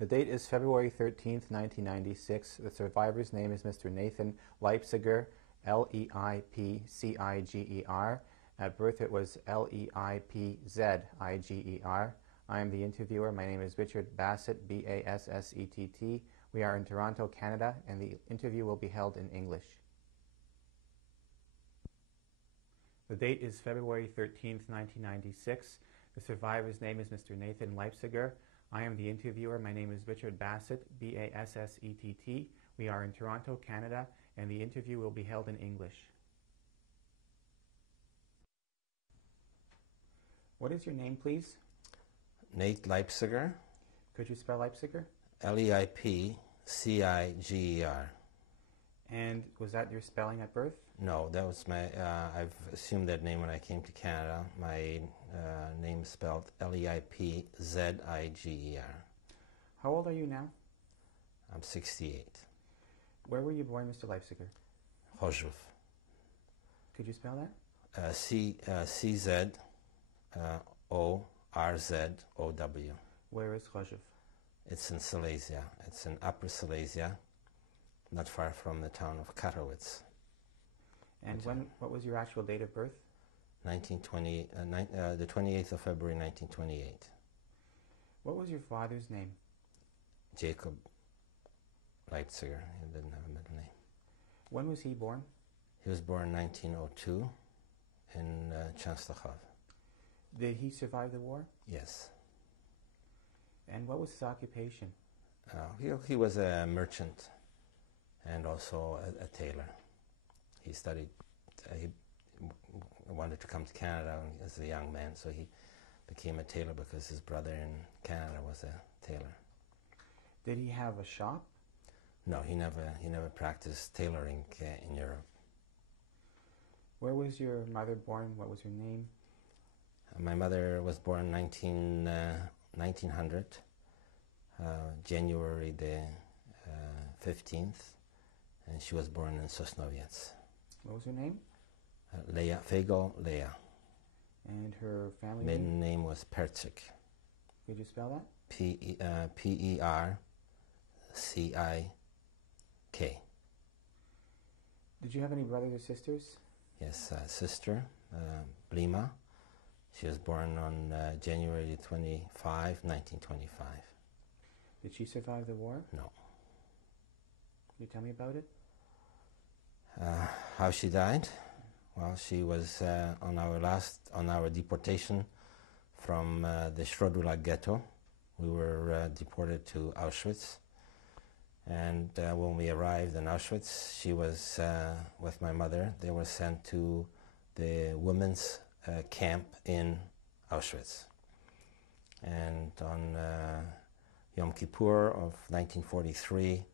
The date is February 13th, 1996. The survivor's name is Mr. Nathan Leipziger, Leipciger. At birth it was Leipziger. I am the interviewer. My name is Richard Bassett, Bassett. We are in Toronto, Canada, and the interview will be held in English. The date is February 13th, 1996. The survivor's name is Mr. Nathan Leipziger. I am the interviewer. My name is Richard Bassett, Bassett. We are in Toronto, Canada, and the interview will be held in English. What is your name, please? Nate Leipziger. Could you spell Leipziger? Leipciger. And was that your spelling at birth? No, that was my, I've assumed that name when I came to Canada. My name is spelled Leipziger. How old are you now? I'm 68. Where were you born, Mr. Leipziger? Chorzów. Could you spell that? C-Z-O-R-Z-O-W. Where is Chorzów? It's in Silesia. It's in Upper Silesia, not far from the town of Katowice. And what was your actual date of birth? The 28th of February, 1928. What was your father's name? Jacob Leipziger. He didn't have a middle name. When was he born? He was born in 1902 in Częstochowa. Did he survive the war? Yes. And what was his occupation? He was a merchant and also a tailor. He studied, he wanted to come to Canada as a young man, so he became a tailor because his brother in Canada was a tailor. Did he have a shop? No, he never practiced tailoring in Europe. Where was your mother born? What was her name? My mother was born 1900, January the 15th, and she was born in Sosnowiec. What was her name? Leah, Fego Leah. And her family Maiden name? name was Percik. Could you spell that? P-E-R-C-I-K. Did you have any brothers or sisters? Yes, sister, Blima. She was born on January 25, 1925. Did she survive the war? No. Can you tell me about it? How she died? Well, she was on our deportation from the Schrodula ghetto. We were deported to Auschwitz. And when we arrived in Auschwitz, she was with my mother. They were sent to the women's camp in Auschwitz. And on Yom Kippur of 1943,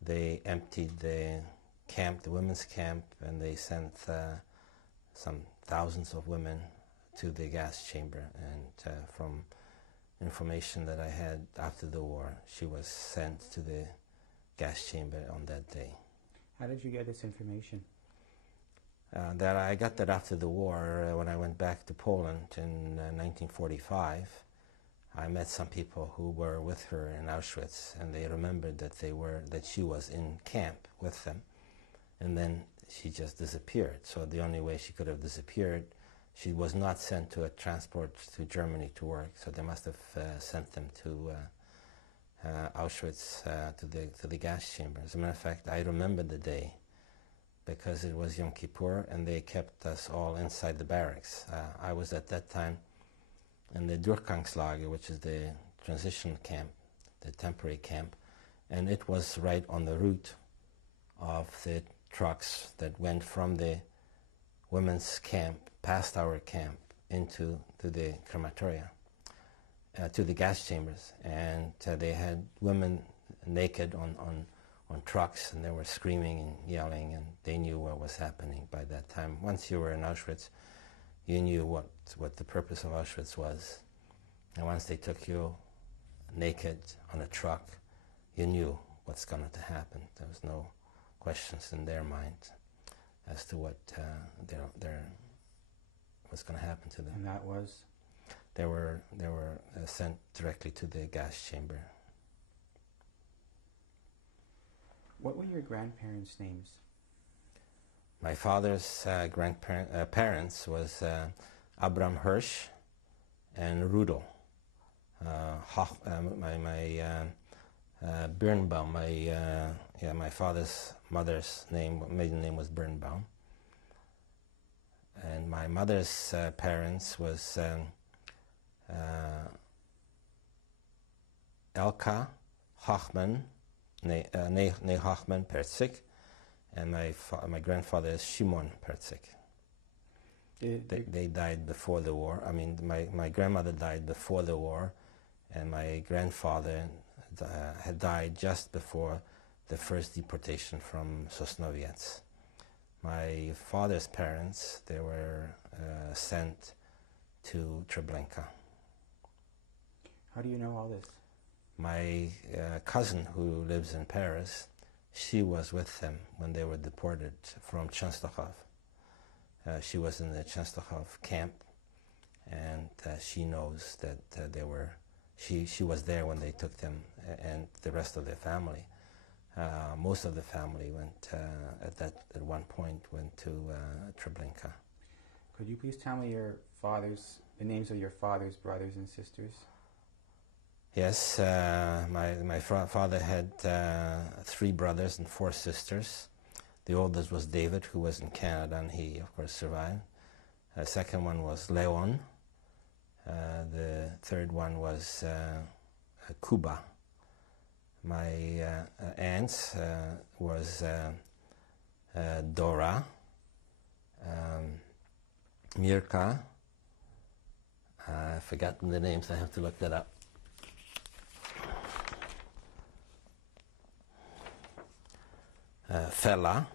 they emptied the camp, the women's camp, and they sent some thousands of women to the gas chamber. And from information that I had after the war, she was sent to the gas chamber on that day. How did you get this information? That I got that after the war, when I went back to Poland in 1945. I met some people who were with her in Auschwitz, and they remembered that she was in camp with them, and then she just disappeared. So the only way she could have disappeared, she was not sent to a transport to Germany to work. So they must have sent them to Auschwitz, to the gas chamber. As a matter of fact, I remember the day because it was Yom Kippur, and they kept us all inside the barracks. I was at that time in the Durchgangslager, which is the transition camp, the temporary camp, and it was right on the route of the trucks that went from the women's camp, past our camp, into the crematoria, to the gas chambers. And they had women naked on trucks, and they were screaming and yelling, and they knew what was happening by that time. Once you were in Auschwitz, you knew what the purpose of Auschwitz was. And once they took you naked on a truck, you knew what's going to happen. There was no questions in their mind as to what was going to happen to them. And that was? They were sent directly to the gas chamber. What were your grandparents' names? My father's parents was Abram Hirsch and Rudel. Birnbaum, my father's mother's maiden name was Birnbaum. And my mother's parents was Elka Hochman, ne Hochman Perzik, and my grandfather is Shimon Perzik. They died before the war. I mean, my grandmother died before the war, and my grandfather had died just before the first deportation from Sosnowiec. My father's parents, they were sent to Treblinka. How do you know all this? My cousin who lives in Paris, she was with them when they were deported from Częstochow. She was in the Częstochow camp, and she knows that they were. She was there when they took them, and the rest of their family. Most of the family went at one point went to Treblinka. Could you please tell me the names of your father's brothers and sisters? Yes, my father had 3 brothers and 4 sisters. The oldest was David, who was in Canada, and he, of course, survived. The second one was Leon. The third one was Kuba. My aunts was Dora, Mirka. I've forgotten the names, I have to look that up. Fela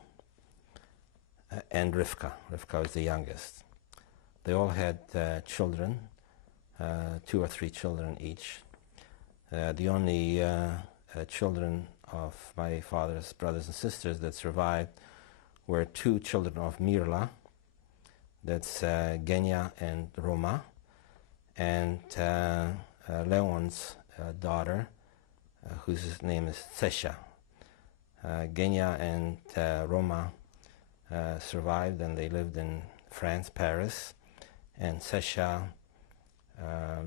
and Rivka. Rivka was the youngest. They all had children, 2 or 3 children each. The only children of my father's brothers and sisters that survived were 2 children of Mirla, that's Genia and Roma, and Leon's daughter, whose name is Tsesha. Genia and Roma survived, and they lived in France, Paris, and Tsesha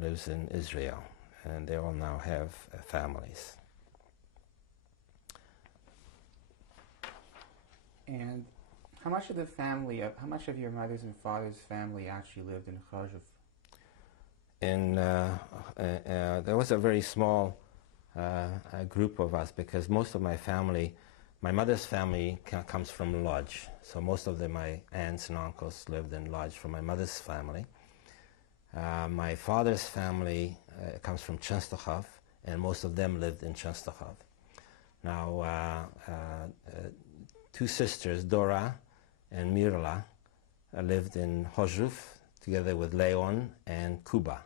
lives in Israel, and they all now have families. And how much of your mother's and father's family actually lived in Chorzów? There was a very small group of us, because most of my family, my mother's family comes from Lodz, so most of my aunts and uncles lived in Lodz from my mother's family. My father's family comes from Częstochow, and most of them lived in Częstochow. Now, 2 sisters, Dora and Mirla, lived in Chorzów together with Leon and Kuba.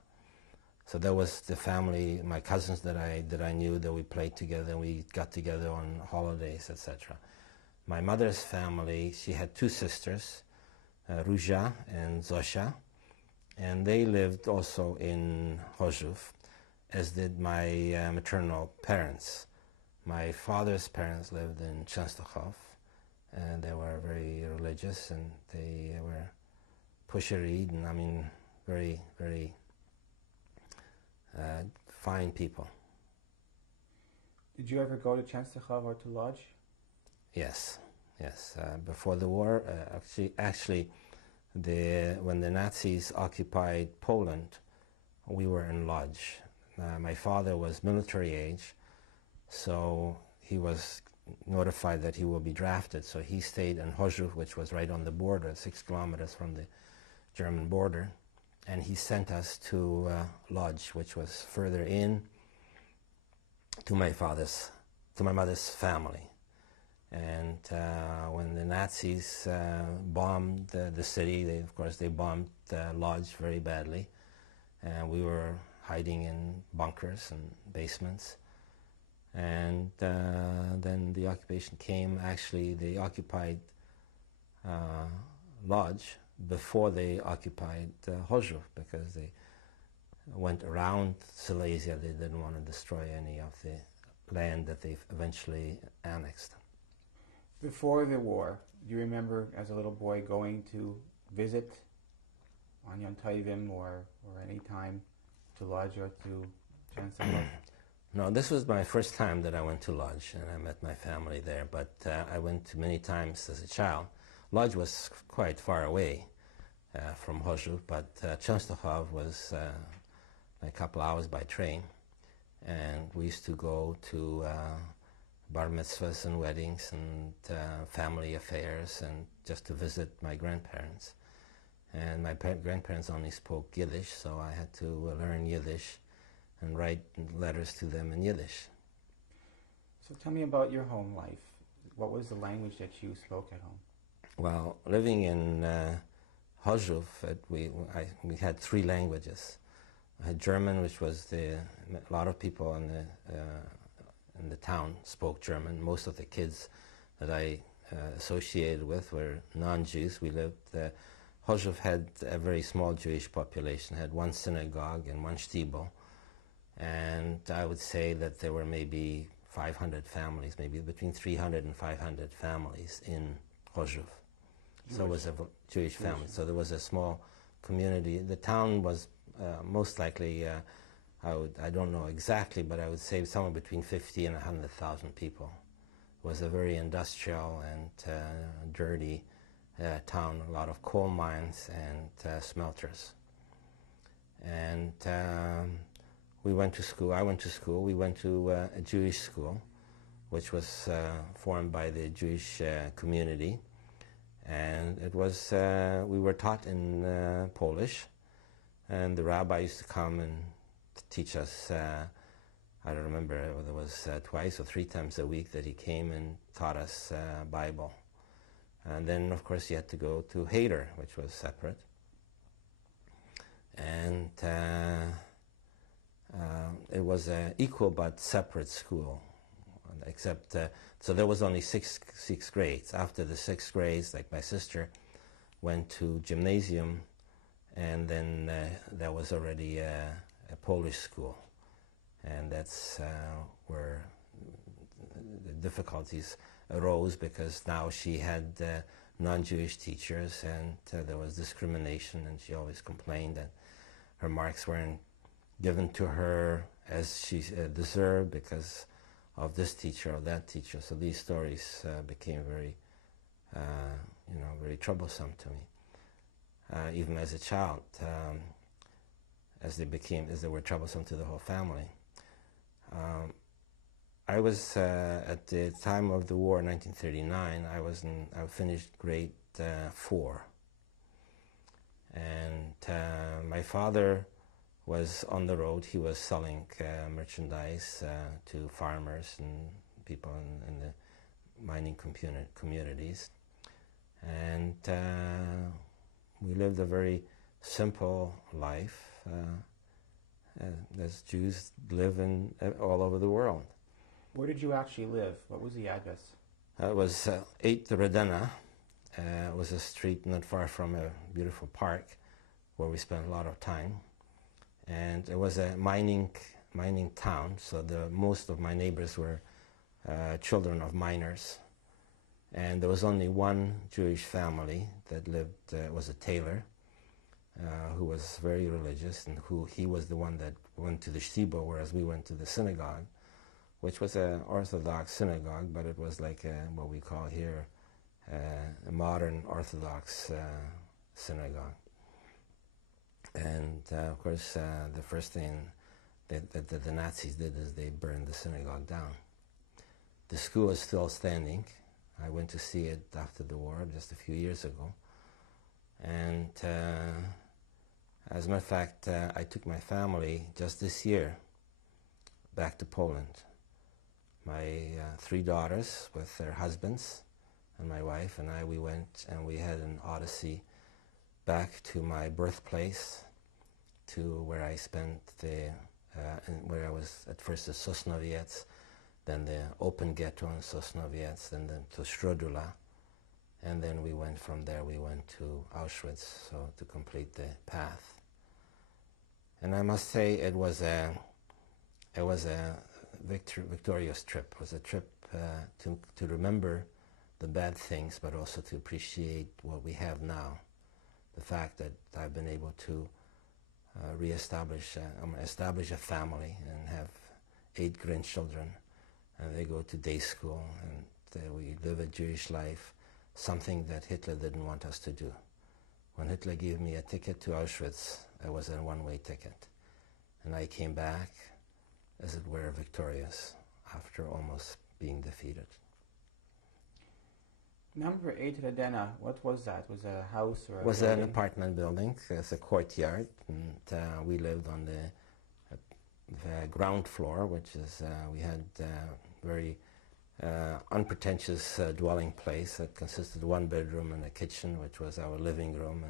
So that was the family, my cousins that I knew, that we played together, we got together on holidays, etc. My mother's family, she had 2 sisters, Ruzha and Zosia, and they lived also in Chorzów, as did my maternal parents. My father's parents lived in Częstochow, and they were very religious, and they were pusherid, and I mean, very, very fine people. Did you ever go to Częstochow or to Lodz? Yes. Before the war, actually, when the Nazis occupied Poland, we were in Lodz. My father was military age, so he was notified that he will be drafted. So he stayed in Chorzów, which was right on the border, 6 kilometers from the German border. And he sent us to Lodz, which was further in, to my mother's family. And when the Nazis bombed the city, they bombed Lodz very badly. And we were hiding in bunkers and basements. And then the occupation came. Actually, they occupied Lodz before they occupied Chorzów, because they went around Silesia. They didn't want to destroy any of the land that they eventually annexed. Before the war, do you remember as a little boy going to visit on Yom Tovim or any time to Lodz or to Chancellor? No, this was my first time that I went to Lodz, and I met my family there, but I went to many times as a child. Lodz was quite far away from Chorzów, but Częstochowa was a couple hours by train, and we used to go to bar mitzvahs and weddings and family affairs and just to visit my grandparents. And my grandparents only spoke Yiddish, so I had to learn Yiddish and write letters to them in Yiddish. So tell me about your home life. What was the language that you spoke at home? Well, living in Chorzów, we had three languages. I had German, which was a lot of people in the town spoke German. Most of the kids that I associated with were non-Jews. We lived. Chorzów had a very small Jewish population. Had one synagogue and one shtibel, and I would say that there were maybe 500 families, maybe between 300 and 500 families in Chorzów. So it was a Jewish family. So there was a small community. The town was most likely, I don't know exactly, but I would say somewhere between 50 and 100,000 people. It was a very industrial and dirty town, a lot of coal mines and smelters. And we went to school. I went to school. We went to a Jewish school, which was formed by the Jewish community. And it was, we were taught in Polish, and the rabbi used to come and teach us, I don't remember, whether it was twice or three times a week that he came and taught us Bible. And then, of course, you had to go to Heder, which was separate. And it was an equal but separate school, except, so there was only six grades. After the 6th grades, like my sister went to gymnasium, and then there was already a Polish school. And that's where the difficulties arose, because now she had non-Jewish teachers, and there was discrimination, and she always complained that her marks weren't given to her as she deserved because of this teacher or that teacher. So these stories became very, very troublesome to me, even as a child, as they were troublesome to the whole family. I was at the time of the war, 1939. I finished grade 4, and my father was on the road. He was selling merchandise to farmers and people in the mining communities. And we lived a very simple life, as Jews live all over the world. Where did you actually live? What was the address? It was 8 Radena. It was a street not far from a beautiful park where we spent a lot of time. And it was a mining town, so most of my neighbors were children of miners. And there was only one Jewish family that lived, was a tailor, who was very religious, and he was the one that went to the shtibel, whereas we went to the synagogue, which was an Orthodox synagogue, but it was like what we call here a modern Orthodox synagogue. And of course, the first thing that the Nazis did is they burned the synagogue down. The school is still standing. I went to see it after the war, just a few years ago. And as a matter of fact, I took my family just this year back to Poland. My 3 daughters with their husbands and my wife and I, we went and we had an odyssey back to my birthplace, to where I spent where I was at first at Sosnowiec, then the open ghetto in Sosnowiec, and then to Strodula, and then we went from there, we went to Auschwitz, so to complete the path. And I must say it was a victorious trip. It was a trip to remember the bad things, but also to appreciate what we have now. The fact that I've been able to establish a family and have 8 grandchildren, and they go to day school, and we live a Jewish life, something that Hitler didn't want us to do. When Hitler gave me a ticket to Auschwitz, it was a one-way ticket. And I came back, as it were, victorious after almost being defeated. Number 8 at Adena, what was that? Was it a house or a It was building? an apartment building. It's a courtyard, and we lived on the ground floor, which is, we had very unpretentious dwelling place that consisted of 1 bedroom and a kitchen, which was our living room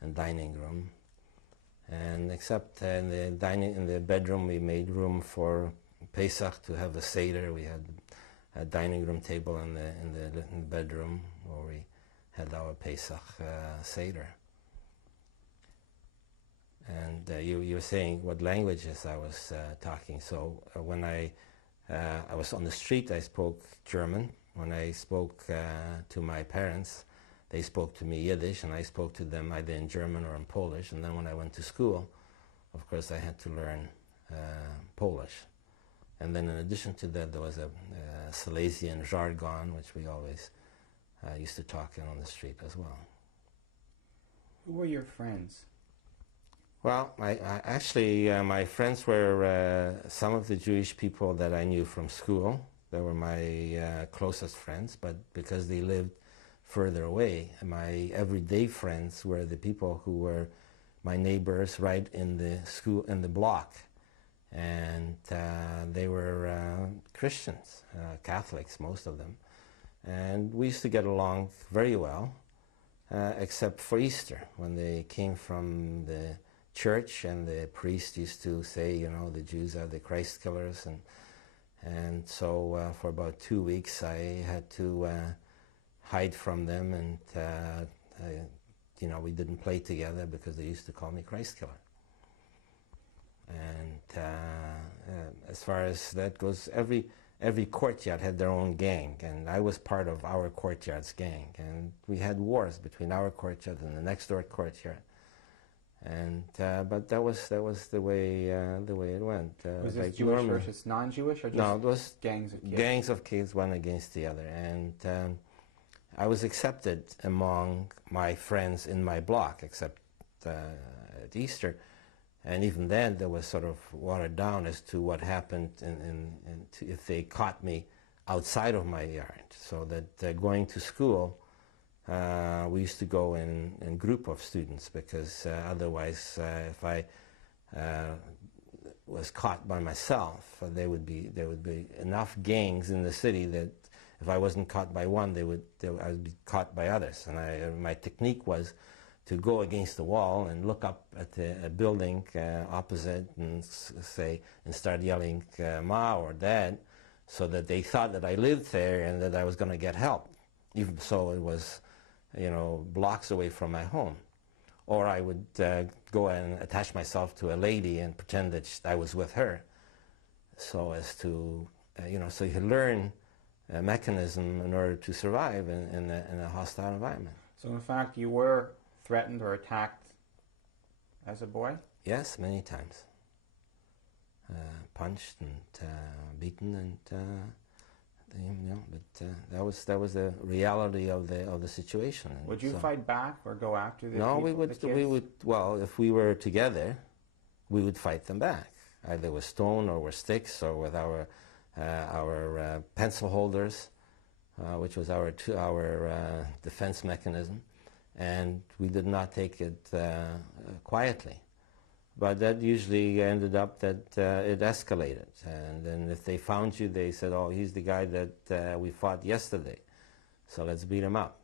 and dining room. And except in the bedroom, we made room for Pesach to have the Seder. We had a dining room table in the bedroom where we had our Pesach Seder. And you were saying what languages I was talking. So when I was on the street, I spoke German. When I spoke to my parents, they spoke to me Yiddish, and I spoke to them either in German or in Polish. And then when I went to school, of course, I had to learn Polish. And then in addition to that, there was a Silesian jargon, which we always used to talk in on the street as well. Who were your friends? Well, actually, my friends were some of the Jewish people that I knew from school. They were my closest friends, but because they lived further away, my everyday friends were the people who were my neighbors right in the school, in the block. And they were Christians, Catholics, most of them. And we used to get along very well, except for Easter, when they came from the church and the priest used to say, you know, the Jews are the Christ killers. And so for about 2 weeks I had to hide from them, and you know, we didn't play together because they used to call me Christ killer. And as far as that goes, every courtyard had their own gang, and I was part of our courtyard's gang. And we had wars between our courtyard and the next door courtyard. And but that was the way it went. Was this like Jewish normal. versus non-Jewish, or just No, it was gangs of kids? gangs of kids, one against the other. And I was accepted among my friends in my block, except at Easter. And even then, there was sort of watered down as to what happened if they caught me outside of my yard. So that going to school, we used to go in group of students, because otherwise, if I was caught by myself, there would be enough gangs in the city that if I wasn't caught by one, I would be caught by others. And my technique was to go against the wall and look up at a building opposite and start yelling Ma or Dad, so that they thought that I lived there and that I was going to get help, even so it was, you know, blocks away from my home. Or I would go and attach myself to a lady and pretend that I was with her, so as to, you know, so you learn a mechanism in order to survive in a hostile environment. So in fact, you were threatened or attacked as a boy? Yes, many times. Punched and beaten, and you know, but that was the reality of the situation. And Would you fight back or go after the No, people, we would. the kids? We would. Well, if we were together, we would fight them back, either with stone or with sticks or with our pencil holders, which was our defense mechanism. And we did not take it quietly. But that usually ended up that it escalated. And then if they found you, they said, oh, he's the guy that we fought yesterday, so let's beat him up.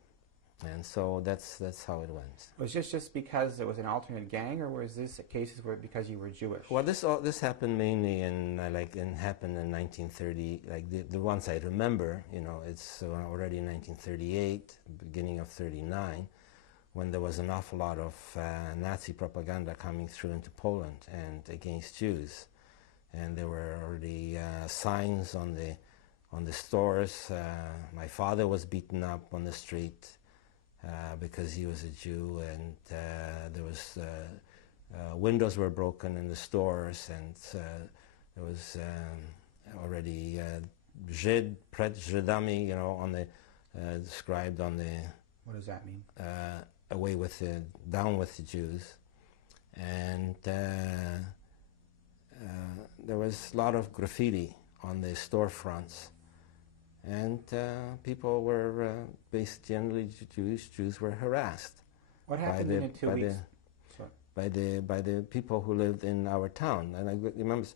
And so that's how it went. Was this just because it was an alternate gang, or was this cases where because you were Jewish? Well, this happened mainly happened in 1930. Like the ones I remember, you know, it's already in 1938, beginning of 39. When there was an awful lot of Nazi propaganda coming through into Poland and against Jews, and there were already signs on on the stores. My father was beaten up on the street because he was a Jew, and there was windows were broken in the stores, and there was already Žid, pred Židami, you know, on the described on the. What does that mean? Away with the, down with the Jews, and there was a lot of graffiti on the storefronts, and people were generally Jews were harassed. What happened in the 2 weeks? By the people who lived in our town. And I remember,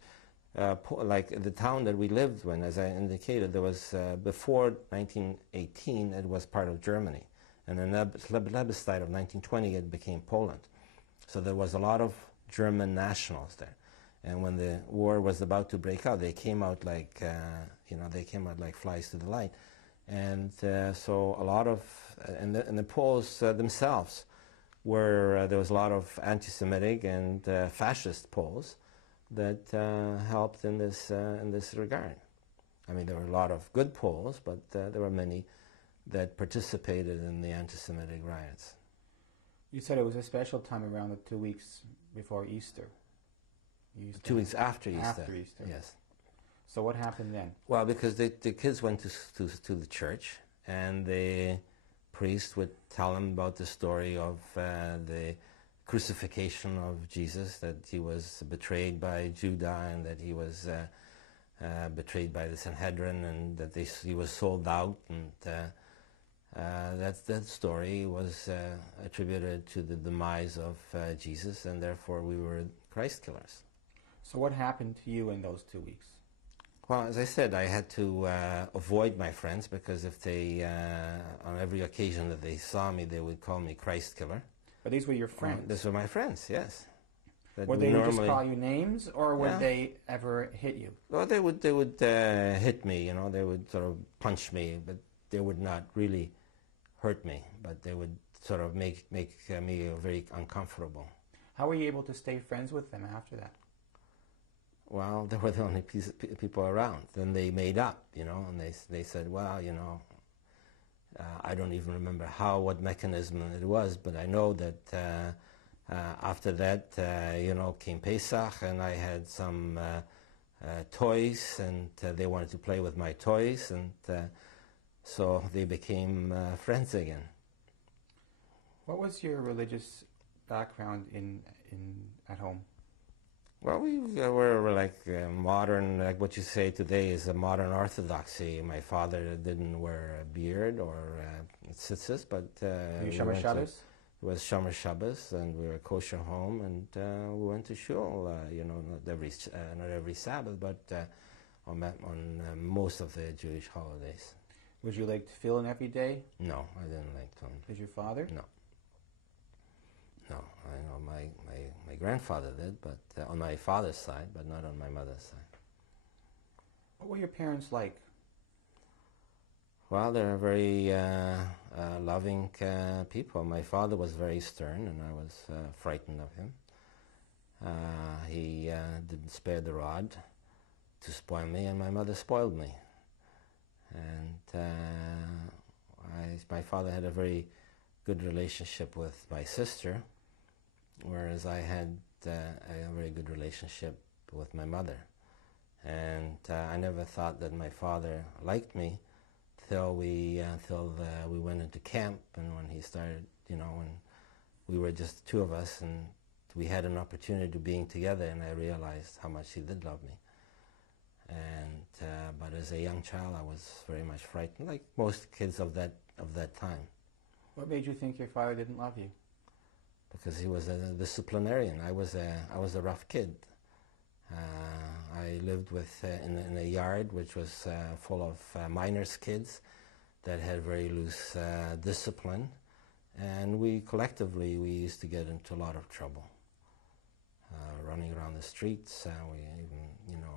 like the town that we lived in, as I indicated, there was before 1918 it was part of Germany. And in Lebestait of 1920, it became Poland. So there was a lot of German nationals there. And when the war was about to break out, they came out like, they came out like flies to the light. And so a lot of, and the Poles themselves were, there was a lot of anti-Semitic and fascist Poles that helped in this regard. I mean, there were a lot of good Poles, but there were many that participated in the anti-Semitic riots. You said it was a special time around the 2 weeks before Easter. 2 weeks after Easter. After Easter. Yes. So what happened then? Well, because the kids went to the church, and the priest would tell them about the story of the crucifixion of Jesus, that he was betrayed by Judah, and that he was betrayed by the Sanhedrin, and that he was sold out, and that story was attributed to the demise of Jesus, and therefore we were Christ killers. So what happened to you in those 2 weeks? Well, as I said, I had to avoid my friends, because if they, on every occasion that they saw me, they would call me Christ killer. But these were your friends? These were my friends, yes. Would they just call you names, or would they ever hit you? Well, they would hit me, you know, they would sort of punch me, but they would not really hurt me, but they would sort of make me very uncomfortable. How were you able to stay friends with them after that? Well, they were the only people around. Then they made up, you know, and they said, well, you know, I don't even remember what mechanism it was, but I know that after that, you know, came Pesach, and I had some toys, and they wanted to play with my toys, and so they became friends again. What was your religious background at home? Well, we were like modern, like what you say today is a modern orthodoxy. My father didn't wear a beard or tzitzis, but Were you Shomer Shabbos? It was Shomer Shabbos, and we were a kosher home, and we went to shul. You know, not every Sabbath, but on most of the Jewish holidays. Would you like to fill in every day? No, I didn't like to. Did your father? No. No, I know my grandfather did, but on my father's side, but not on my mother's side. What were your parents like? Well, they're very loving people. My father was very stern, and I was frightened of him. He didn't spare the rod to spoil me, and my mother spoiled me. And my father had a very good relationship with my sister, whereas I had a very good relationship with my mother. And I never thought that my father liked me till we went into camp, and when he started, you know, when we were just the two of us, and we had an opportunity to being together, and I realized how much he did love me. And but as a young child, I was very much frightened, like most kids of that time. What made you think your father didn't love you? Because he was a disciplinarian. I was a rough kid. I lived in a yard which was full of minors' kids that had very loose discipline, and we collectively used to get into a lot of trouble. Running around the streets, we even, you know,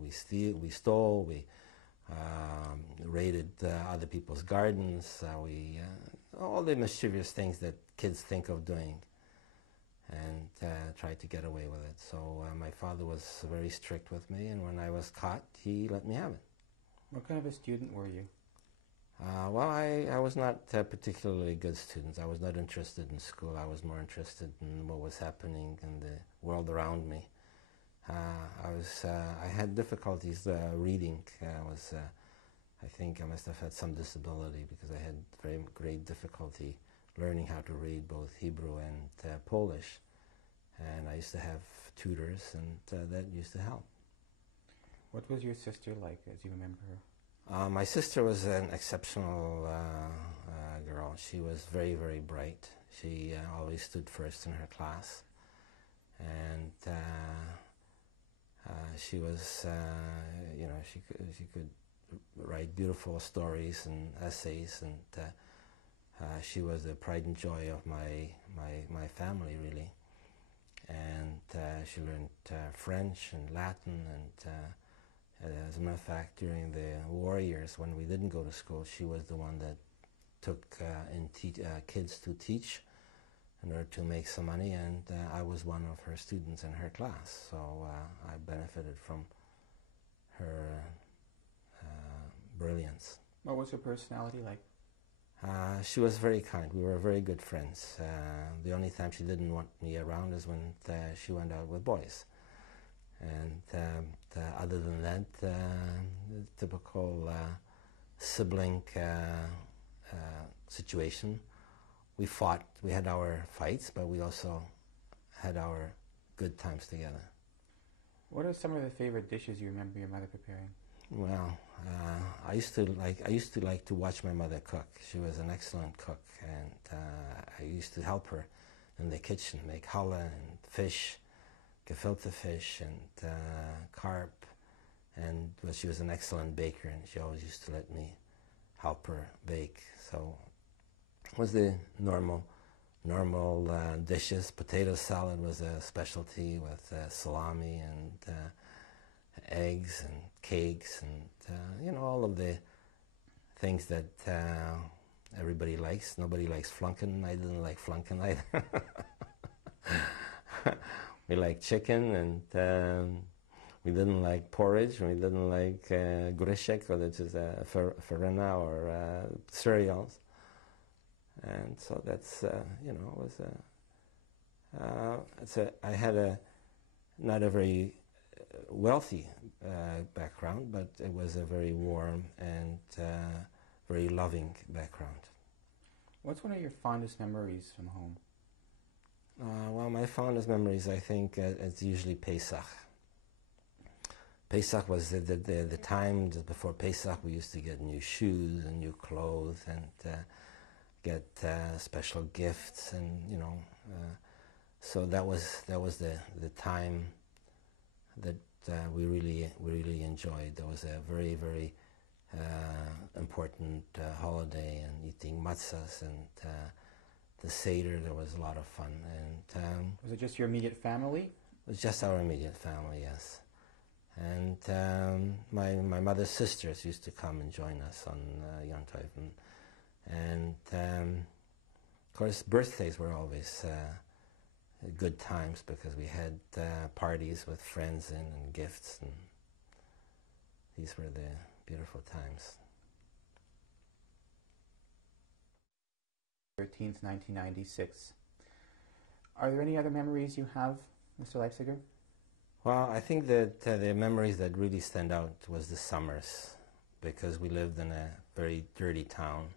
we stole, we raided other people's gardens, all the mischievous things that kids think of doing, and tried to get away with it. So my father was very strict with me, and when I was caught, he let me have it. What kind of a student were you? Well, I was not a particularly good student. I was not interested in school. I was more interested in what was happening in the world around me. I had difficulties reading. I think I must have had some disability because I had very great difficulty learning how to read both Hebrew and Polish. And I used to have tutors, and that used to help. What was your sister like, as you remember her? My sister was an exceptional girl. She was very, very bright. She always stood first in her class. And she was, she could write beautiful stories and essays, and she was the pride and joy of my family, really. And she learned French and Latin, and as a matter of fact, during the war years when we didn't go to school, she was the one that took kids to teach in order to make some money, and I was one of her students in her class, so I benefited from her brilliance. What was her personality like? She was very kind. We were very good friends. The only time she didn't want me around is when she went out with boys. And other than that, the typical sibling situation. We fought, we had our fights, but we also had our good times together. What are some of the favorite dishes you remember your mother preparing? Well, I used to like to watch my mother cook. She was an excellent cook, and I used to help her in the kitchen, make challah and fish, gefilte fish and carp, and well, she was an excellent baker, and she always used to let me help her bake. So it was the normal dishes. Potato salad was a specialty with salami and eggs and cakes and all of the things that everybody likes. Nobody likes flunken. I didn't like flunken either. We liked chicken, and we didn't like porridge. We didn't like grishek, which is farina or cereals. And so that's I had not a very wealthy background, but it was a very warm and very loving background. What's one of your fondest memories from home? Well, my fondest memories, I think, it's usually Pesach. Pesach was the time just before Pesach. We used to get new shoes and new clothes and get special gifts, and so that was the time that we really enjoyed. That was a very, very important holiday, and eating matzahs and the Seder. There was a lot of fun. And was it just your immediate family? It was just our immediate family, yes. And my mother's sisters used to come and join us on Yom Tov. And of course, birthdays were always good times because we had parties with friends and gifts, and these were the beautiful times. 13th, 1996. Are there any other memories you have, Mr. Leipziger? Well, I think that the memories that really stand out was the summers, because we lived in a very dirty town.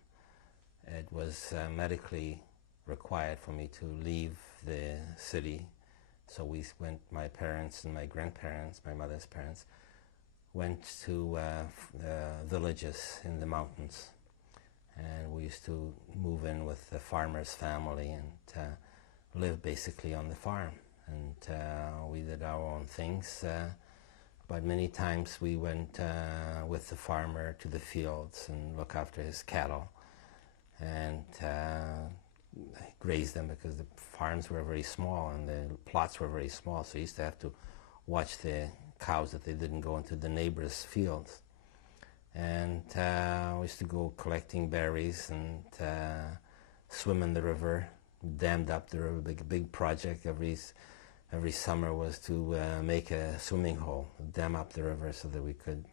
It was medically required for me to leave the city, so we went, my parents and my grandparents, my mother's parents, went to villages in the mountains. And we used to move in with the farmer's family and live basically on the farm. And we did our own things. But many times we went with the farmer to the fields and look after his cattle and graze them, because the farms were very small and the plots were very small. So you used to have to watch the cows that they didn't go into the neighbors' fields. And we used to go collecting berries and swim in the river, dammed up the river, big project. every summer was to make a swimming hole, dam up the river so that we could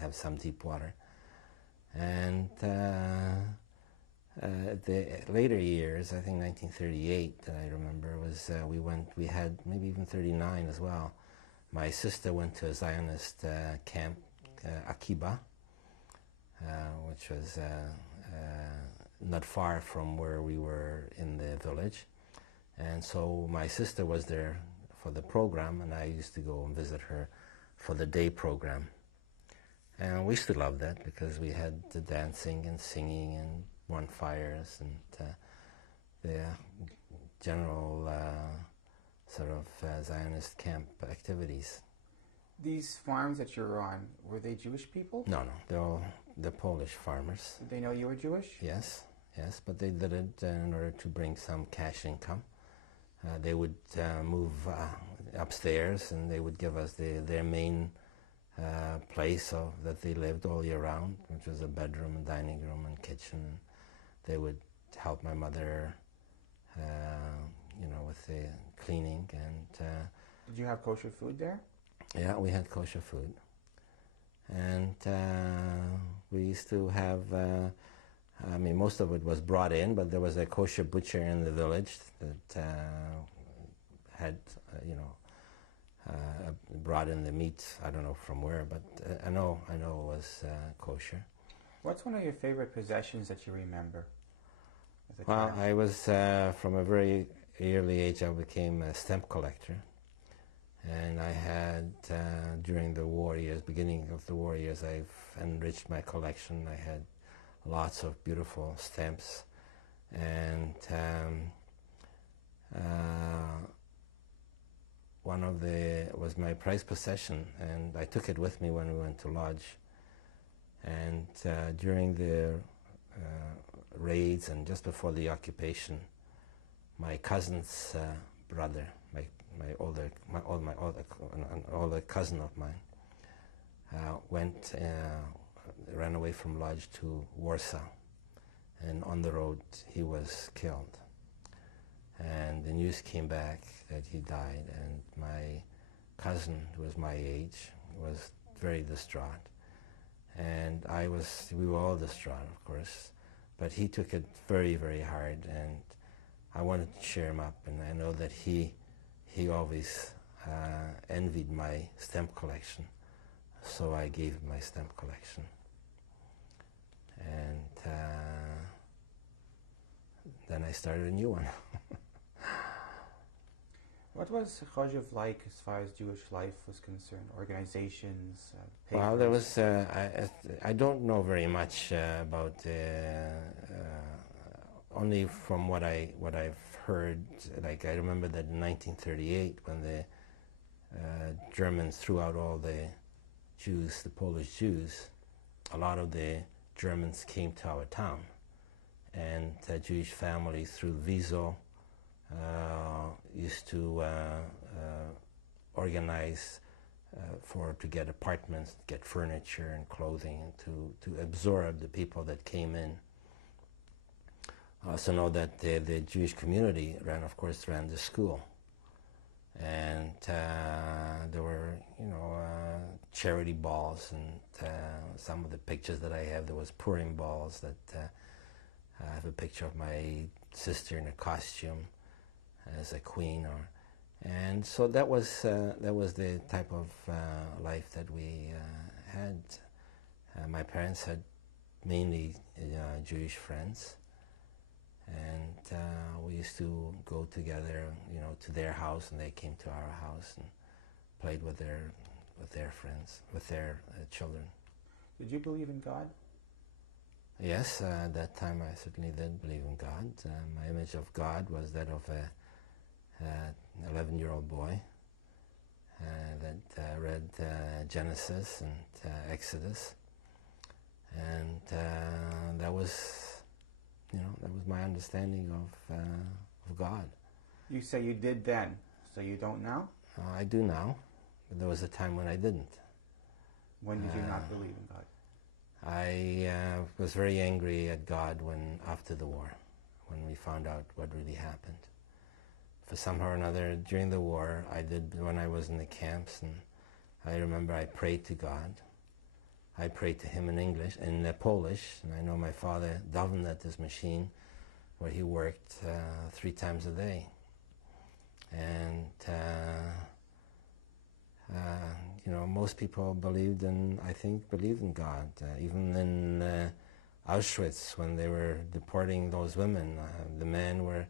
have some deep water. And the later years, I think 1938 that I remember, was we had maybe even 39 as well. My sister went to a Zionist camp, Akiba, which was not far from where we were in the village. And so my sister was there for the program, and I used to go and visit her for the day program. And we used to love that because we had the dancing and singing and bonfires and the general sort of Zionist camp activities. These farms that you're on, were they Jewish people? No, they're Polish farmers. Did they know you were Jewish? Yes, but they did it in order to bring some cash income. They would move upstairs, and they would give us their main place that they lived all year round, which was a bedroom, and dining room, and kitchen. They would help my mother, with the cleaning. And did you have kosher food there? Yeah, we had kosher food, and we used to have. Most of it was brought in, but there was a kosher butcher in the village that had, brought in the meat. I don't know from where, but I know it was kosher. What's one of your favorite possessions that you remember as a Well, child? I was, from a very early age, I became a stamp collector. And I had, during the war years, beginning of the war years, I've enriched my collection. I had lots of beautiful stamps, and one of was my prized possession, and I took it with me when we went to Lodge. And during the raids and just before the occupation, my cousin's brother, my older cousin of mine, ran away from Lodge to Warsaw, and on the road he was killed. And the news came back that he died, and my cousin, who was my age, was very distraught. And we were all distraught, of course, but he took it very, very hard, and I wanted to cheer him up, and I know that he always envied my stamp collection, so I gave him my stamp collection. And then I started a new one. What was Chojev like as far as Jewish life was concerned? Organizations, papers? Well, there was. I don't know very much about. Only from what I've heard. Like I remember that in 1938, when the Germans threw out all the Jews, the Polish Jews, a lot of the Germans came to our town, and Jewish families through Wiesel used to organize to get apartments, get furniture and clothing, and to absorb the people that came in. I also know that the Jewish community ran the school, and there were charity balls, and some of the pictures that I have, there was Purim balls that I have a picture of my sister in a costume as a queen, and so that was the type of life that we had. My parents had mainly Jewish friends, and we used to go together, to their house, and they came to our house and played with their friends, with their children. Did you believe in God? Yes, at that time I certainly did believe in God. My image of God was that of a 11-year-old boy that read Genesis and Exodus, and that was my understanding of God. You say you did then, so you don't now? I do now, but there was a time when I didn't. When did you not believe in God? I was very angry at God after the war, when we found out what really happened. for somehow or another, during the war, I did when I was in the camps, and I remember I prayed to God. I prayed to Him in English, in Polish, and I know my father davened at this machine where he worked 3 times a day. And you know, most people believed in God. Even in Auschwitz, when they were deporting those women, the men were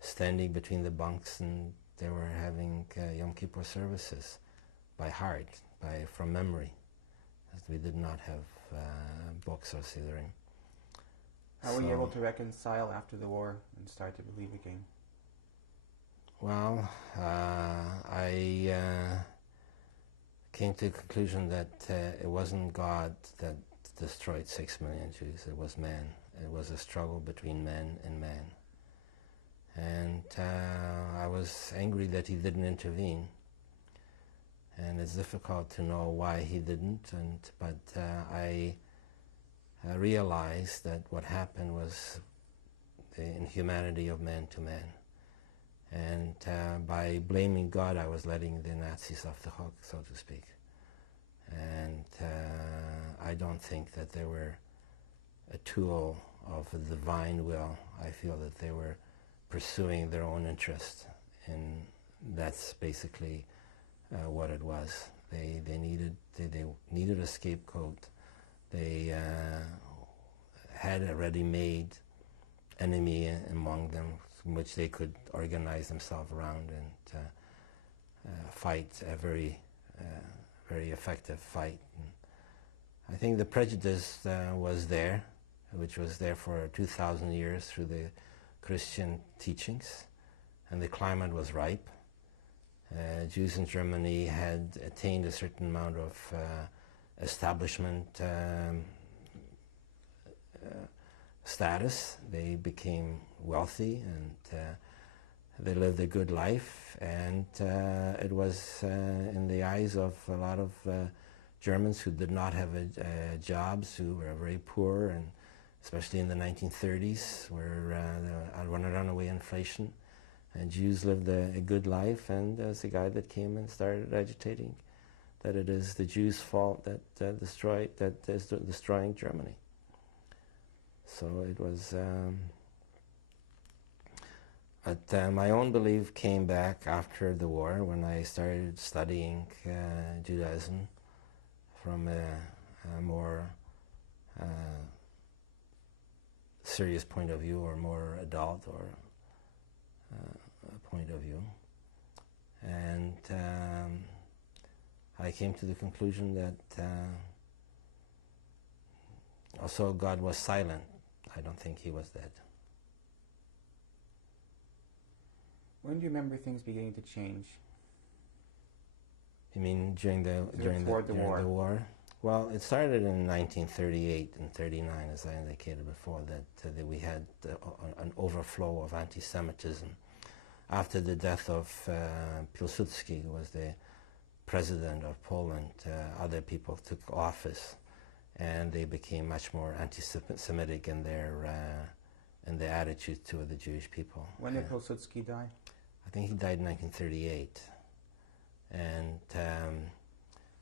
standing between the bunks and they were having Yom Kippur services by heart, from memory, as we did not have books or siddurim. How were you able to reconcile after the war and start to believe again? Well, I came to the conclusion that it wasn't God that destroyed 6 million Jews, it was man. It was a struggle between man and man. And I was angry that He didn't intervene. And it's difficult to know why He didn't, but I realized that what happened was the inhumanity of man to man. And by blaming God, I was letting the Nazis off the hook, so to speak. And I don't think that they were a tool of a divine will. I feel that they were pursuing their own interest, and that's basically what it was. They needed a scapegoat. They had a ready-made enemy among them, which they could organize themselves around and fight a very effective fight. And I think the prejudice was there, which was there for 2,000 years through the Christian teachings, and the climate was ripe. Jews in Germany had attained a certain amount of establishment status. They became wealthy and they lived a good life, and it was in the eyes of a lot of Germans who did not have jobs, who were very poor, and especially in the 1930s, where runaway inflation, and Jews lived a good life. And there's a guy that came and started agitating that it is the Jews' fault that is destroying Germany. So it was, but my own belief came back after the war when I started studying Judaism from a more serious point of view, or more adult or point of view. And I came to the conclusion that also God was silent. I don't think He was dead. When do you remember things beginning to change? You mean during the war? Well, it started in 1938 and 39, as I indicated before, that we had an overflow of anti-Semitism. After the death of Pilsudski, who was the president of Poland, other people took office, and they became much more anti-Semitic in their attitude to the Jewish people. When did Pilsudski die? I think he died in 1938, and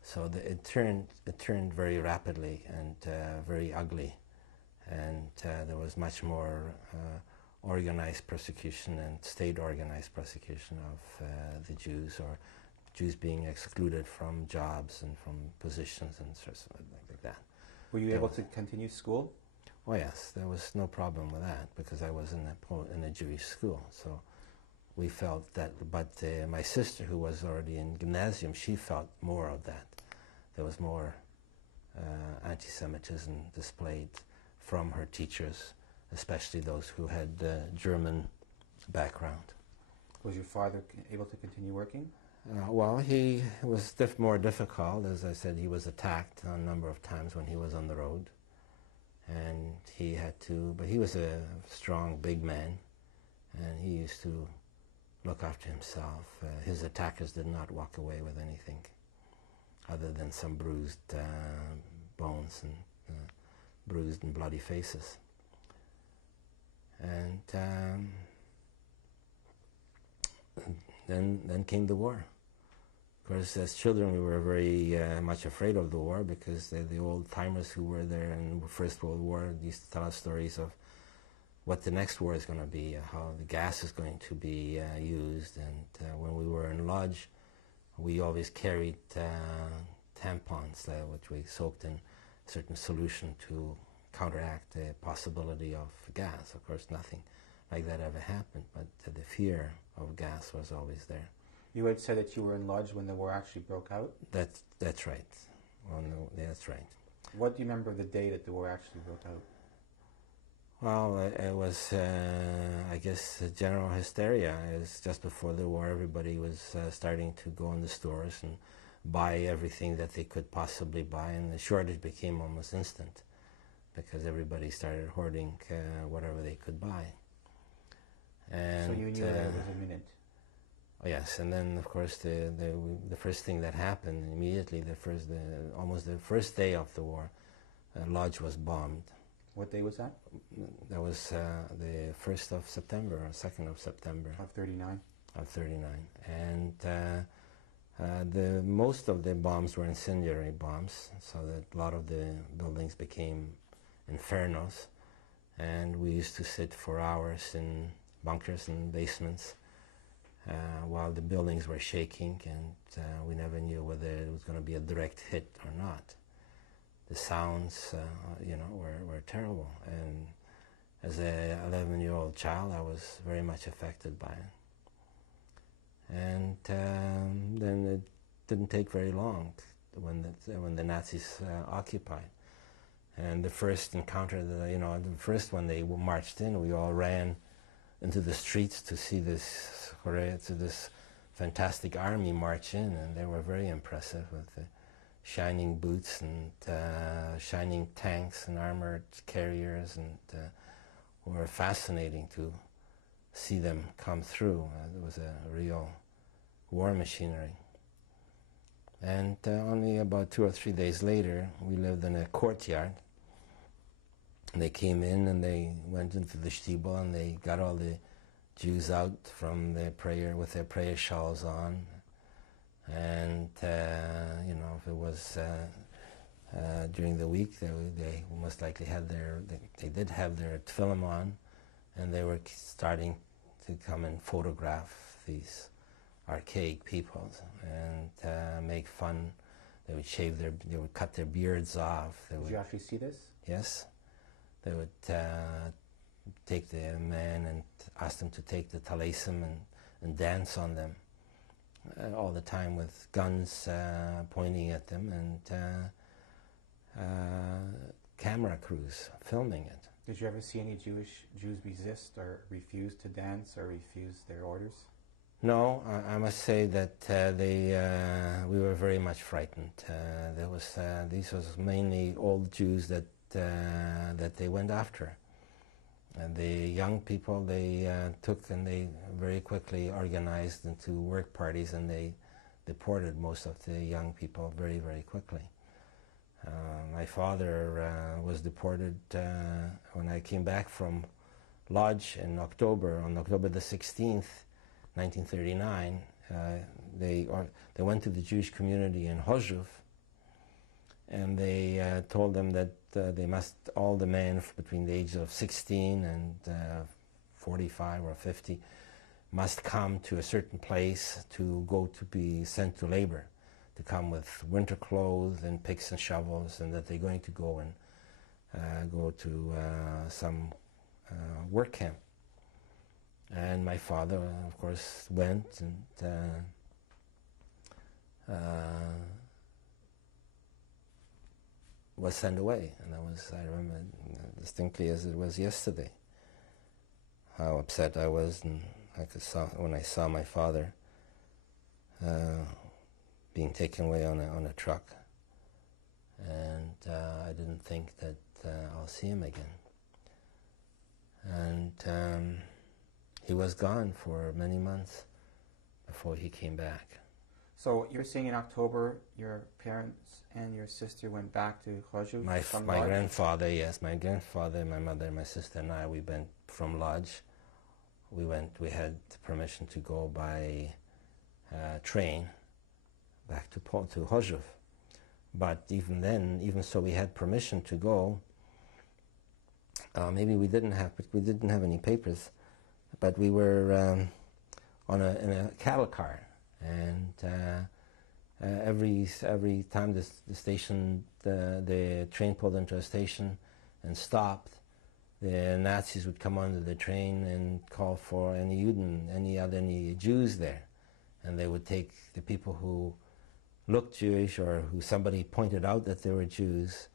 so it turned very rapidly and very ugly, and there was much more organized persecution and state-organized persecution of the Jews, or Jews being excluded from jobs and from positions and something like that. Were you able to continue school? Oh yes, there was no problem with that because I was in a Jewish school. So we felt that, but my sister, who was already in gymnasium, she felt more of that. There was more anti-Semitism displayed from her teachers, especially those who had German background. Was your father able to continue working? Well, he was more difficult. As I said, he was attacked a number of times when he was on the road. And he had to, but he was a strong, big man, and he used to look after himself. His attackers did not walk away with anything other than some bruised bones and bruised and bloody faces. And then came the war. Of course, as children, we were very much afraid of the war because the old-timers who were there in the First World War used to tell us stories of what the next war is going to be, how the gas is going to be used. And when we were in Lodz, we always carried tampons, which we soaked in a certain solution to counteract the possibility of gas. Of course, nothing like that ever happened, but the fear of gas was always there. You had said that you were in Lodz when the war actually broke out? That's right. Well, no, that's right. What do you remember of the day that the war actually broke out? Well, it was, I guess, general hysteria. It was just before the war. Everybody was starting to go in the stores and buy everything that they could possibly buy, and the shortage became almost instant because everybody started hoarding whatever they could buy. And so you knew that it was imminent? Oh yes, and then of course the first thing that happened immediately, almost the first day of the war, Lodz was bombed. What day was that? That was the 1st of September or 2nd of September. Of 39? Of 39. And most of the bombs were incendiary bombs, so that a lot of the buildings became infernos. And we used to sit for hours in bunkers and basements while the buildings were shaking, and we never knew whether it was going to be a direct hit or not. The sounds, were terrible, and as an 11-year-old child, I was very much affected by it. And then it didn't take very long when the Nazis occupied. And the first encounter, the first when they marched in, we all ran into the streets to see this fantastic army march in, and they were very impressive with the shining boots and shining tanks and armored carriers, and were fascinating to see them come through. It was a real war machinery. And only about 2 or 3 days later, we lived in a courtyard. They came in and they went into the Stiebel and they got all the Jews out from their prayer with their prayer shawls on. And if it was during the week, they most likely had they did have their tefillin on, and they were starting to come and photograph these archaic peoples and make fun. They would cut their beards off. Did you actually see this? Yes. They would take the men and ask them to take the talisim and dance on them all the time with guns pointing at them, and camera crews filming it. Did you ever see any Jews resist or refuse to dance or refuse their orders? No, I must say that we were very much frightened. These was mainly old Jews that they went after. And the young people they took and they very quickly organized into work parties, and they deported most of the young people very, very quickly. My father was deported when I came back from Lodz in October, on October the 16th, 1939. They went to the Jewish community in Chorzów, and they told them that they must, all the men between the ages of 16 and 45 or 50 must come to a certain place to go to be sent to labor, to come with winter clothes and picks and shovels, and that they're going to go and go to some work camp. And my father, of course, went and was sent away. And I remember distinctly as it was yesterday, how upset I was, and when I saw my father being taken away on a truck, and I didn't think that I'll see him again. And he was gone for many months before he came back. So you're saying in October your parents and your sister went back to Chorzów? My grandfather, yes, my grandfather, my mother, my sister and I, we went from Lodz We had permission to go by train back to Chorzów. But even then, even so, we had permission to go. Maybe we didn't have any papers, but we were in a cattle car, and every time the train pulled into a station and stopped, the Nazis would come onto the train and call for any Jews there, and they would take the people who looked Jewish or who somebody pointed out that they were Jews,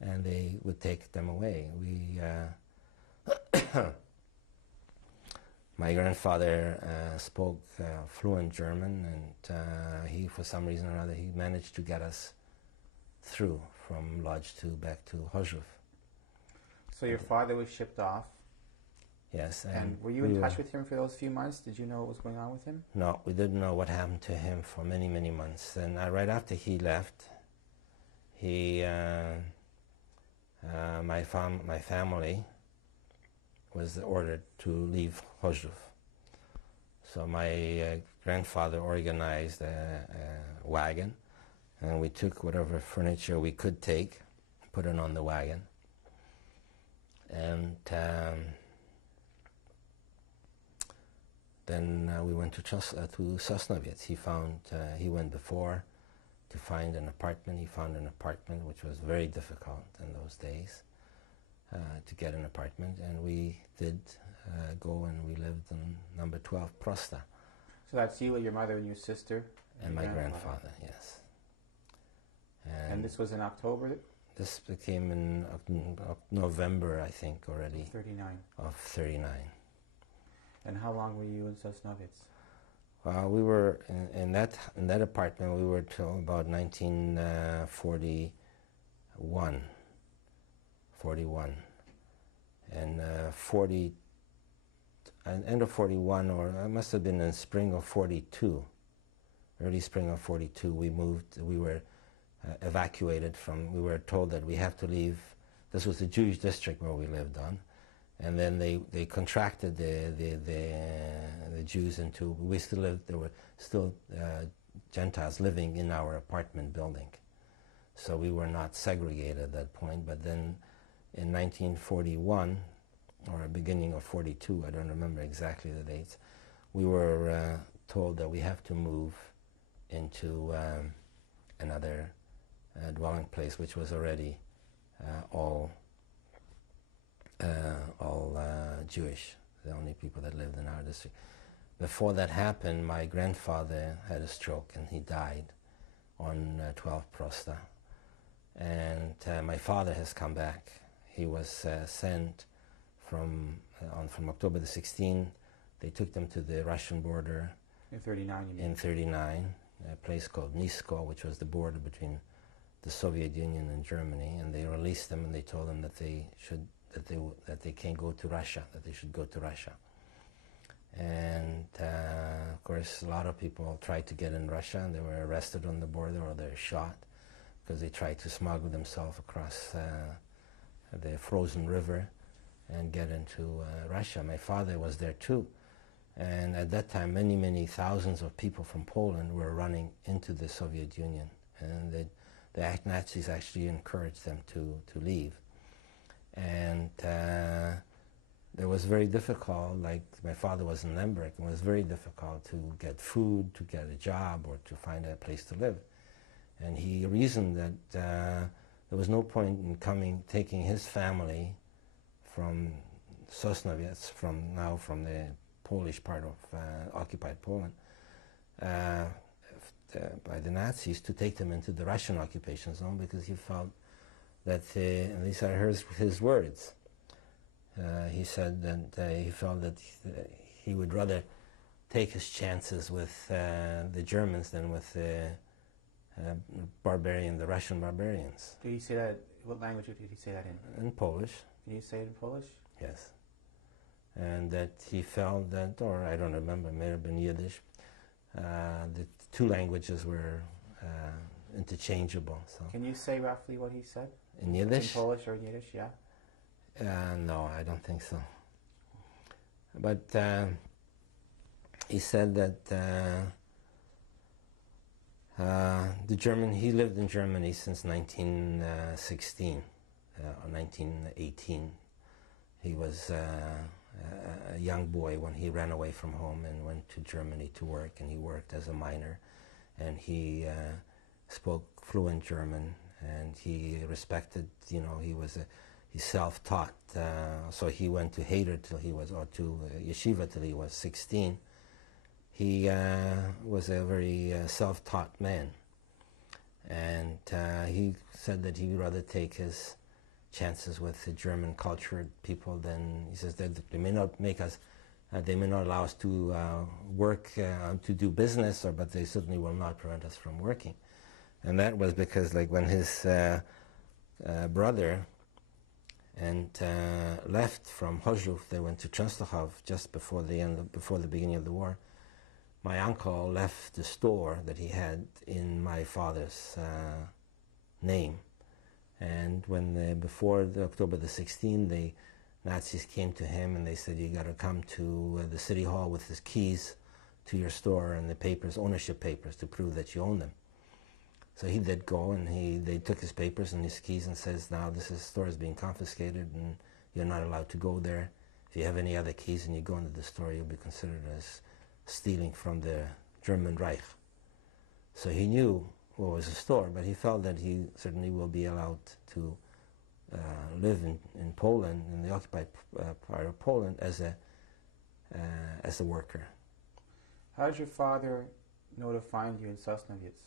and they would take them away. My grandfather spoke fluent German, and he, for some reason or other, he managed to get us through from Lodz 2 back to Chorzów. So your father was shipped off. Yes. And were you in touch with him for those few months? Did you know what was going on with him? No, we didn't know what happened to him for many, many months. And right after he left, my family was ordered to leave Chorzów. So my grandfather organized a wagon, and we took whatever furniture we could take, put it on the wagon, and then we went to Sosnowiec. He went before to find an apartment. He found an apartment, which was very difficult in those days to get an apartment, and we did go, and we lived in number 12 Prosta. So that's you, your mother, and your sister? And my grandfather, yes. And this was in October? This became in November, I think, already. 39. Of 39. And how long were you in Sosnowiec? We were in that apartment. We were till about 1941. 41, and end of 41, or it must have been in spring of 42, early spring of 42. We moved. We were evacuated from. We were told that we have to leave. This was the Jewish district where we lived on. And then they contracted the Jews into, we still lived, there were still Gentiles living in our apartment building. So we were not segregated at that point, but then in 1941, or beginning of 42, I don't remember exactly the dates, we were told that we have to move into another dwelling place, which was already all Jewish, the only people that lived in our district. Before that happened, my grandfather had a stroke and he died on 12 Prosta. And my father has come back. He was sent from October the 16th. They took them to the Russian border. In 39, you mean? In 39, a place called Nisko, which was the border between the Soviet Union and Germany, and they released them and they told them that they can't go to Russia, that they should go to Russia. And of course, a lot of people tried to get in Russia, and they were arrested on the border or they're shot because they tried to smuggle themselves across the frozen river and get into Russia. My father was there too, and at that time, many, many thousands of people from Poland were running into the Soviet Union, and the Nazis actually encouraged them to leave. And it was very difficult, like my father was in Lemberg, it was very difficult to get food, to get a job, or to find a place to live. And he reasoned that there was no point in taking his family from Sosnowiec, from the Polish part of occupied Poland, by the Nazis, to take them into the Russian occupation zone, because he felt that, and these are his words, he said that he felt that he would rather take his chances with the Germans than with the the Russian barbarians. Did he say that? What language did he say that in? In Polish. Can you say it in Polish? Yes. And that he felt that, or I don't remember, it may have been Yiddish, the two languages were interchangeable. So. Can you say roughly what he said? In Yiddish? In Polish or in Yiddish, yeah. No, I don't think so. But he said that he lived in Germany since 1916 or 1918. He was a young boy when he ran away from home and went to Germany to work, and he worked as a miner, and he spoke fluent German, and he respected, he's self-taught, so he went to Heder till he was, or to yeshiva till he was 16. He was a very self-taught man, and he said that he would rather take his chances with the German cultured people than, he says that they may not make us, they may not allow us to work, to do business, but they certainly will not prevent us from working. And that was because, like, when his brother left from Chorzów, they went to Częstochow just before the beginning of the war. My uncle left the store that he had in my father's name. And when before October the 16th, the Nazis came to him and they said, you got to come to the city hall with the keys to your store and the papers, ownership papers, to prove that you own them. So he did go, and they took his papers and his keys and says, now this store is being confiscated and you're not allowed to go there. If you have any other keys and you go into the store, you'll be considered as stealing from the German Reich. So he knew what was a store, but he felt that he certainly will be allowed to live in Poland, in the occupied part of Poland, as a worker. How did your father know to find you in Sosnowiec?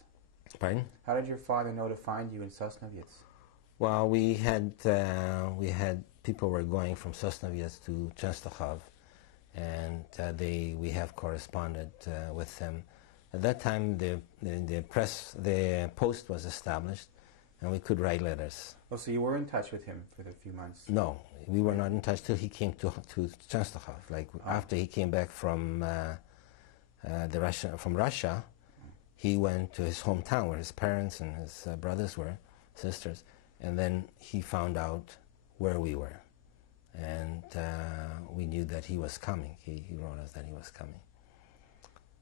Pardon? How did your father know to find you in Sosnowiec? Well, we had people were going from Sosnowiec to Częstochow, and we have corresponded with them. At that time, the post was established, and we could write letters. Oh, so you were in touch with him for a few months? No, we were not in touch till he came to Częstochow. Like after he came back from Russia, he went to his hometown where his parents and his brothers were, sisters, and then he found out where we were, and we knew that he was coming. He wrote us that he was coming.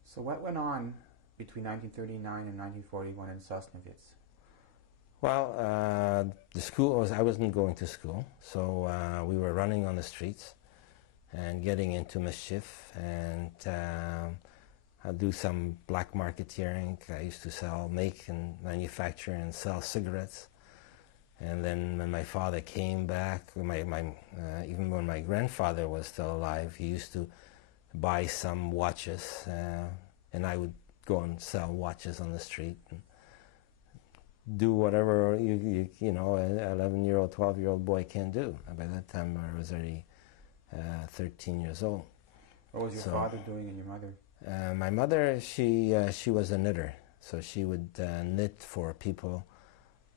So what went on between 1939 and 1941 in Sosnowiec? Well, the school I wasn't going to school, so we were running on the streets and getting into mischief, and I'd do some black marketeering. I used to make and manufacture and sell cigarettes. And then when my father came back, even when my grandfather was still alive, he used to buy some watches, and I would go and sell watches on the street and do whatever an 11-year-old, 12-year-old boy can do. By that time, I was already 13 years old. What was your father doing and your mother? My mother, she was a knitter, so she would knit for people.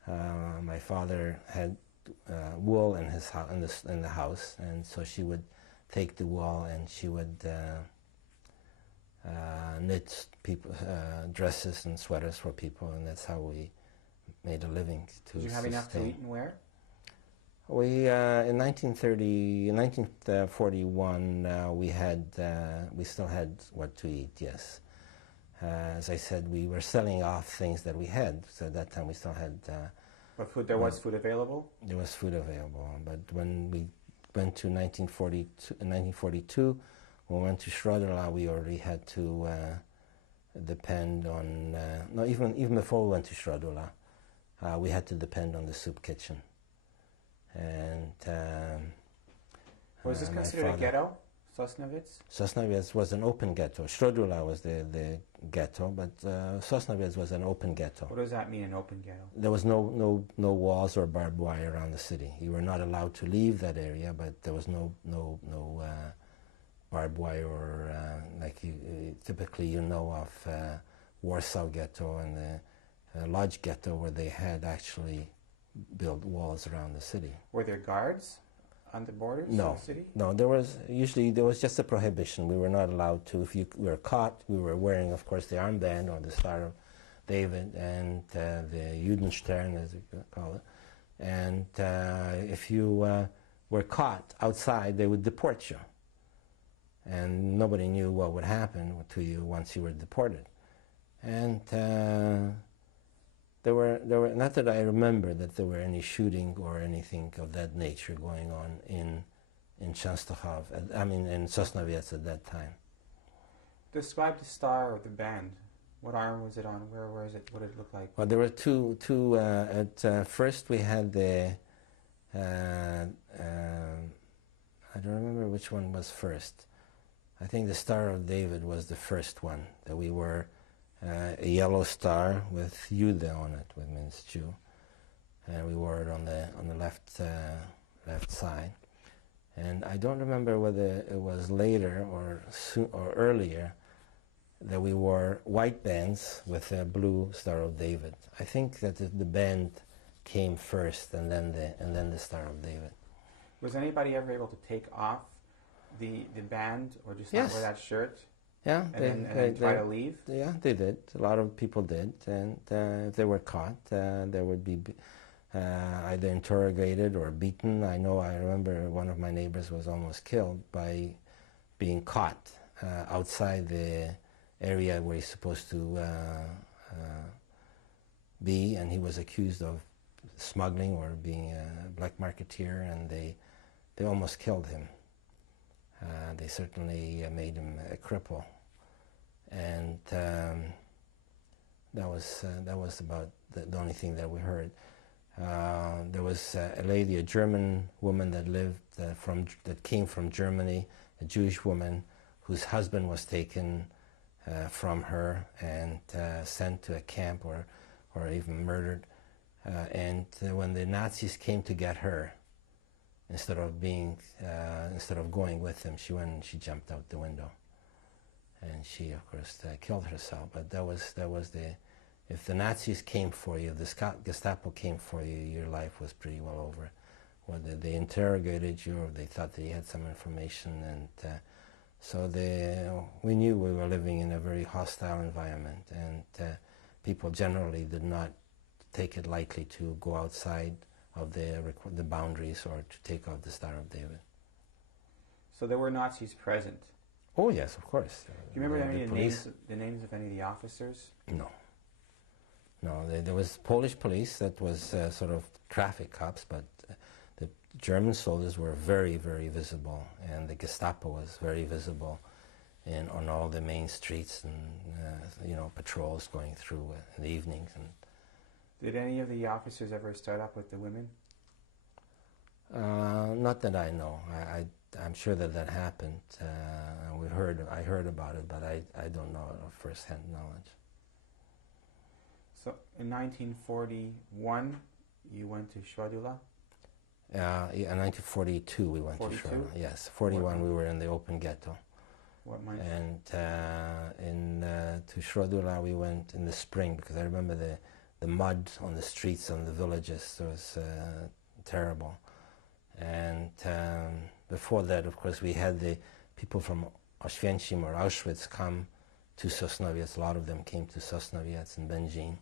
My father had wool in his in the house, and so she would take the wool and she would knit people dresses and sweaters for people, and that's how we made a living. Did you have enough to eat and wear? We in 1941 we still had what to eat. Yes, as I said, we were selling off things that we had. So at that time we still had. But food, there was food available. There was food available, but when we went to 1942, when we went to Schroederla, we already had to depend on. No, even before we went to Schroederla, we had to depend on the soup kitchen. And was this considered a ghetto, Sosnowiec? Sosnowiec was an open ghetto. Schroederla was the ghetto, but Sosnowiec was an open ghetto. What does that mean, an open ghetto? There was no walls or barbed wire around the city. You were not allowed to leave that area, but there was no barbed wire or typically of Warsaw Ghetto and the Lodz Ghetto, where they had actually built walls around the city. Were there guards on the borders of the city? No, there was just a prohibition. We were not allowed to. If you were caught, we were wearing, of course, the armband or the Star of David and the Judenstern, as we call it. And if you were caught outside, they would deport you. and nobody knew what would happen to you once you were deported. And there were not that I remember that there were any shooting or anything of that nature going on in Częstochow, in Sosnowiec at that time. Describe the star of the band. What arm was it on? Where was it? What did it look like? Well, there were two at first we had the, I don't remember which one was first. I think the Star of David was the first one, that we were a yellow star with Jude on it, which means Jew. And we wore it on the left side. And I don't remember whether it was later or earlier that we wore white bands with a blue Star of David. I think that the band came first, and then the Star of David. Was anybody ever able to take off the band, or just Yes. not wear that shirt? Yeah, And then try to leave? Yeah, they did. A lot of people did, and if they were caught, they would be either interrogated or beaten. I remember one of my neighbors was almost killed by being caught outside the area where he's supposed to be, and he was accused of smuggling or being a black marketeer, and they almost killed him. They certainly made him a cripple, and that was about the only thing that we heard. There was a lady, a German woman that came from Germany, a Jewish woman whose husband was taken from her and sent to a camp or even murdered. And when the Nazis came to get her, instead of going with them, she went and she jumped out the window, and she of course killed herself. But that was if the Nazis came for you, if the Gestapo came for you, your life was pretty well over. Whether they interrogated you or they thought that you had some information, and so we knew we were living in a very hostile environment, and people generally did not take it lightly to go outside of the boundaries or to take off the Star of David. So there were Nazis present. Oh yes, of course. Do you remember any of the names of any of the officers? No. No, there was Polish police that was sort of traffic cops, but the German soldiers were very, very visible, and the Gestapo was very visible on all the main streets, and patrols going through in the evenings. And did any of the officers ever start up with the women? not that I know. I'm sure that happened. I heard about it, but I don't know of first-hand knowledge. So in 1941, you went to Szwadula? In 1942 we went to Szwadula. Yes, 41 we were in the open ghetto. What month? And to Szwadula we went in the spring, because I remember the mud on the streets and the villages was terrible. And before that, of course, we had the people from Oświęcim or Auschwitz come to Sosnowiec. A lot of them came to Sosnowiec and Będzin,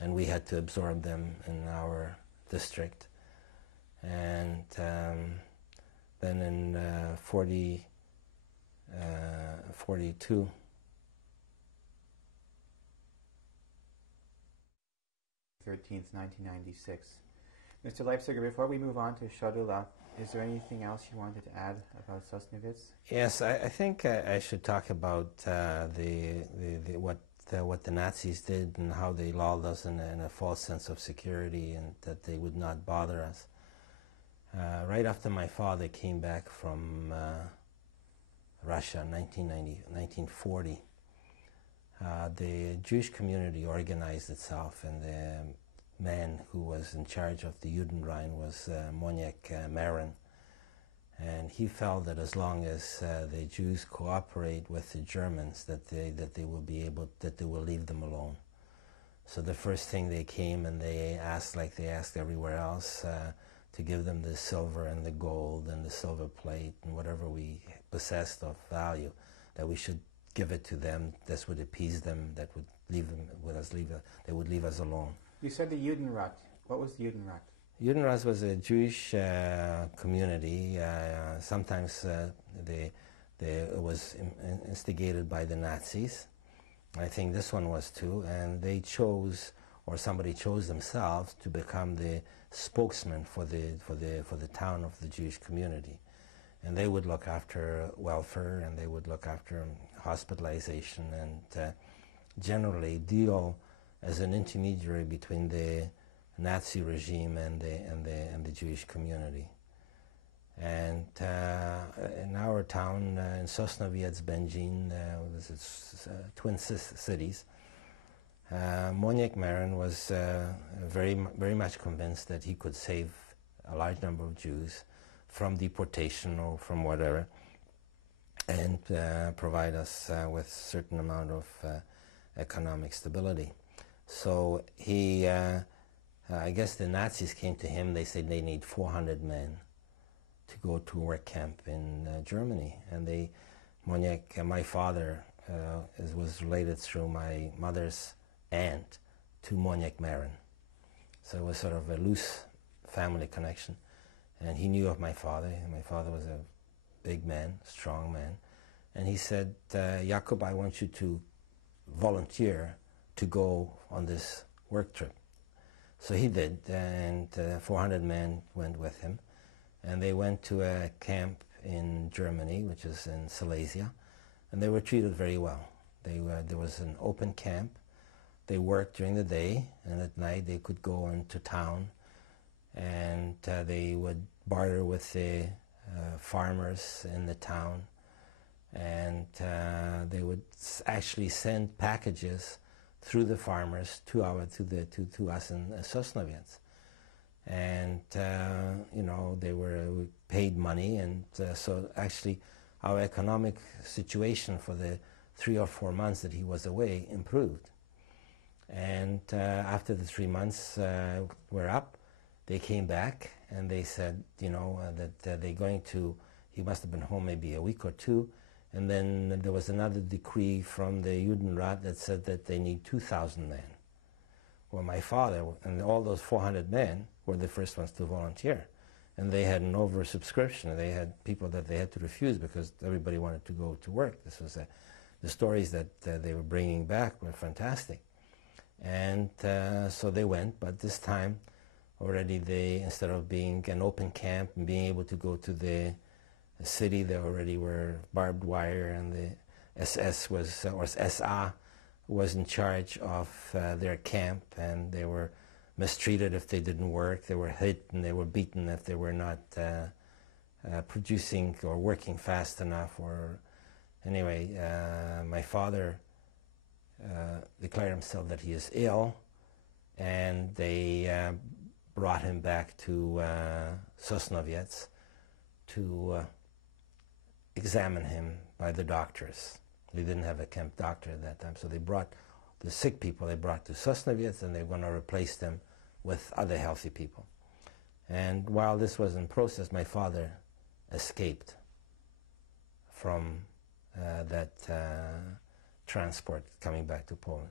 and we had to absorb them in our district. And then in 42, 13th, 1996. Mr. Leipziger, before we move on to Szwadula, is there anything else you wanted to add about Sosnowiec? Yes, I think I should talk about what the Nazis did and how they lulled us in a false sense of security and that they would not bother us. Right after my father came back from Russia in 1940, the Jewish community organized itself, and the man who was in charge of the Judenrein was Moniek Marin. And he felt that as long as the Jews cooperate with the Germans, that they will leave them alone. So the first thing they came and they asked, like they asked everywhere else, to give them the silver and the gold and the silver plate and whatever we possessed of value, that we should give it to them. This would appease them. That would leave them they would leave us alone. You said the Judenrat. What was the Judenrat? Judenrat was a Jewish community. Sometimes It was instigated by the Nazis. I think this one was too, and they chose, or somebody chose themselves to become the spokesman for the town of the Jewish community. And they would look after welfare, and they would look after hospitalization, and generally deal as an intermediary between the Nazi regime and the Jewish community. And in our town, in Sosnowiec, Będzin, twin cities, Moniek Marin was very much convinced that he could save a large number of Jews from deportation or from whatever, and provide us with a certain amount of economic stability. So he, I guess the Nazis came to him, they said they need 400 men to go to a work camp in Germany. And Moniek, my father was related through my mother's aunt to Moniek Marin. So it was sort of a loose family connection. And he knew of my father. My father was a big man, strong man. And he said, Jakob, I want you to volunteer to go on this work trip. So he did, and 400 men went with him. And they went to a camp in Germany, which is in Silesia, and they were treated very well. There was an open camp. They worked during the day, and at night they could go into town, and they would barter with the farmers in the town, and they would actually send packages through the farmers to us in Sosnowiec. And you know, they were paid money, and so actually our economic situation for the 3 or 4 months that he was away improved. And after the 3 months were up, they came back and they said, you know, that they're going to, he must have been home maybe a week or two, and then there was another decree from the Judenrat that said that they need 2,000 men. Well, my father and all those 400 men were the first ones to volunteer. And they had an oversubscription. They had people that they had to refuse because everybody wanted to go to work. This was the stories that they were bringing back were fantastic. And so they went, but this time already they, instead of being an open camp and being able to go to the city, there already were barbed wire, and the SS was, or SA, was in charge of their camp, and they were mistreated if they didn't work. They were hit and they were beaten if they were not producing or working fast enough. Or anyway, my father declared himself that he is ill, and they brought him back to Sosnowiec to examine him by the doctors. They didn't have a camp doctor at that time, so they brought the sick people, they brought to Sosnowiec, and they were going to replace them with other healthy people. And while this was in process, my father escaped from that transport coming back to Poland.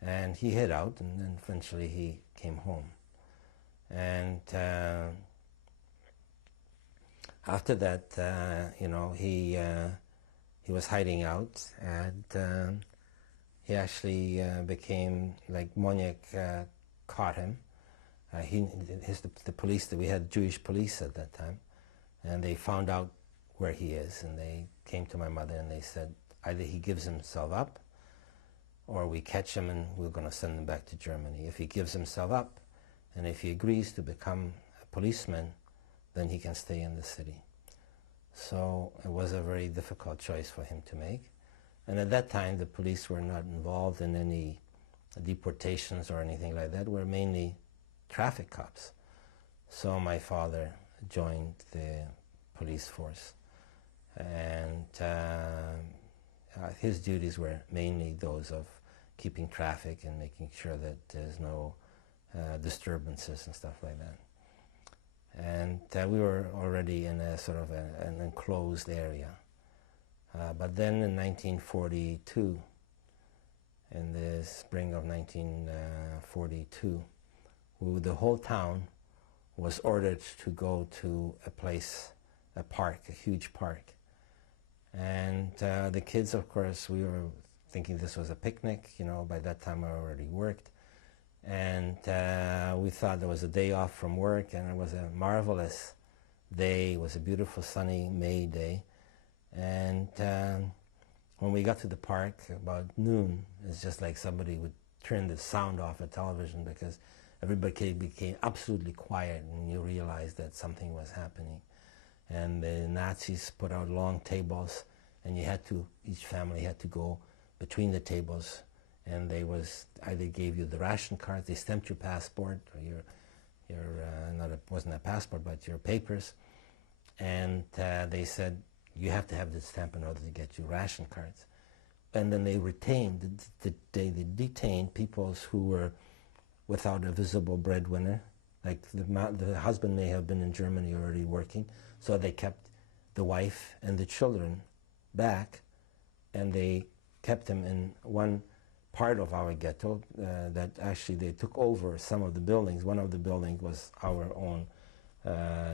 And he hid out, and then eventually he came home. And after that, you know, he was hiding out, and he actually became, like, Moniek caught him. The police, we had Jewish police at that time, and they found out where he is, and they came to my mother and they said, either he gives himself up, or we catch him and we're going to send him back to Germany. If he gives himself up, and if he agrees to become a policeman, then he can stay in the city. So it was a very difficult choice for him to make. And at that time, the police were not involved in any deportations or anything like that. We're mainly traffic cops. So my father joined the police force. And his duties were mainly those of keeping traffic and making sure that there's no disturbances and stuff like that. And we were already in a sort of an enclosed area. But then in 1942, in the spring of 1942, the whole town was ordered to go to a place, a park, a huge park. And the kids, of course, we were thinking this was a picnic. You know, by that time I already worked. And we thought there was a day off from work, and it was a marvelous day. It was a beautiful sunny May day. And when we got to the park about noon, it's just like somebody would turn the sound off at television, because everybody became absolutely quiet, and you realized that something was happening. And the Nazis put out long tables, and each family had to go between the tables, and they either gave you the ration cards, they stamped your passport, or wasn't a passport, but your papers, and they said you have to have this stamp in order to get your ration cards. And then they detained people who were without a visible breadwinner, like the husband may have been in Germany already working, so they kept the wife and the children back, and they kept them in one part of our ghetto that actually they took over some of the buildings. One of the buildings was our own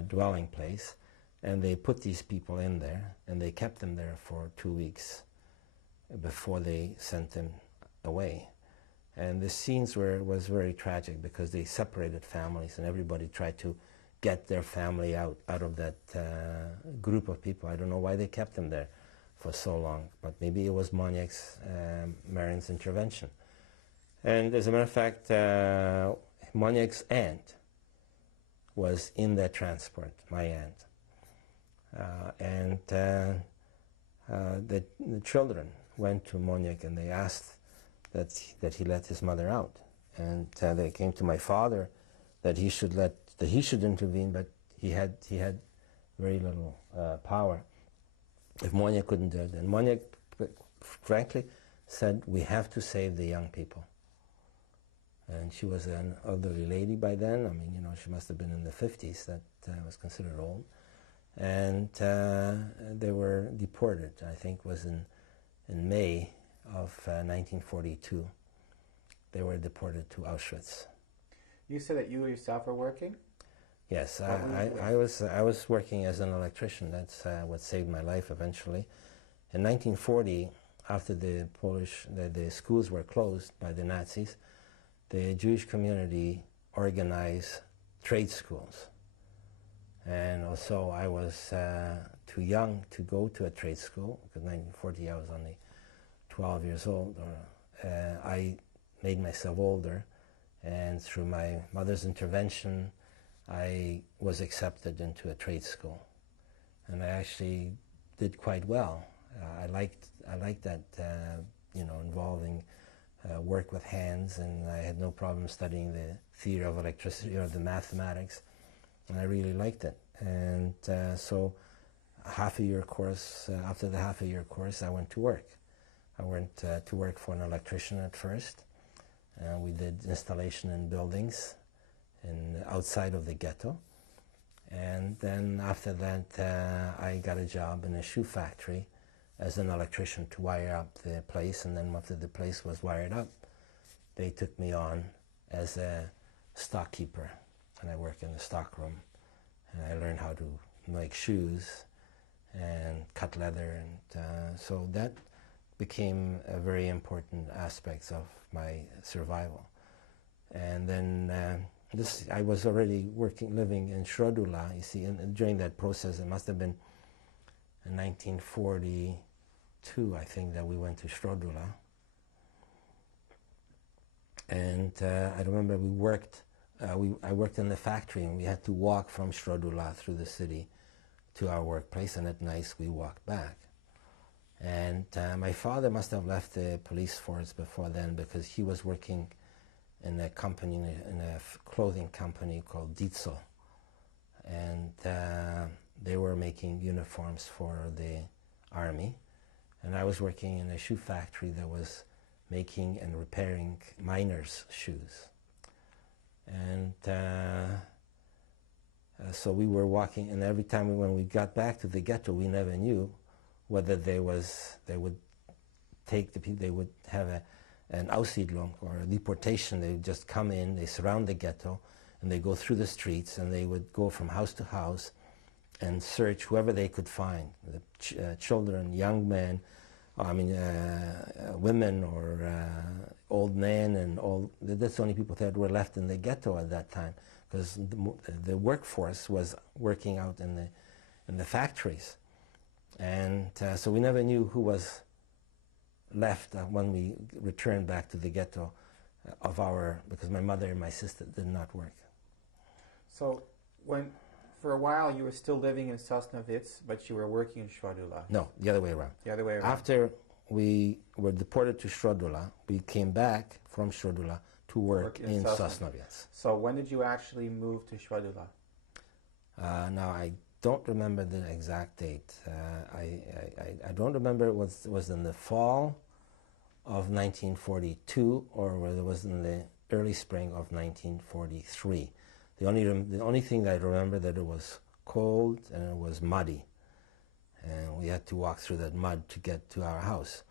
dwelling place, and they put these people in there, and they kept them there for 2 weeks before they sent them away. And the scenes was very tragic, because they separated families, and everybody tried to get their family out of that group of people. I don't know why they kept them there for so long, but maybe it was Moniak's, Marion's intervention. And as a matter of fact, Moniak's aunt was in that transport, my aunt. And the children went to Moniak, and they asked that he let his mother out. And they came to my father that he should intervene, but he had very little power if Moniak couldn't do it. And Moniak, frankly, said, we have to save the young people. And she was an elderly lady by then. I mean, you know, she must have been in the 50s. That was considered old. And they were deported, I think was in May of 1942. They were deported to Auschwitz. You said that you yourself were working? Yes, I was working as an electrician. That's what saved my life eventually. In 1940, after the schools were closed by the Nazis, the Jewish community organized trade schools. And also I was too young to go to a trade school, because in 1940 I was only 12 years old. I made myself older, and through my mother's intervention, I was accepted into a trade school, and I actually did quite well. I liked that, you know, involving work with hands, and I had no problem studying the theory of electricity or the mathematics, and I really liked it. And so, half-a-year course. After the half-a-year course, I went to work. I went to work for an electrician at first. We did installation in buildings outside of the ghetto. And then after that, I got a job in a shoe factory as an electrician to wire up the place. And then after the place was wired up, they took me on as a stock keeper. And I worked in the stock room. And I learned how to make shoes and cut leather. And so that became a very important aspect of my survival. And then I was already living in Shrodula, you see, and during that process, it must have been in 1942, I think, that we went to Shrodula. And I remember we worked, I worked in the factory, and we had to walk from Shrodula through the city to our workplace, and at night we walked back. And my father must have left the police force before then, because he was working in a company, in a clothing company called Ditzo. And they were making uniforms for the army. And I was working in a shoe factory that was making and repairing miners' shoes. And so we were walking, and every time when we got back to the ghetto, we never knew whether they would take the people, they would have an Aussiedlung or a deportation. They would just come in, they surround the ghetto, and they go through the streets, and they would go from house to house and search whoever they could find, the children, young men, women or old men, and all. That's the only people that were left in the ghetto at that time, because the workforce was working out in the factories, and so we never knew who was left when we returned back to the ghetto because my mother and my sister did not work. So for a while you were still living in Sosnowiec, but you were working in Schrodula. No, the other way around. The other way around. After we were deported to Schrodula, we came back from Schrodula to work in Sosnowiec. So when did you actually move to Schrodula? Now I don't remember the exact date. I don't remember it was in the fall of 1942 or whether it was in the early spring of 1943. The only thing that I remember that it was cold and it was muddy, and we had to walk through that mud to get to our house.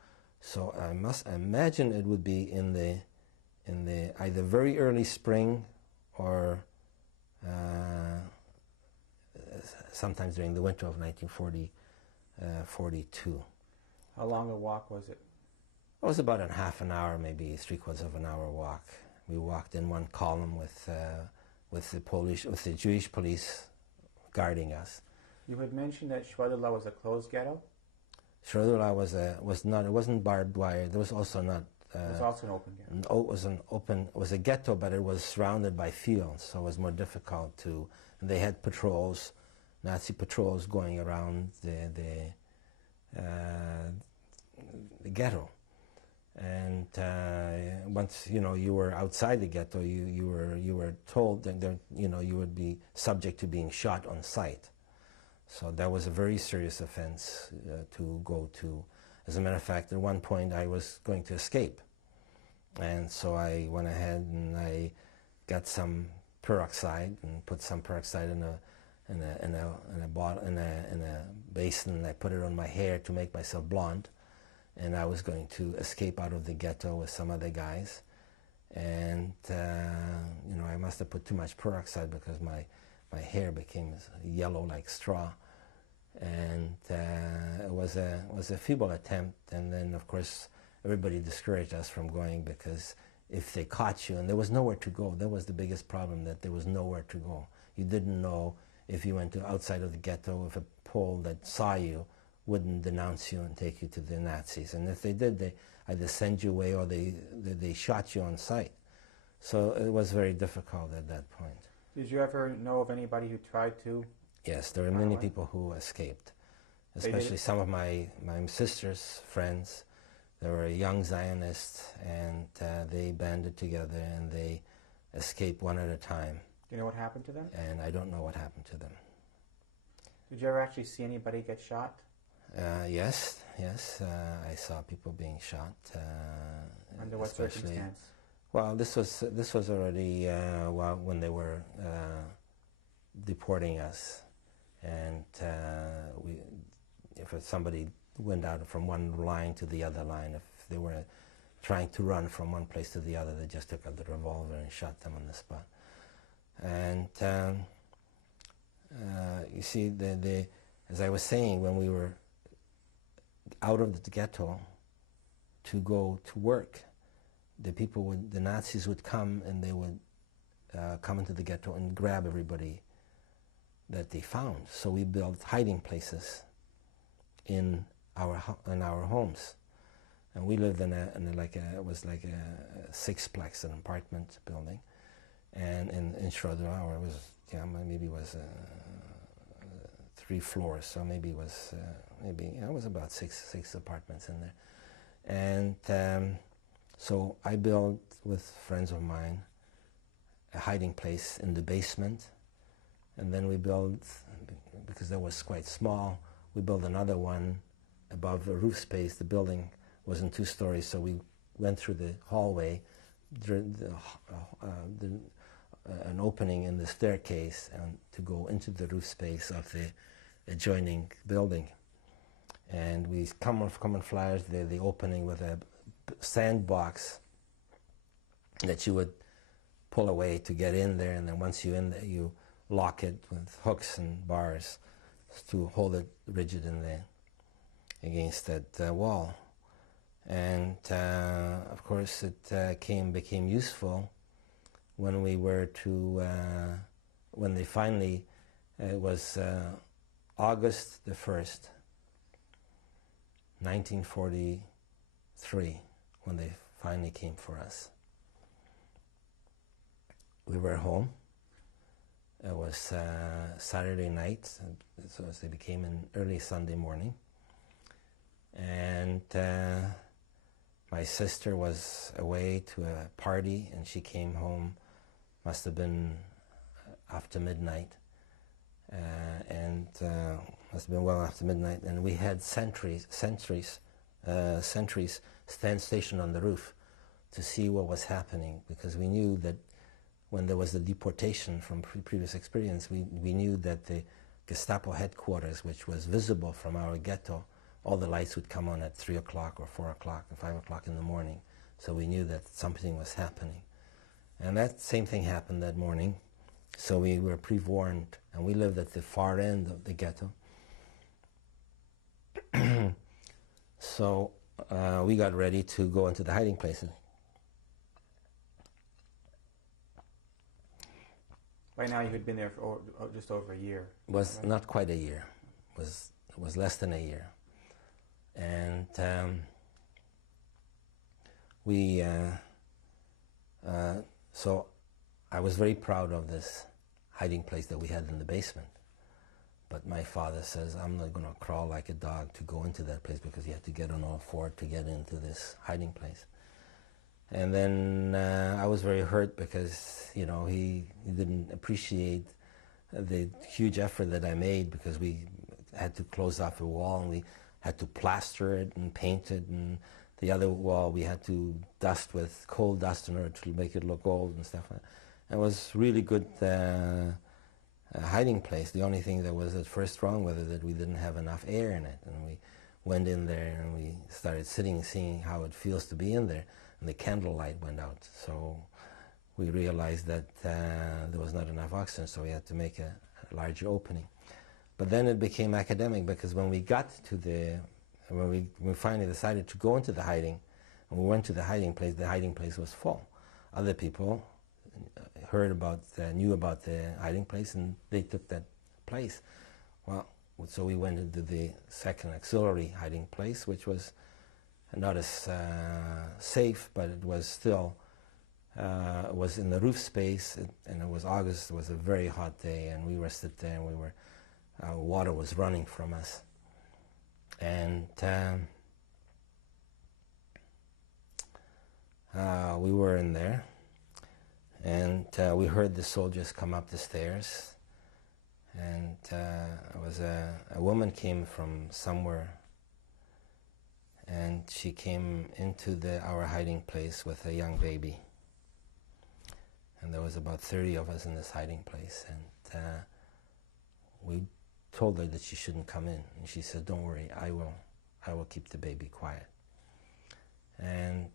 So I must imagine it would be in the either very early spring or sometimes during the winter of 1942. How long a walk was it? It was about a half an hour, maybe 3/4 of an hour walk. We walked in one column with the Jewish police guarding us. You had mentioned that Schrodula was a closed ghetto? Schrodula was not. It wasn't barbed wire. There was also not. It was also an open ghetto. It was a ghetto, but it was surrounded by fields, so it was more difficult to. And they had patrols, Nazi patrols going around the ghetto. And once you were outside the ghetto, you were told that you would be subject to being shot on sight. So that was a very serious offense to go to. As a matter of fact, at one point I was going to escape, and so I went ahead and I got some peroxide and put some peroxide in a bottle in a basin, and I put it on my hair to make myself blonde. And I was going to escape out of the ghetto with some other guys, and I must have put too much peroxide because my hair became yellow like straw, and it was a feeble attempt. And then of course everybody discouraged us from going, because if they caught you, and there was nowhere to go. That was the biggest problem, that there was nowhere to go. You didn't know if you went to outside of the ghetto, if a Pole that saw you wouldn't denounce you and take you to the Nazis. And if they did, they either send you away or they shot you on sight. So it was very difficult at that point. Did you ever know of anybody who tried to? Yes, there were many people who escaped, especially some of my sister's friends. They were young Zionists, and they banded together and they escaped one at a time. Do you know what happened to them? And I don't know what happened to them. Did you ever actually see anybody get shot? Yes. I saw people being shot. Under what circumstance? Well, this was already when they were deporting us, and if somebody went out from one line to the other line, if they were trying to run from one place to the other, they just took out the revolver and shot them on the spot. And you see, as I was saying, when we were out of the ghetto to go to work, the Nazis would come, and they would come into the ghetto and grab everybody that they found. So we built hiding places in our homes, and we lived in it was like a sixplex, an apartment building, and in Schrodula, or it was maybe it was 3 floors, so maybe it was it was about six apartments in there. And so I built with friends of mine a hiding place in the basement, and then we built, because that was quite small, we built another one above the roof space. The building was in 2 stories, so we went through the hallway, an opening in the staircase, and to go into the roof space of the adjoining building. And we come on flyers, the opening with a sandbox that you would pull away to get in there, and then once you're in there, you lock it with hooks and bars to hold it rigid in there against that wall. And of course it became useful when we were to, when they finally, it was August the 1st, 1943, when they finally came for us. We were home. It was Saturday night, so they became an early Sunday morning. And my sister was away to a party, and she came home, must have been after midnight, must have been well after midnight, and we had sentries stationed on the roof to see what was happening, because we knew that when there was the deportation from previous experience, we knew that the Gestapo headquarters, which was visible from our ghetto, all the lights would come on at 3 o'clock or 4 o'clock or 5 o'clock in the morning. So we knew that something was happening. And that same thing happened that morning. So we were pre-warned, and we lived at the far end of the ghetto. So we got ready to go into the hiding places. By now you had been there for just over a year. Was right? Not quite a year. It was less than a year. And so I was very proud of this hiding place that we had in the basement. But my father says, I'm not going to crawl like a dog to go into that place, because you have to get on all four to get into this hiding place. And then I was very hurt, because, you know, he didn't appreciate the huge effort that I made, because we had to close off a wall, and we had to plaster it and paint it, and the other wall we had to dust with coal dust in order to make it look old and stuff like that. It was really good hiding place. The only thing that was at first wrong with it, that we didn't have enough air in it, and we went in there and we started sitting, seeing how it feels to be in there, and the candlelight went out. So we realized that there was not enough oxygen, so we had to make a larger opening. But then it became academic, because when we got to when we finally decided to go into the hiding, and we went to the hiding place was full. Other people knew about the hiding place, and they took that place. Well, so we went into the second auxiliary hiding place, which was not as safe, but it was still, it was in the roof space, and it was August. It was a very hot day, and we rested there, and water was running from us. And we were in there, and we heard the soldiers come up the stairs, and it was a woman came from somewhere, and she came into our hiding place with a young baby. And there was about 30 of us in this hiding place, and we told her that she shouldn't come in, and she said, "Don't worry, I will keep the baby quiet." And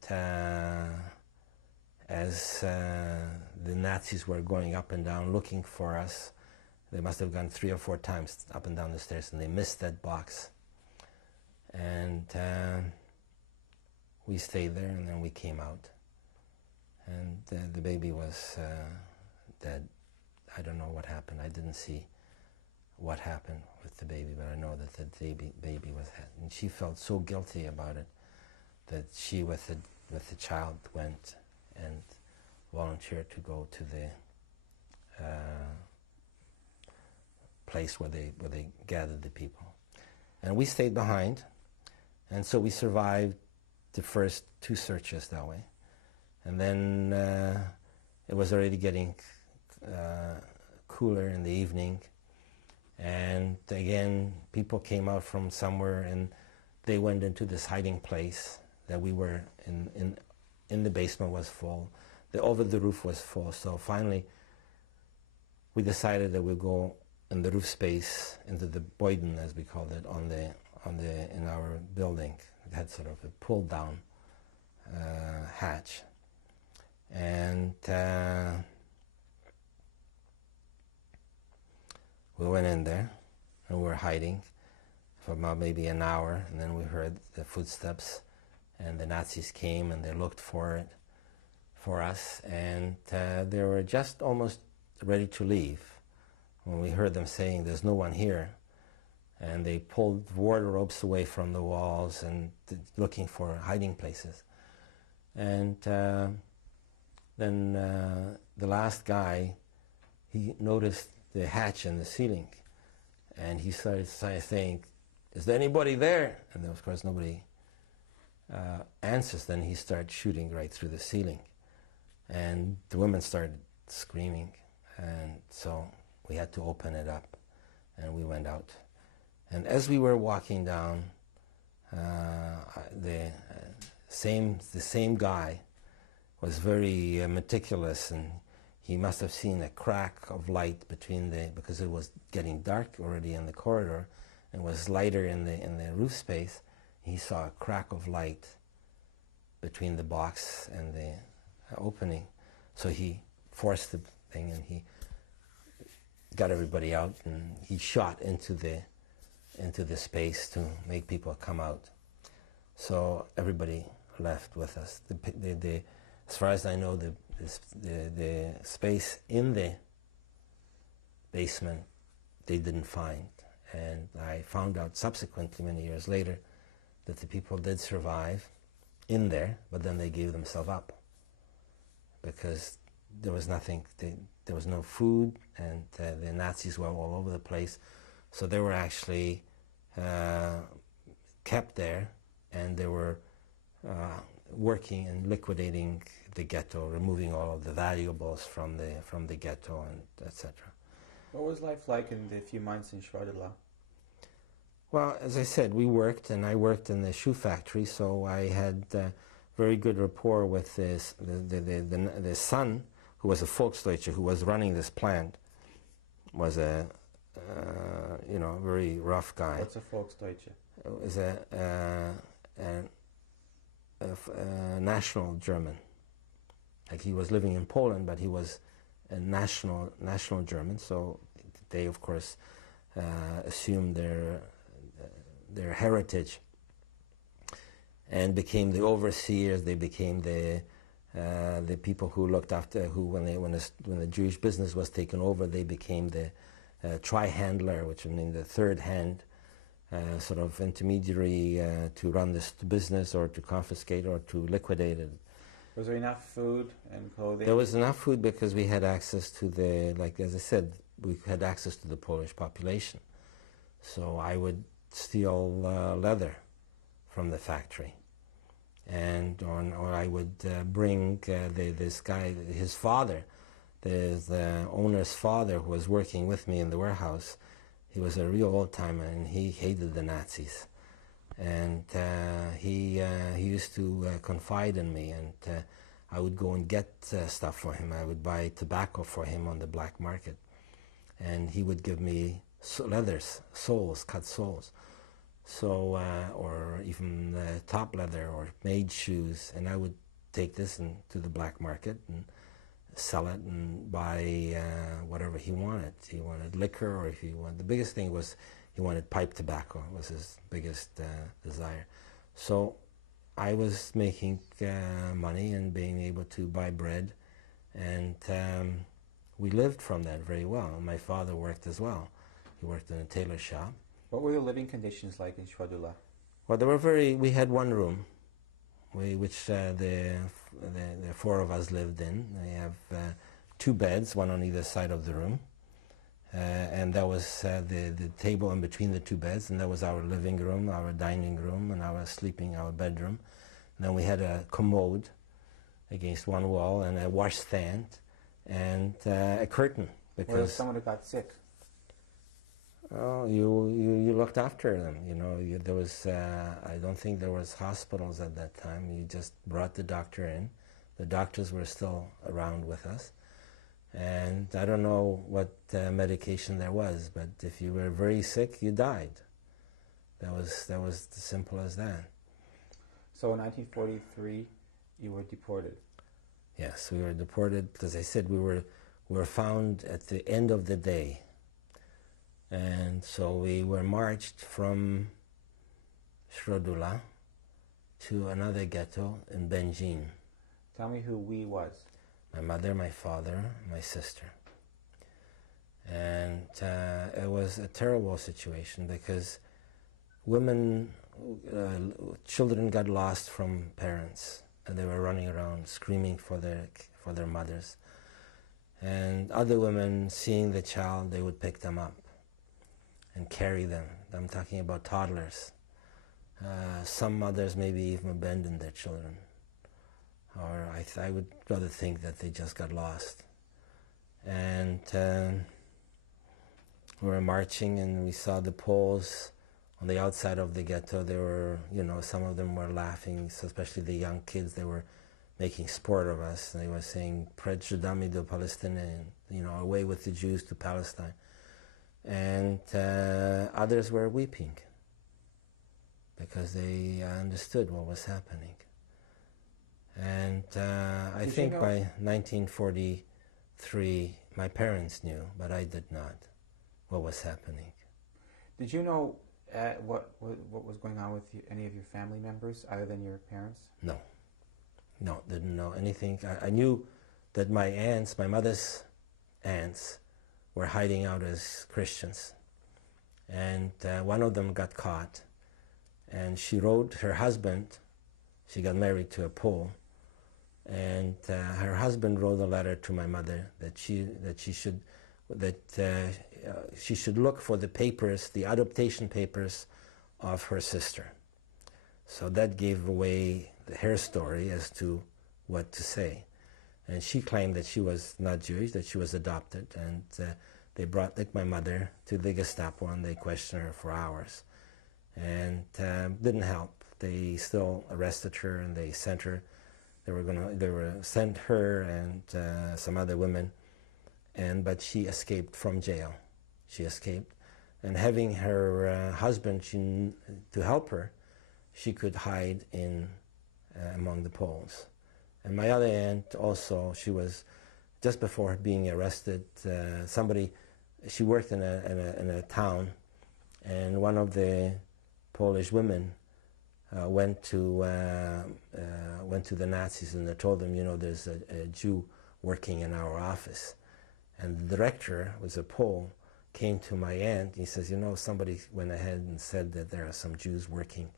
as the Nazis were going up and down looking for us, they must have gone 3 or 4 times up and down the stairs, and they missed that box. And we stayed there, and then we came out, and the baby was dead. I don't know what happened. I didn't see what happened with the baby, but I know that the baby was dead. And she felt so guilty about it that she, with the child, went and volunteered to go to the place where they gathered the people. And we stayed behind, and so we survived the first 2 searches that way. And then it was already getting cooler in the evening, and again people came out from somewhere, and they went into this hiding place that we were in the basement was full. Over the roof was full. So finally we decided that we'd go in the roof space, into the Boyden, as we called it, in our building. It had sort of a pull down hatch, and we went in there, and we were hiding for about maybe an hour, and then we heard the footsteps, and the Nazis came and they looked for us, and they were just almost ready to leave when we heard them saying, "There's no one here." And they pulled wardrobes away from the walls and looking for hiding places. And then the last guy, he noticed the hatch in the ceiling, and he started saying, "Is there anybody there?" And then, of course, nobody answers. Then he started shooting right through the ceiling, and the women started screaming, and so we had to open it up, and we went out. And as we were walking down, the same guy was very meticulous, and he must have seen a crack of light because it was getting dark already in the corridor, and was lighter in the roof space. He saw a crack of light between the box and the opening, so he forced the thing, and he got everybody out, and he shot into the space to make people come out. So everybody left with us. As far as I know, the space in the basement they didn't find, and I found out subsequently, many years later, that the people did survive in there, but then they gave themselves up because there was nothing. There was no food, and the Nazis were all over the place. So they were actually kept there, and they were working and liquidating the ghetto, removing all of the valuables from the ghetto, and etc. What was life like in the few months in Shverdula? Well, as I said, we worked, and I worked in the shoe factory, so I had very good rapport with the son, who was a Volksdeutscher, who was running this plant, was a very rough guy. What's a Volksdeutsche? It was a national German. Like, he was living in Poland, but he was a national German. So they, of course, assumed their heritage and became the overseers. They became the people who looked after, when the Jewish business was taken over, they became the tri-handler, which means the third hand sort of intermediary to run this business, or to confiscate, or to liquidate it. Was there enough food and clothing? There was enough food because we had access to as I said, we had access to the Polish population. So I would steal leather from the factory, or I would bring this guy, his father, the owner's father, who was working with me in the warehouse. He was a real old-timer, and he hated the Nazis. And he used to confide in me, and I would go and get stuff for him. I would buy tobacco for him on the black market, and he would give me leathers, soles, cut soles, so or even top leather or made shoes, and I would take this to the black market and sell it and buy whatever he wanted. He wanted liquor, or the biggest thing was he wanted pipe tobacco, was his biggest desire. So I was making money and being able to buy bread, and we lived from that very well. My father worked as well. He worked in a tailor shop. What were the living conditions like in Shverdula? Well, we had one room, which the four of us lived in. We have two beds, one on either side of the room. And that was the table in between the two beds, and that was our living room, our dining room, and our bedroom. And then we had a commode against one wall, and a washstand, and a curtain. What if someone got sick? Oh, you looked after them. There was I don't think there was hospitals at that time. You just brought the doctor in. The doctors were still around with us. And I don't know what medication there was, but if you were very sick, you died. That was as simple as that. So in 1943, you were deported. Yes, we were deported. As I said, we were found at the end of the day. And so we were marched from Shrodula to another ghetto in Benjin. Tell me who we was. My mother, my father, my sister. And it was a terrible situation because women, children got lost from parents, and they were running around screaming for their mothers. And other women, seeing the child, they would pick them up and carry them. I'm talking about toddlers. Some mothers maybe even abandoned their children. Or I would rather think that they just got lost. And we were marching, and we saw the Poles on the outside of the ghetto. They were, some of them were laughing, so especially the young kids. They were making sport of us. They were saying, "Precz Żydami do Palestyny," away with the Jews to Palestine. And others were weeping because they understood what was happening. And I think by 1943, my parents knew, but I did not, what was happening. Did you know what was going on with any of your family members other than your parents? No, didn't know anything. I knew that my aunts, my mother's aunts, were hiding out as Christians. And one of them got caught, and she wrote her husband, she got married to a Pole, and her husband wrote a letter to my mother that she should look for the papers, the adoption papers of her sister. So that gave away her story as to what to say. And she claimed that she was not Jewish, that she was adopted, and they brought my mother to the Gestapo, and they questioned her for hours. And didn't help. They still arrested her, and they sent her. They were sent her and some other women, but she escaped from jail. She escaped, and having her husband to help her, she could hide in among the Poles. And my other aunt also, she was just before being arrested. She worked in a town, and one of the Polish women went to the Nazis, and they told them, there's a Jew working in our office. And the director was a Pole, came to my aunt. He says, somebody went ahead and said that there are some Jews working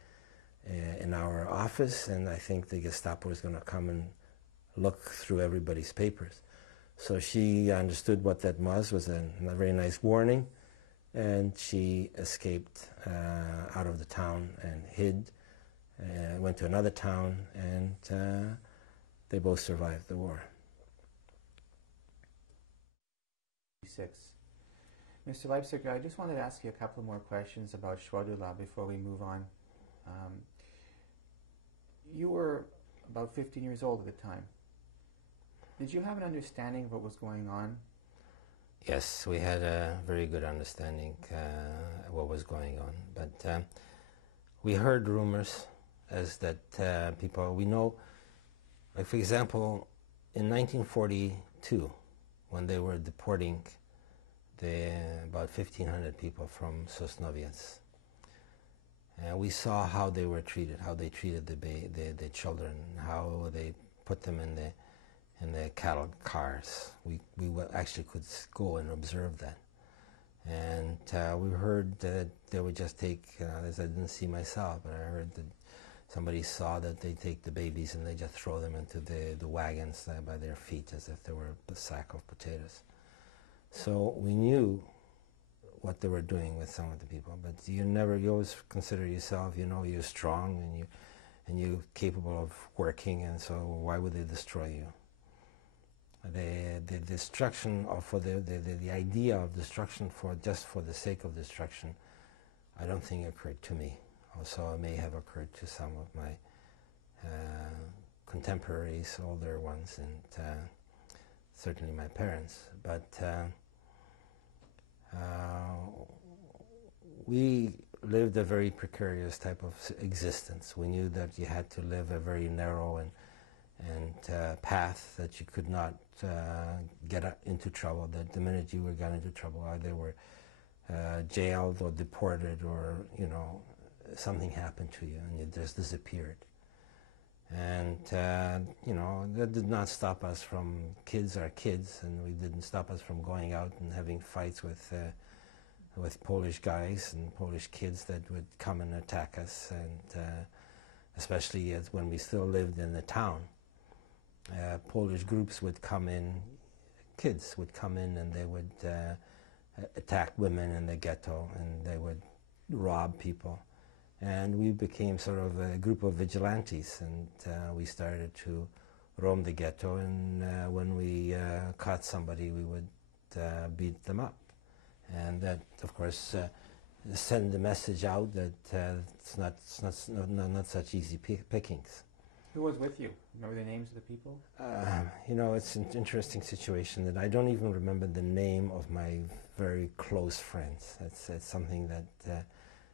in our office, and I think the Gestapo is going to come and look through everybody's papers. So she understood what that was a very nice warning, and she escaped out of the town and hid, went to another town, and they both survived the war. Mr. Leipziger, I just wanted to ask you a couple more questions about Shrodula before we move on. You were about 15 years old at the time. Did you have an understanding of what was going on? Yes, we had a very good understanding of what was going on. But we heard rumors as that people we know, like for example, in 1942, when they were deporting about 1,500 people from Sosnowiec, we saw how they were treated, how they treated the children, how they put them in the cattle cars. We actually could go and observe that. And we heard that they would just take, as I didn't see myself, but I heard that somebody saw that they take the babies and they just throw them into the wagons by their feet as if they were a sack of potatoes. So we knew what they were doing with some of the people, but you always consider yourself, you're strong and you're capable of working, and so why would they destroy you? The destruction, or for the idea of destruction just for the sake of destruction, I don't think occurred to me. Also, it may have occurred to some of my contemporaries, older ones, and certainly my parents. But we lived a very precarious type of existence. We knew that you had to live a very narrow and path, that you could not get into trouble, that the minute you got into trouble, there were jailed or deported, or something happened to you and you just disappeared. And that did not stop us from kids are kids, and we didn't stop us from going out and having fights with Polish guys and Polish kids that would come and attack us, and especially when we still lived in the town. Polish groups would come in, kids would come in, and they would attack women in the ghetto, and they would rob people. And we became sort of a group of vigilantes, and we started to roam the ghetto, and when we caught somebody, we would beat them up. And that, of course, send the message out that it's not such easy pickings. Who was with you? Remember the names of the people? It's an interesting situation that I don't even remember the name of my very close friends. It's something that,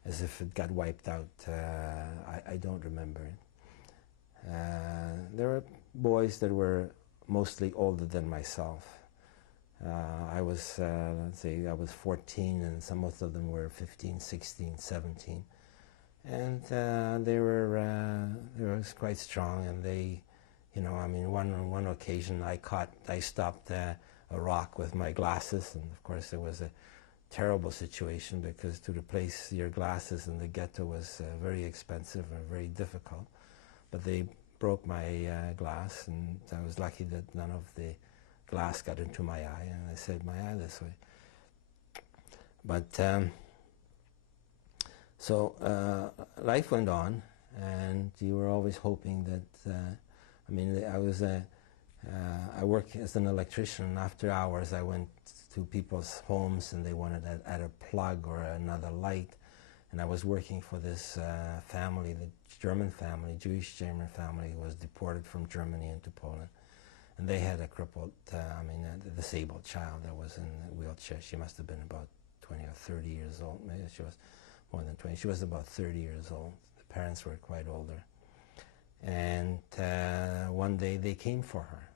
as if it got wiped out, I don't remember it. There were boys that were mostly older than myself. I was, let's say, I was 14, and some of them were 15, 16, 17. And they were quite strong, and they, on one occasion I stopped a rock with my glasses, and of course it was a terrible situation because to replace your glasses in the ghetto was very expensive and very difficult. But they broke my glass, and I was lucky that none of the glass got into my eye, and I saved my eye this way. But so life went on, and you were always hoping that, I worked as an electrician, and after hours I went to people's homes and they wanted to add a plug or another light, and I was working for this family, the German family, Jewish German family, who was deported from Germany into Poland, and they had a crippled, a disabled child that was in a wheelchair. She must have been about 20 or 30 years old. Maybe she was more than 20. She was about 30 years old. The parents were quite older. And one day they came for her.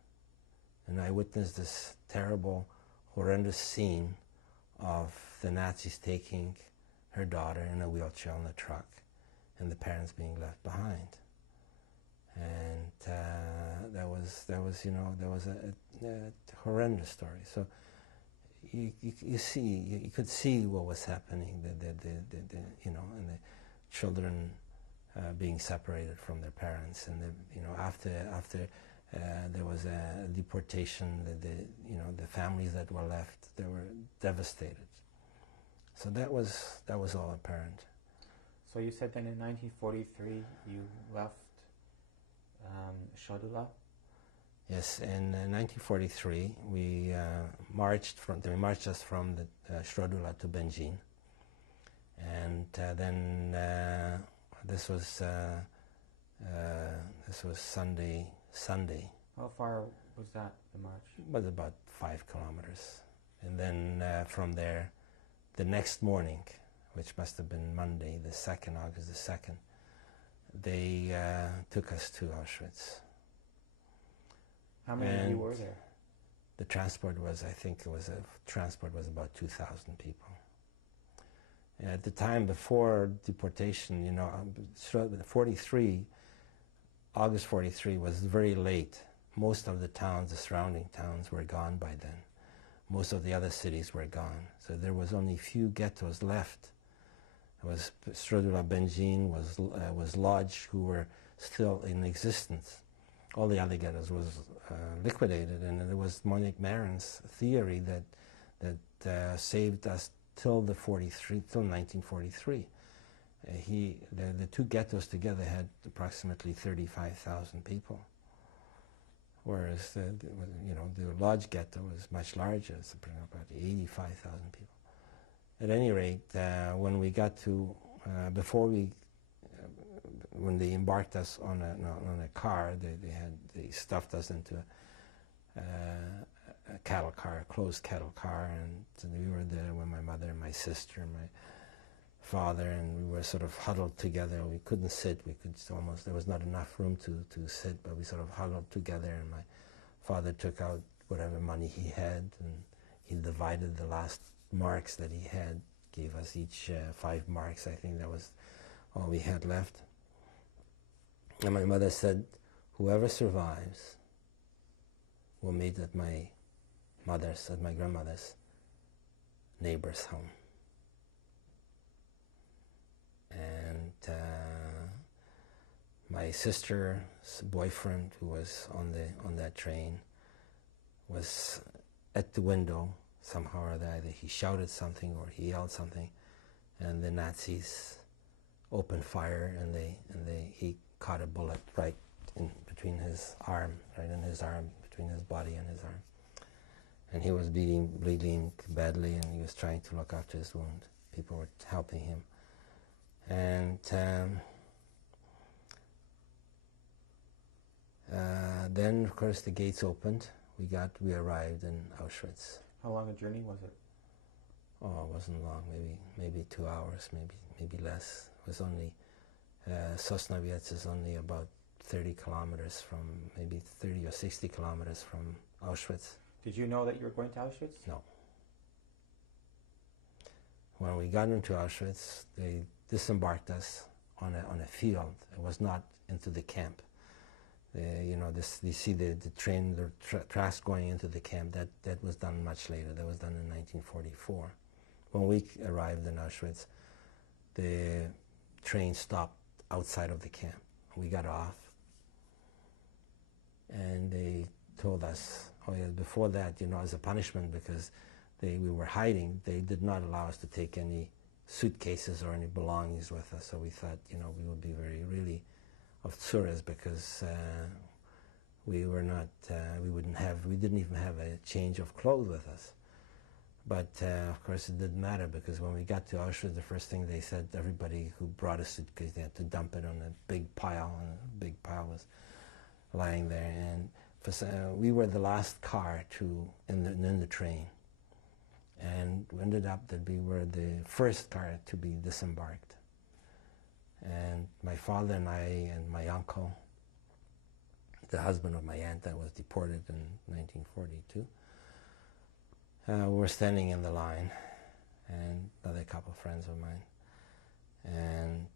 And I witnessed this terrible, horrendous scene of the Nazis taking her daughter in a wheelchair on the truck and the parents being left behind. And that was a horrendous story. So you could see what was happening, and the children being separated from their parents, and after there was a deportation, the families that were left, they were devastated. So that was all apparent. So you said that in 1943 you left Stradula? Yes, in 1943 we marched us from the Stradula to Benjin, and then this was Sunday. How far was that, the march? It was about 5 kilometers, and then from there, the next morning, which must have been Monday, the 2nd, August the 2nd, they took us to Auschwitz. How many of you were there? The transport was, transport was about 2,000 people. At the time before deportation, August 43 was very late. Most of the towns, the surrounding towns, were gone by then. Most of the other cities were gone. So there was only few ghettos left. It was Stradula, Benjin, was Lodz, who were still in existence. All the other ghettos was liquidated, and it was Monique Marin's theory that saved us till 1943. The two ghettos together had approximately 35,000 people, whereas the Lodz ghetto was much larger. It's about 85,000 people. At any rate, when we got to when they embarked us on a car, they stuffed us into a cattle car, a closed cattle car, and we were there with my mother and my sister and my father, and we were sort of huddled together. We couldn't sit. There was not enough room to sit, but we sort of huddled together, and my father took out whatever money he had, and he divided the last marks that he had, gave us each 5 marks. I think that was all we had left. And my mother said, whoever survives will meet at my grandmother's neighbor's home. And my sister's boyfriend, who was on that train, was at the window somehow or other. Either he shouted something or he yelled something, and the Nazis opened fire, and he caught a bullet right in between his arm, between his body and his arm. And he was bleeding badly, and he was trying to look after his wound. People were helping him. And then, of course, the gates opened. We arrived in Auschwitz. How long a journey was it? Oh, it wasn't long. Maybe 2 hours, maybe less. It was only Sosnowiec is only about 30 kilometers from, maybe 30 or 60 kilometers from Auschwitz. Did you know that you were going to Auschwitz? No. When we got into Auschwitz, they disembarked us on a field. It was not into the camp. You see the train, the tracks going into the camp. That was done much later. That was done in 1944. When we arrived in Auschwitz, the train stopped outside of the camp. We got off, and they told us, oh yeah, before that, as a punishment, because we were hiding, they did not allow us to take any suitcases or any belongings with us. So we thought, we would be really of tsuras, because we didn't even have a change of clothes with us. But of course it didn't matter, because when we got to Auschwitz, the first thing they said, everybody who brought a suitcase, they had to dump it on a big pile, and a big pile was lying there. And we were the last car in the train, and we ended up that we were the first car to be disembarked. And my father and I and my uncle, the husband of my aunt that was deported in 1942, were standing in the line, and another couple of friends of mine. And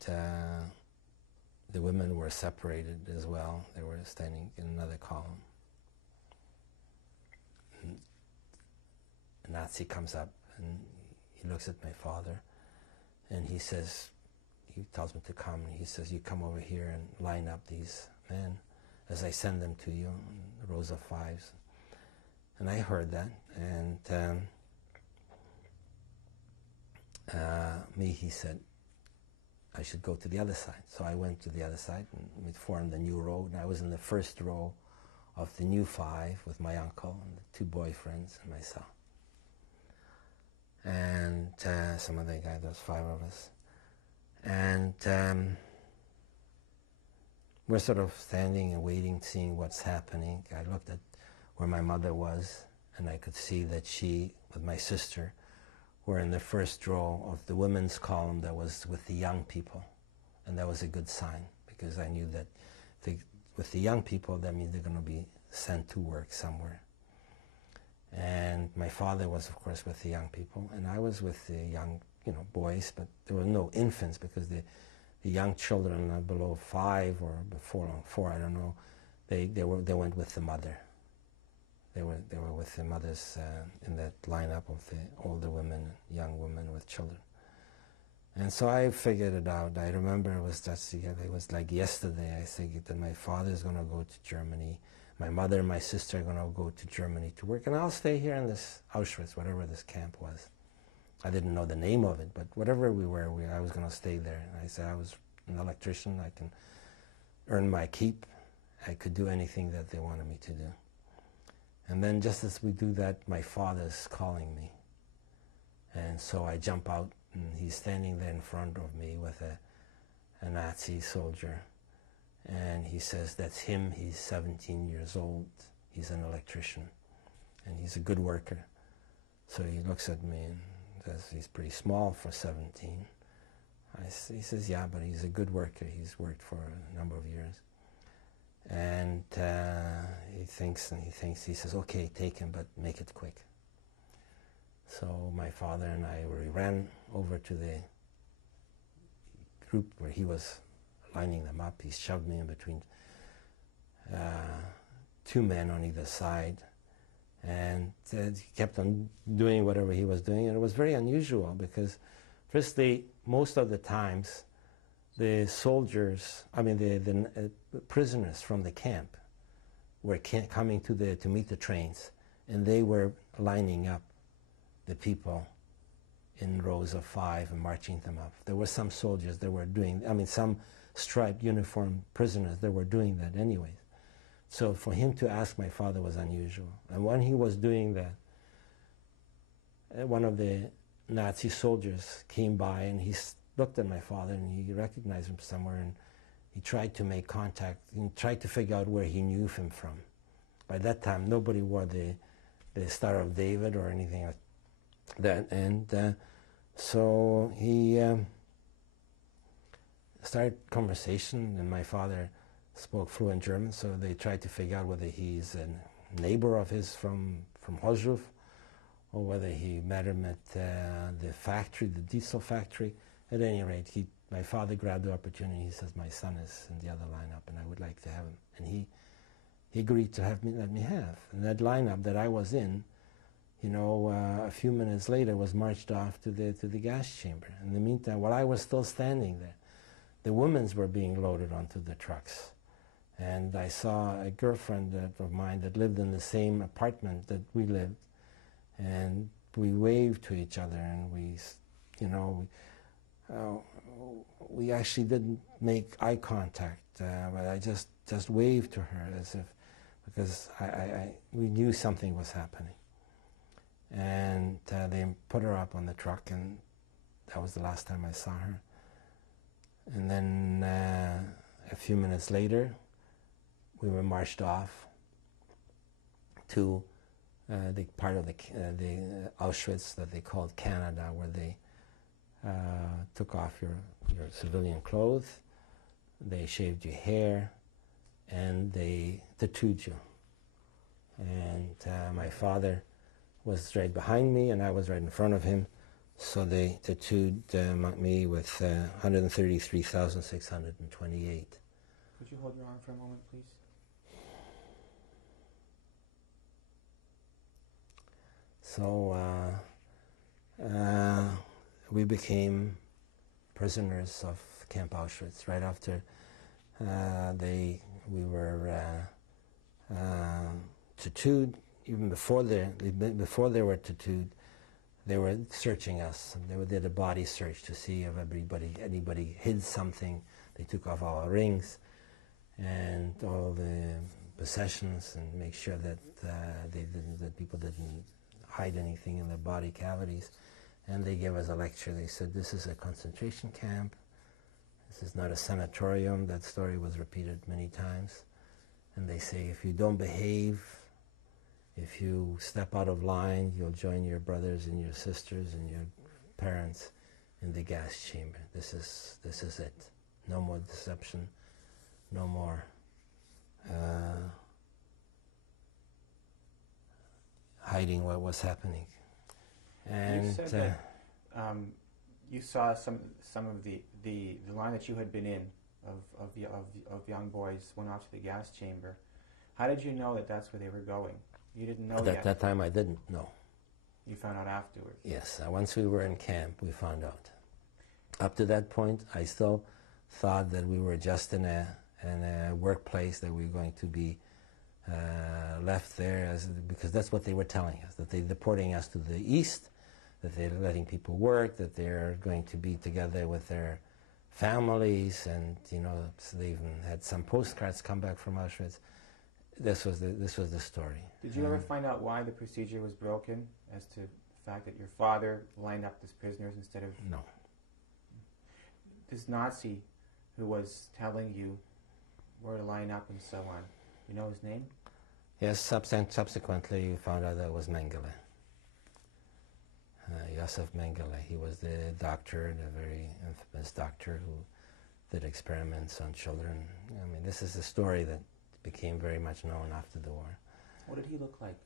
the women were separated as well. They were standing in another column. And a Nazi comes up, and he looks at my father, and he tells me to come, and he says, you come over here and line up these men as I send them to you, in rows of 5s. And I heard that, and he said I should go to the other side. So I went to the other side, and we formed a new row, and I was in the first row of the new 5 with my uncle and the 2 boyfriends and myself. And some other guy, there was 5 of us. And we're sort of standing and waiting, seeing what's happening. I looked at where my mother was, and I could see that she, with my sister, were in the first row of the women's column that was with the young people. And that was a good sign, because I knew that with the young people, that means they're going to be sent to work somewhere. And my father was, of course, with the young people, and I was with the young, boys, but there were no infants, because the young children below 5 or before 4, I don't know, they went with the mother. They were with the mothers in that lineup of the older women, young women with children. And so I figured it out. I remember it was like yesterday. I figured that my father's going to go to Germany. My mother and my sister are going to go to Germany to work, and I'll stay here in this Auschwitz, whatever this camp was. I didn't know the name of it, but whatever we were, I was going to stay there. And I said, I was an electrician. I can earn my keep. I could do anything that they wanted me to do. And then just as we do that, my father's calling me. And so I jump out, and he's standing there in front of me with a Nazi soldier. And he says, that's him. He's 17 years old. He's an electrician, and he's a good worker. So he looks at me and says, he's pretty small for 17. He says, yeah, but he's a good worker. He's worked for a number of years. And he thinks, he says, okay, take him, but make it quick. So my father and I, we ran over to the group where he was lining them up. He shoved me in between two men on either side, and he kept on doing whatever he was doing. And it was very unusual because, firstly, most of the times, the soldiers, the prisoners from the camp were coming to meet the trains, and they were lining up the people in rows of 5 and marching them up. There were some soldiers that were doing, some striped uniform prisoners that were doing that anyways. So for him to ask my father was unusual. And when he was doing that, one of the Nazi soldiers came by and he looked at my father and he recognized him somewhere, and he tried to make contact and tried to figure out where he knew him from. By that time, nobody wore the Star of David or anything like that. And so he started conversation, and my father spoke fluent German, so they tried to figure out whether he's a neighbor of his from Hozsdorf, or whether he met him at the factory, the diesel factory. At any rate, my father grabbed the opportunity. He says, "My son is in the other lineup, and I would like to have him." And he agreed to let me have. And that lineup that I was in, a few minutes later, was marched off to the gas chamber. In the meantime, while I was still standing there, the women's were being loaded onto the trucks. And I saw a girlfriend of mine that lived in the same apartment that we lived, and we waved to each other, and we actually didn't make eye contact, but I just waved to her as if, because we knew something was happening. And they put her up on the truck, and that was the last time I saw her. And then a few minutes later, we were marched off to the part of the Auschwitz that they called Canada, where they took off your civilian clothes, they shaved your hair, and they tattooed you. And my father was right behind me, and I was right in front of him. So they tattooed me with 133,628. Could you hold your arm for a moment, please? So we became prisoners of Camp Auschwitz. Right after we were tattooed. Even before they were tattooed, they were searching us. They did a body search to see if anybody hid something. They took off all our rings and all the possessions, and make sure that that people didn't hide anything in their body cavities. And they gave us a lecture. They said, "This is a concentration camp. This is not a sanatorium." That story was repeated many times. And they say, if you don't behave, if you step out of line, you'll join your brothers and your sisters and your parents in the gas chamber. This is it. No more deception. No more hiding what was happening. And you said that you saw some of the line that you had been in of young boys went off to the gas chamber. How did you know that that's where they were going? You didn't know yet. At that time, I didn't know. You found out afterwards. Yes, once we were in camp, we found out. Up to that point, I still thought that we were just in a workplace, that we were going to be left there, because that's what they were telling us, that they're deporting us to the east, that they're letting people work, that they're going to be together with their families, and so they even had some postcards come back from Auschwitz. This was the story. Did you ever find out why the procedure was broken, as to the fact that your father lined up as prisoners instead of... No. This Nazi who was telling you where to line up and so on, you know his name? Yes, subsequently you found out that it was Mengele. Josef Mengele. He was the doctor, the very infamous doctor who did experiments on children. This is a story that became very much known after the war. What did he look like?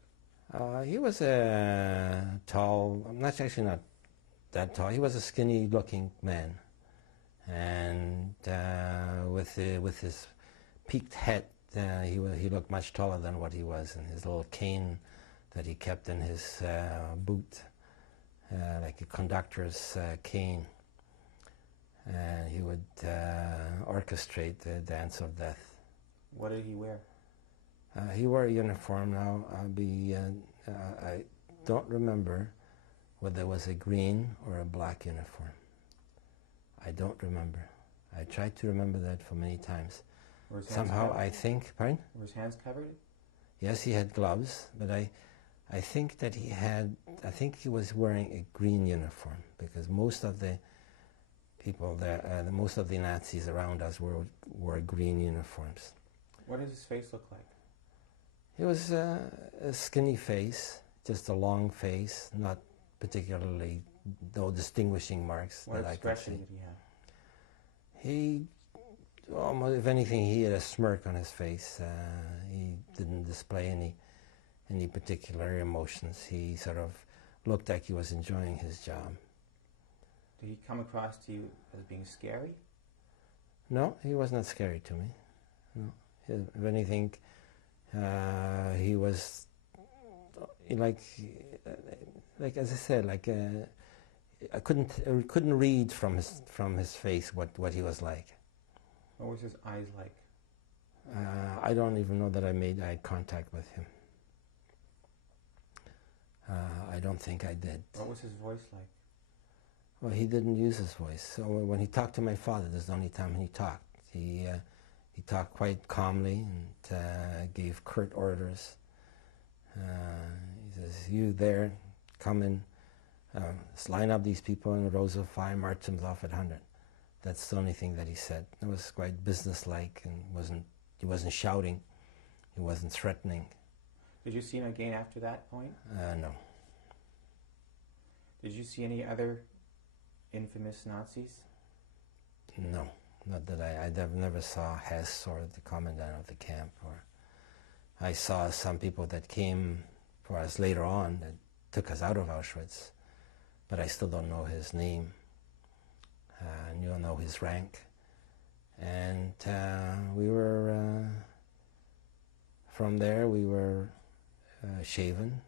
He was a tall, not actually not that tall. He was a skinny-looking man, and with his peaked head, he looked much taller than what he was, and his little cane that he kept in his boot, like a conductor's cane. And he would orchestrate the dance of death. What did he wear? He wore a uniform. Now, I don't remember whether it was a green or a black uniform. I don't remember. I tried to remember that for many times. Were his hands Somehow covered? I think, pardon? Were his hands covered? Yes, he had gloves, but I think that I think he was wearing a green uniform, because most of the people there, most of the Nazis around us wore green uniforms. What does his face look like? He was a skinny face, just a long face, not particularly, no distinguishing marks What that I could expression see. did he have? He, almost, if anything, he had a smirk on his face. He didn't display any particular emotions. He sort of looked like he was enjoying his job. Did he come across to you as being scary? No, he was not scary to me. No, if anything, he was like as I said, like I couldn't read from his face what he was like. What was his eyes like? I don't even know that I made eye contact with him. I don't think I did. What was his voice like? Well, he didn't use his voice. So when he talked to my father, this is the only time he talked. He talked quite calmly and gave curt orders. He says, "You there, come in, line up these people in rows of 5, march them off at 100. That's the only thing that he said. It was quite businesslike, and he wasn't shouting, he wasn't threatening. Did you see him again after that point? No. Did you see any other infamous Nazis? No, not that I never saw Hess or the commandant of the camp. Or I saw some people that came for us later on that took us out of Auschwitz, but I still don't know his name. I don't know his rank. And we were, from there we were shaven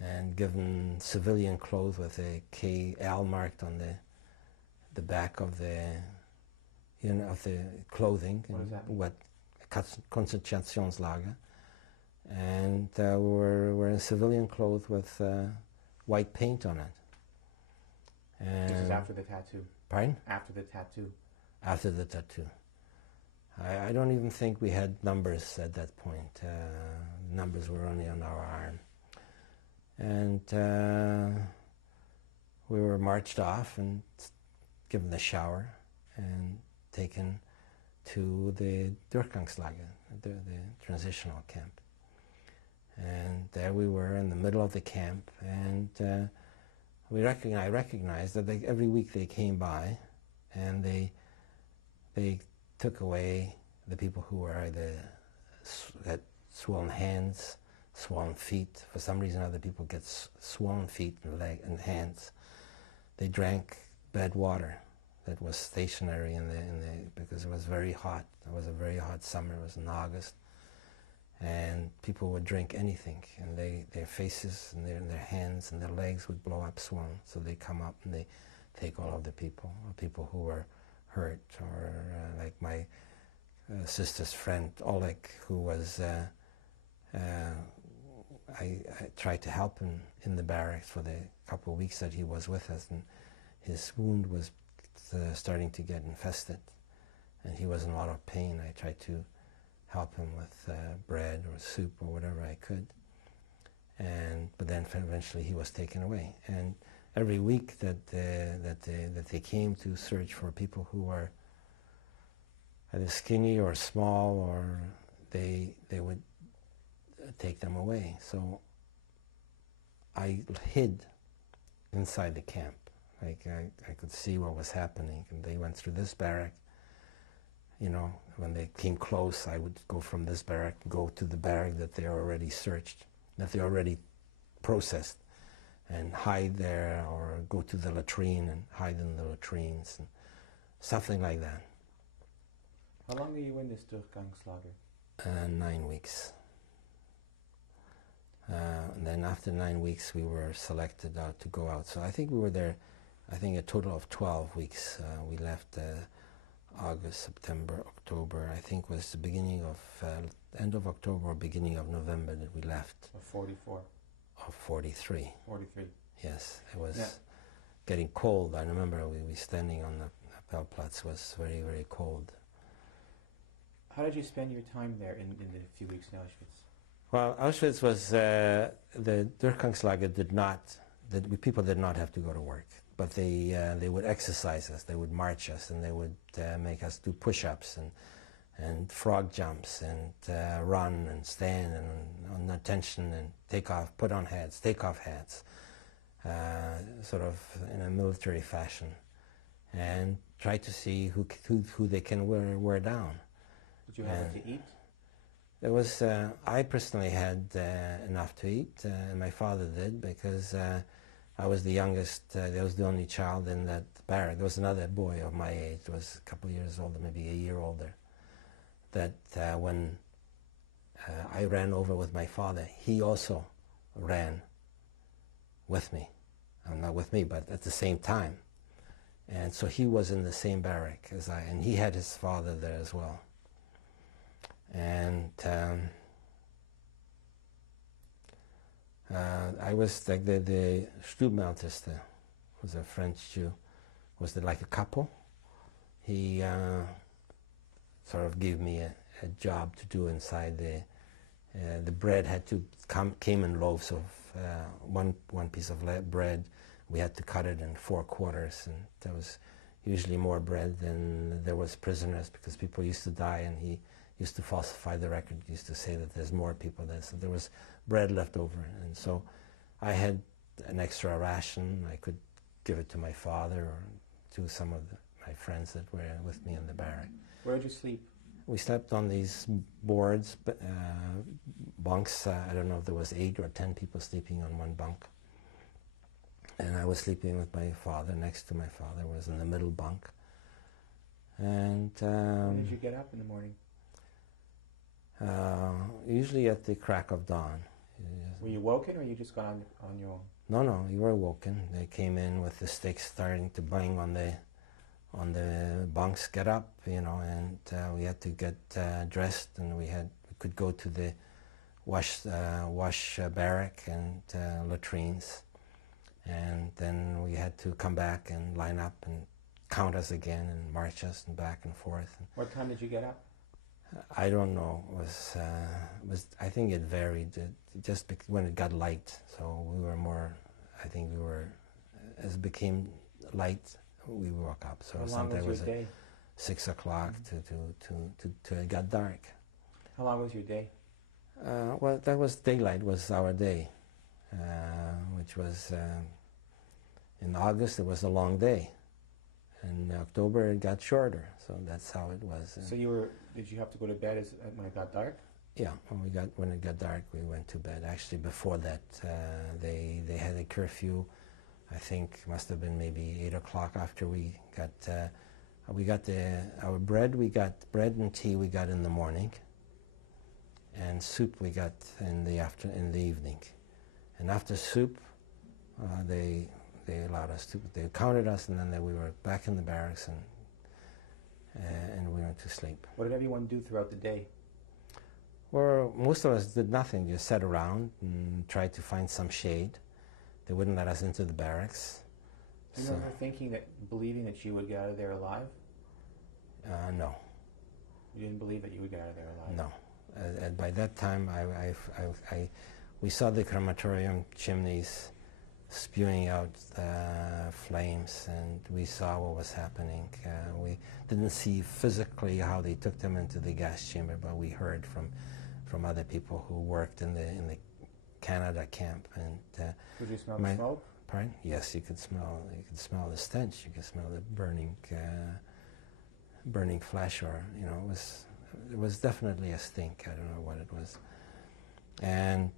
and given civilian clothes with a KL marked on the back of the of the clothing. What does that mean? What Konzentrationslager. And we were in civilian clothes with white paint on it. And This is after the tattoo. Pardon? After the tattoo. After the tattoo. I don't even think we had numbers at that point. Numbers were only on our arm. And we were marched off and given a shower and taken to the Durchgangslager, the transitional camp. And there we were in the middle of the camp, and I recognized that every week they came by and they took away the people who were either had swollen hands, swollen feet. For some reason, other people get swollen feet and legs and hands. They drank bad water that was stationary because it was very hot. It was a very hot summer. It was in August, and people would drink anything, and their faces and their hands and their legs would blow up swollen. So they come up and they take all of the people who were hurt, or like my sister's friend Oleg, who was. I tried to help him in the barracks for the couple of weeks that he was with us, and his wound was starting to get infested, and he was in a lot of pain. I tried to help him with bread or soup or whatever I could, but then eventually he was taken away. And every week that they came to search for people who were either skinny or small, or they would take them away. So I hid inside the camp. Like I could see what was happening, and they went through this barrack. You know, when they came close, I would go from this barrack, go to the barrack that they already searched, that they already processed, and hide there, or go to the latrine and hide in the latrines, and something like that. How long were you in this Durchgangslager? 9 weeks. And then after 9 weeks, we were selected out to go out. So I think we were there, I think a total of 12 weeks. We left August, September, October. I think was the beginning of, end of October or beginning of November that we left. Of 44? Of 43. 43. Yes, it was getting cold. I remember we were standing on the Pelplatz. It was very, very cold. How did you spend your time there in the few weeks in Auschwitz? Well, Auschwitz was, the Durchgangslager people did not have to go to work, but they would exercise us, they would march us, and they would make us do push-ups and frog jumps and run and stand and on attention and put on hats, take off hats, sort of in a military fashion, and try to see who they can wear down. Did you have enough to eat? It was, I personally had enough to eat, and my father did, because I was the youngest, I was the only child in that barrack. There was another boy of my age, was a couple of years older, maybe a year older, that when I ran over with my father, he also ran with me. Not with me, but at the same time. And so he was in the same barrack as I, and he had his father there as well. And I was like the Stubmälteste, was a French Jew, was like a couple. He sort of gave me a job to do inside the bread had to came in loaves of one piece of bread. We had to cut it in 4 quarters, and there was usually more bread than there was prisoners, because people used to die, and he used to falsify the record, used to say that there's more people there. So there was bread left over. And so I had an extra ration. I could give it to my father or to some of my friends that were with me in the barrack. Where did you sleep? We slept on these boards, bunks. I don't know if there was 8 or 10 people sleeping on one bunk. And I was sleeping with my father. Next to my father was in the middle bunk. And when did you get up in the morning? Usually at the crack of dawn. Were you woken, or you just got on your own? No, you were woken. They came in with the sticks starting to bang on the bunks. Get up, you know, and we had to get dressed, and we could go to the wash barrack and latrines, and then we had to come back and line up and count us again and march us and back and forth. What time did you get up? I don't know. I think it varied. Just when it got light, so we were more. I think we were, as it became light, we woke up. So sometimes it was day? 6 o'clock to it got dark. How long was your day? Well, that was daylight. Was our day, which was in August. It was a long day. In October it got shorter, so that's how it was. So did you have to go to bed when it got dark? Yeah, when it got dark, we went to bed. Actually, before that, they had a curfew. I think must have been maybe 8 o'clock after we got our bread. We got bread and tea. We got in the morning, and soup we got in the evening. And after soup, they allowed us to. They counted us, and then we were back in the barracks, and we went to sleep. What did everyone do throughout the day? Well, most of us did nothing. Just sat around and tried to find some shade. They wouldn't let us into the barracks. Do you remember believing that you would get out of there alive? No. You didn't believe that you would get out of there alive? No. And by that time, we saw the crematorium chimneys spewing out flames, and we saw what was happening. We didn't see physically how they took them into the gas chamber, but we heard from other people who worked in the Canada camp. And could you smell the smoke? Pardon? Yes, you could smell the stench. You could smell the burning flesh, or it was definitely a stink. I don't know what it was. and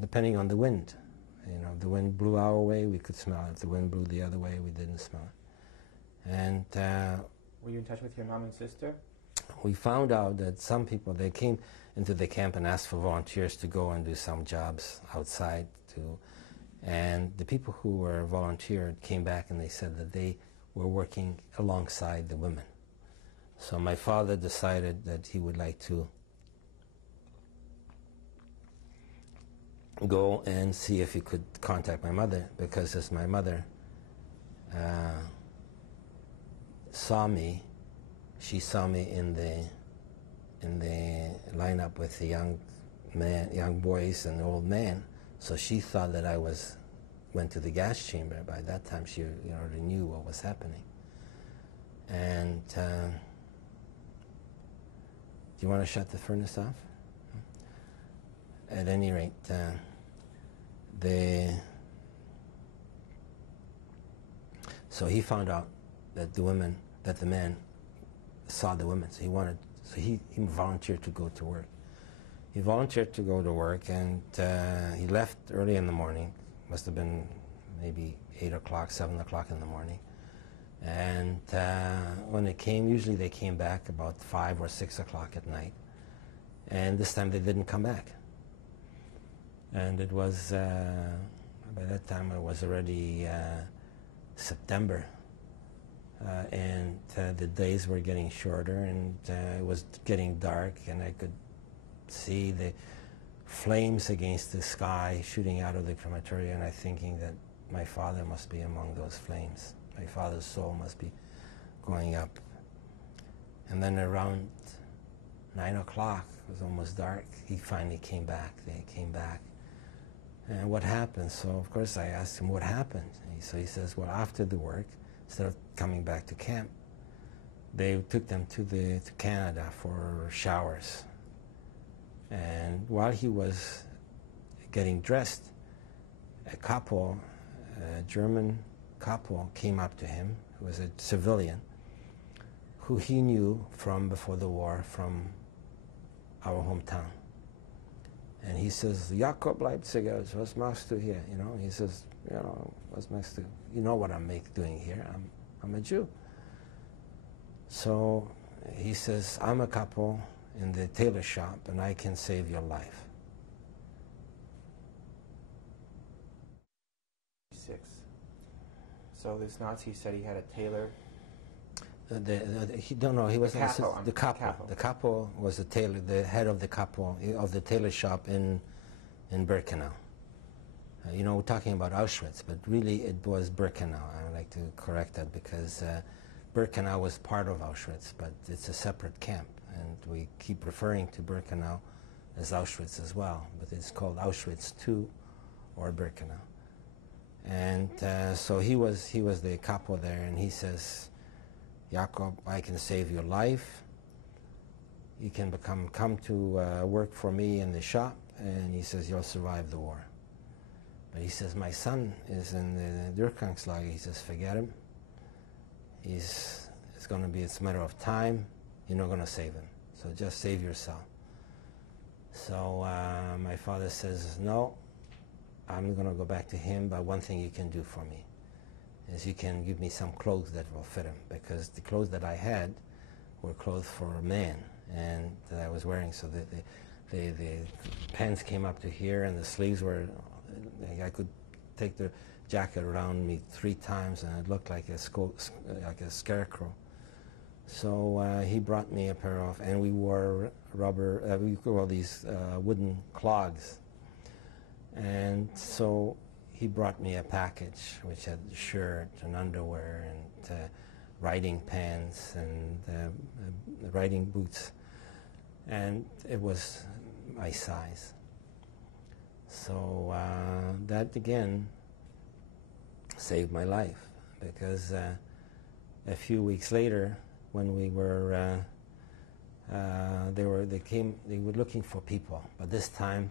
depending on the wind. If the wind blew our way, we could smell it. If the wind blew the other way, we didn't smell it. And were you in touch with your mom and sister? We found out that some people, they came into the camp and asked for volunteers to go and do some jobs outside and the people who were volunteered came back and they said that they were working alongside the women. So my father decided that he would like to go and see if he could contact my mother, because as my mother saw me, she saw me in the lineup with the young boys and the old man. So she thought that I went to the gas chamber. By that time, she already knew what was happening. And do you want to shut the furnace off? At any rate, so he found out that the man saw the women. So he volunteered to go to work. He volunteered to go to work, and he left early in the morning. Must have been maybe 8 o'clock, 7 o'clock in the morning. And when it came, usually they came back about 5 or 6 o'clock at night. And this time they didn't come back. And it was, by that time it was already September. And the days were getting shorter, and it was getting dark, and I could see the flames against the sky shooting out of the crematorium, and I thinking that my father must be among those flames. My father's soul must be going up. And then around 9 o'clock, it was almost dark, he finally came back. They came back. And what happened? So of course I asked him what happened. So he says, well, after the work, instead of coming back to camp, they took them to Canada for showers. And while he was getting dressed, a German couple came up to him, who was a civilian, who he knew from before the war from our hometown. And he says, Jakob Leipziger, was machst du hier? He says, was machst du? You know what I'm doing here? I'm a Jew. So he says, I'm a couple in the tailor shop, and I can save your life. 6. So this Nazi said he had a tailor. He was the capo. The capo was the tailor, the head of the capo of the tailor shop in Birkenau. We're talking about Auschwitz, but really it was Birkenau. I would like to correct that, because Birkenau was part of Auschwitz, but it's a separate camp, and we keep referring to Birkenau as Auschwitz as well, but it's called Auschwitz II or Birkenau. And so he was the capo there, and he says, Jakob, I can save your life. You can come to work for me in the shop, and he says, you'll survive the war. But he says, my son is in the Durchgangslager. He says, forget him. It's a matter of time. You're not going to save him. So just save yourself. So my father says, no, I'm going to go back to him, but one thing you can do for me is you can give me some clothes that will fit him, because the clothes that I had were clothes for a man, and that I was wearing. So the pants came up to here, and the sleeves were, I could take the jacket around me 3 times, and it looked like a scarecrow. So he brought me a pair of, and we wore these wooden clogs. And so he brought me a package which had a shirt and underwear and riding pants and riding boots, and it was my size. So that again saved my life, because a few weeks later, when we were they were looking for people, but this time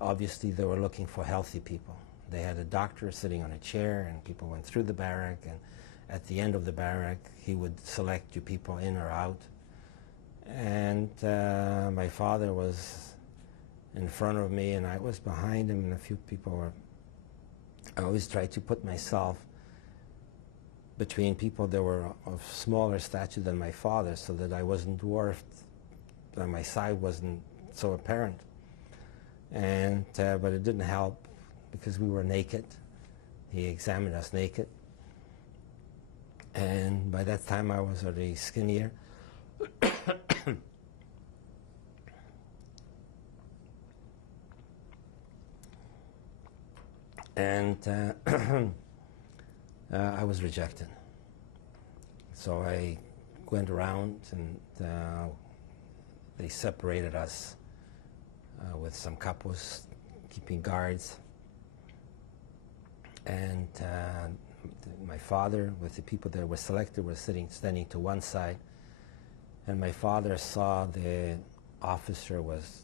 obviously they were looking for healthy people. They had a doctor sitting on a chair, and people went through the barrack, and at the end of the barrack he would select you people in or out. And my father was in front of me, and I was behind him, and a few people were. I always tried to put myself between people that were of smaller stature than my father, so that I wasn't dwarfed, that my side wasn't so apparent. And but it didn't help because we were naked. He examined us naked, and by that time I was already skinnier. And I was rejected. So I went around, and they separated us with some capos keeping guards. And my father, with the people that were selected, were standing to one side. And my father saw the officer was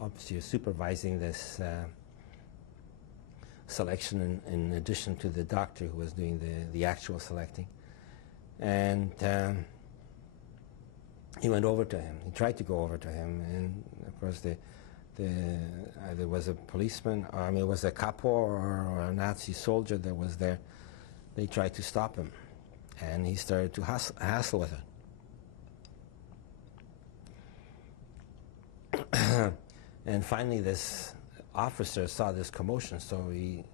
obviously supervising this selection in addition to the doctor who was doing the actual selecting. And he went over to him. He tried to go over to him, and of course there was a policeman, it was a capo or a Nazi soldier that was there. They tried to stop him, and he started to hassle with it. And finally this officer saw this commotion, so he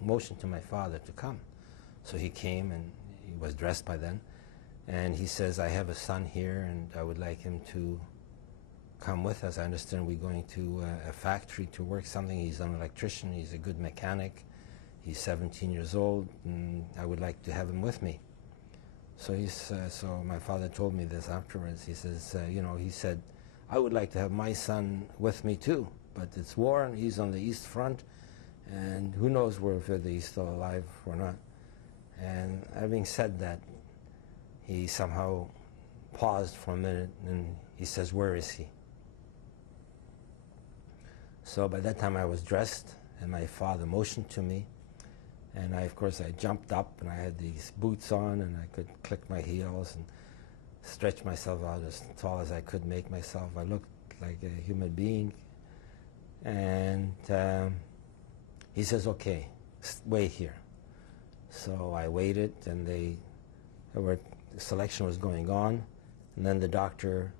motioned to my father to come. So he came, and he was dressed by then, and he says, I have a son here, and I would like him to come with us. I understand we're going to a factory to work something. He's an electrician, he's a good mechanic, he's 17 years old, and I would like to have him with me. So so my father told me this afterwards. He says, he said, I would like to have my son with me too, but it's war, and he's on the East Front, and who knows whether he's still alive or not. And having said that, he somehow paused for a minute, and he says, where is he? So by that time I was dressed, and my father motioned to me, and of course I jumped up, and I had these boots on, and I could click my heels and stretch myself out as tall as I could make myself. I looked like a human being. And he says, okay, wait here. So I waited, and the selection was going on, and then the doctor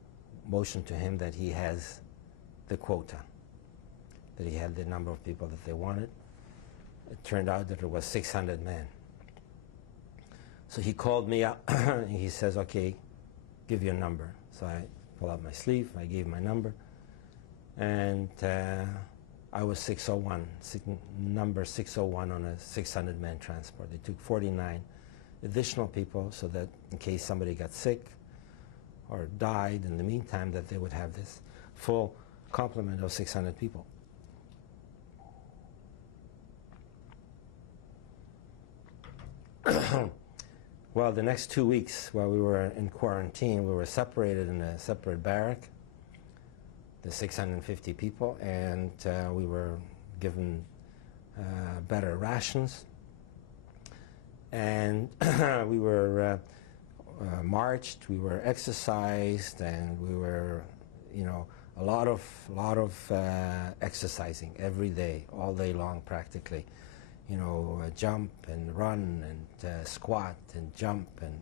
motioned to him that he has the quota, that he had the number of people that they wanted. It turned out that it was 600 men. So he called me up, and he says, okay, give your number. So I pull out my sleeve, I gave my number, and I was 601, number 601 on a 600-man transport. They took 49 additional people so that in case somebody got sick or died in the meantime, that they would have this full complement of 600 people. Well, the next 2 weeks while we were in quarantine, we were separated in a separate barrack, the 650 people, and we were given better rations. And we were marched, we were exercised, and we were, a lot of exercising every day, all day long practically. Jump and run and squat and jump and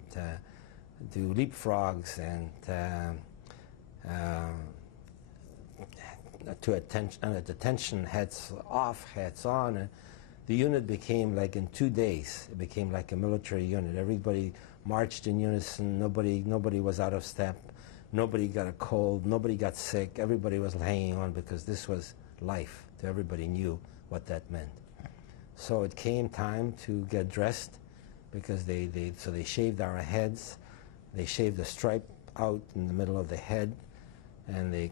do leapfrogs and attention, heads off, heads on. And the unit became like in 2 days, it became like a military unit. Everybody marched in unison, nobody was out of step, nobody got a cold, nobody got sick, everybody was hanging on because this was life. Everybody knew what that meant. So it came time to get dressed because they shaved our heads, they shaved the stripe out in the middle of the head, and they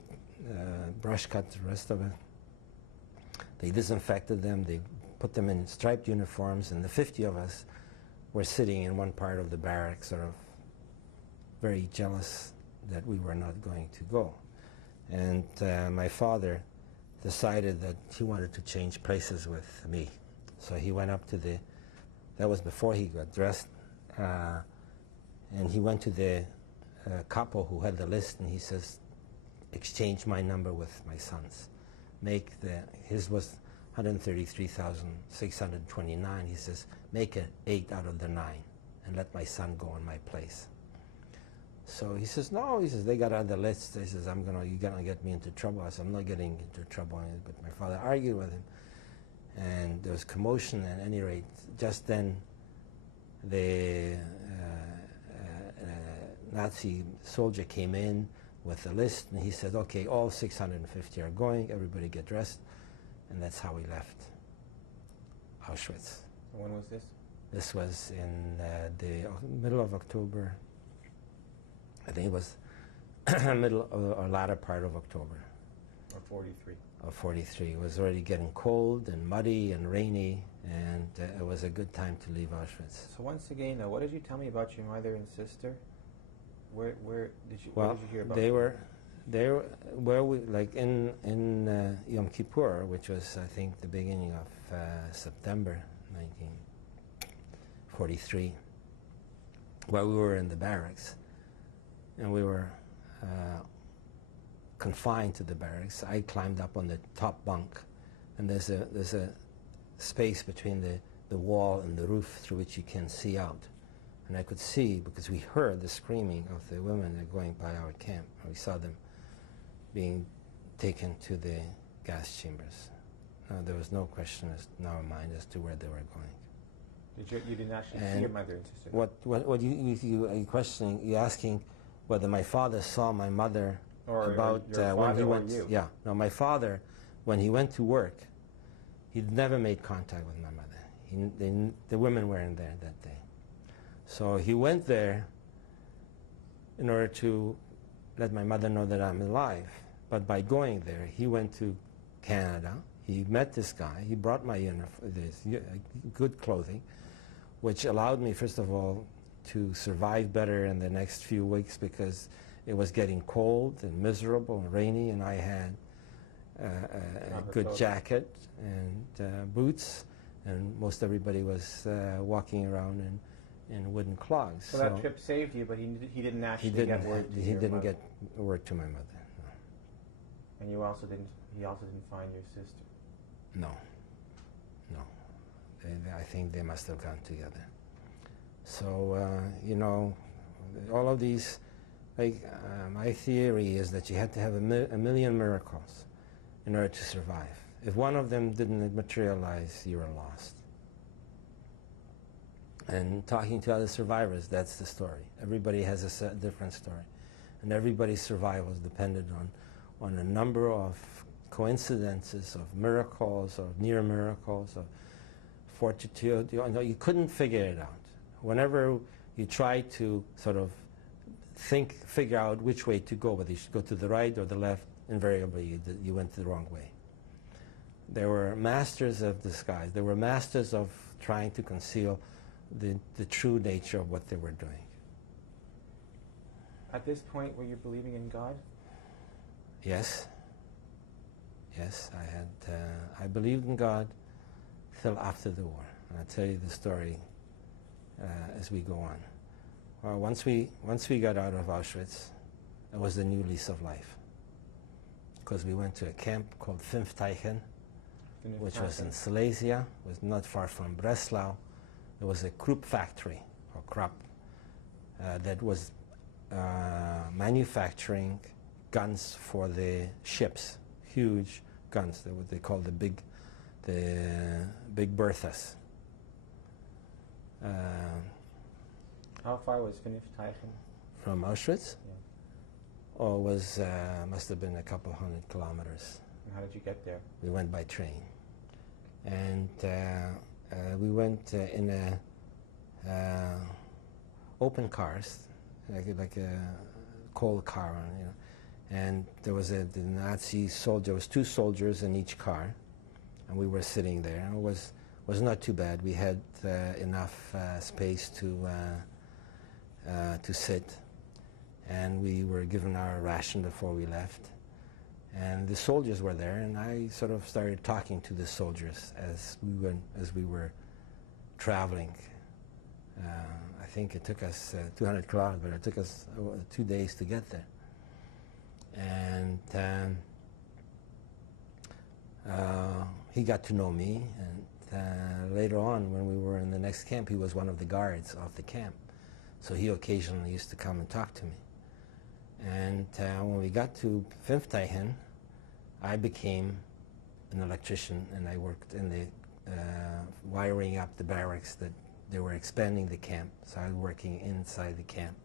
brush cut the rest of it. They disinfected them, they put them in striped uniforms, and the 50 of us were sitting in one part of the barracks, sort of very jealous that we were not going to go. And my father decided that he wanted to change places with me. So he went up to that was before he got dressed, and he went to the capo who had the list, and he says, exchange my number with my son's. his was 133,629. He says, make an 8 out of the 9 and let my son go in my place. So he says, no, he says, they got on the list. He says, you're gonna get me into trouble. I said, I'm not getting into trouble. But my father argued with him. And there was commotion. At any rate, just then, the Nazi soldier came in with a list, and he said, okay, all 650 are going, everybody get dressed. And that's how we left Auschwitz. When was this? This was in the middle of October. I think it was middle or latter part of October. Or 43. Of 43. It was already getting cold and muddy and rainy, and it was a good time to leave Auschwitz. So once again, what did you tell me about your mother and sister? Where did you hear about them? They were where we like in Yom Kippur, which was I think the beginning of September 1943. While we were in the barracks, and we were confined to the barracks. I climbed up on the top bunk, and there's a space between the wall and the roof through which you can see out. And I could see, because we heard the screaming of the women that are going by our camp. We saw them being taken to the gas chambers. There was no question in our mind as to where they were going. You didn't actually see your mother and sister? What you are you questioning? You're asking whether my father saw my mother or about your when he father went. or you? Yeah, no, my father, when he went to work, he'd never made contact with my mother. The women weren't there that day. So he went there in order to let my mother know that I'm alive. But by going there, he went to Canada. He met this guy. He brought my good clothing, which allowed me, first of all, to survive better in the next few weeks because it was getting cold and miserable and rainy, and I had a good jacket and boots, and most everybody was walking around in wooden clogs. So that trip saved you, but he didn't actually get word to He your didn't mother. get word to my mother. No. And he also didn't find your sister. No. I think they must have gone together. So all of these. My theory is that you had to have a million miracles in order to survive. If one of them didn't materialize, you were lost. And talking to other survivors, that's the story. Everybody has a different story. And everybody's survival is dependent on a number of coincidences, of miracles, of near miracles, of fortitude. You couldn't figure it out. Whenever you try to sort of figure out which way to go, whether you should go to the right or the left, invariably you went the wrong way. They were masters of disguise. They were masters of trying to conceal the true nature of what they were doing. At this point, were you believing in God? Yes. I believed in God till after the war. And I'll tell you the story as we go on. Well, once we got out of Auschwitz, it was a new lease of life. Because we went to a camp called Fünfteichen, which was in Silesia, was not far from Breslau. There was a Krupp factory, or Krupp, that was manufacturing guns for the ships, huge guns, what they call the big Berthas. How far was Fünfteichen? From Auschwitz? Yeah. Oh, it was must have been a couple 100 kilometers. And how did you get there? We went by train, and we went in open cars, like a coal car, And there was the Nazi soldier. There was 2 soldiers in each car, and we were sitting there. And it was not too bad. We had enough space to sit, and we were given our ration before we left. And the soldiers were there, and I sort of started talking to the soldiers as we were traveling. I think it took us 200 kilometers, but it took us 2 days to get there. And he got to know me, and later on, when we were in the next camp, he was one of the guards of the camp. So he occasionally used to come and talk to me. And when we got to Vimtaihen, I became an electrician, and I worked in the wiring up the barracks that they were expanding the camp. So I was working inside the camp.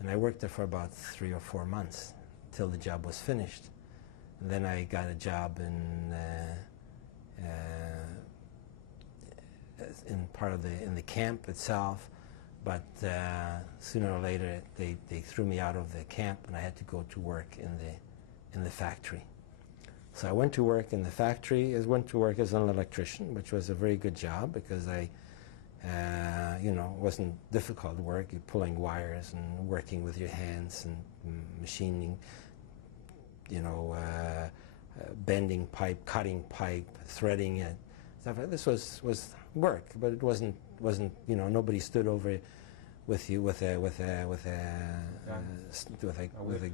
And I worked there for about 3 or 4 months till the job was finished. And then I got a job in part of the camp itself, but sooner or later they threw me out of the camp, and I had to go to work in the factory. So I went to work in the factory. I went to work as an electrician, which was a very good job because I, wasn't difficult work. You're pulling wires and working with your hands and machining, bending pipe, cutting pipe, threading it. Stuff like this was work, but it wasn't nobody stood over with you with a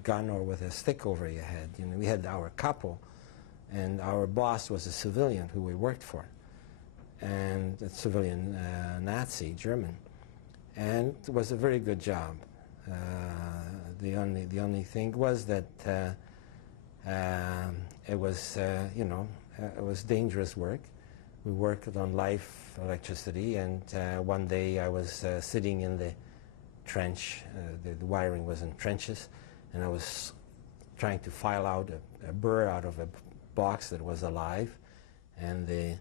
gun or with a stick over your head. We had our couple, and our boss was a civilian who we worked for, and a civilian Nazi German, and it was a very good job. The only thing was that it was it was dangerous work. We worked on live electricity, and one day I was sitting in the trench. The wiring was in trenches, and I was trying to file out a burr out of a box that was alive, and the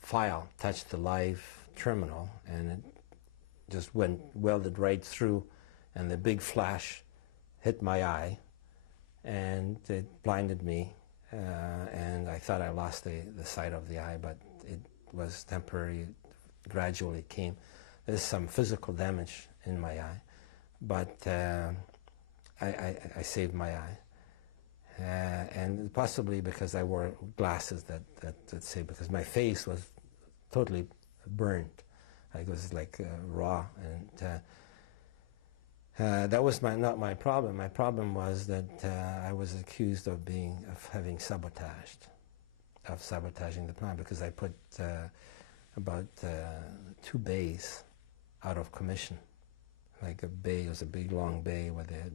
file touched the live terminal, and it just welded right through, and the big flash hit my eye, and it blinded me. And I thought I lost the sight of the eye, but it was temporary. It gradually came. There's some physical damage in my eye, but I saved my eye. And possibly because I wore glasses that saved, because my face was totally burnt. It was like raw, and that was not my problem. My problem was that I was accused of having sabotaging the plant, because I put about 2 bays out of commission. Like a bay was a big long bay where they had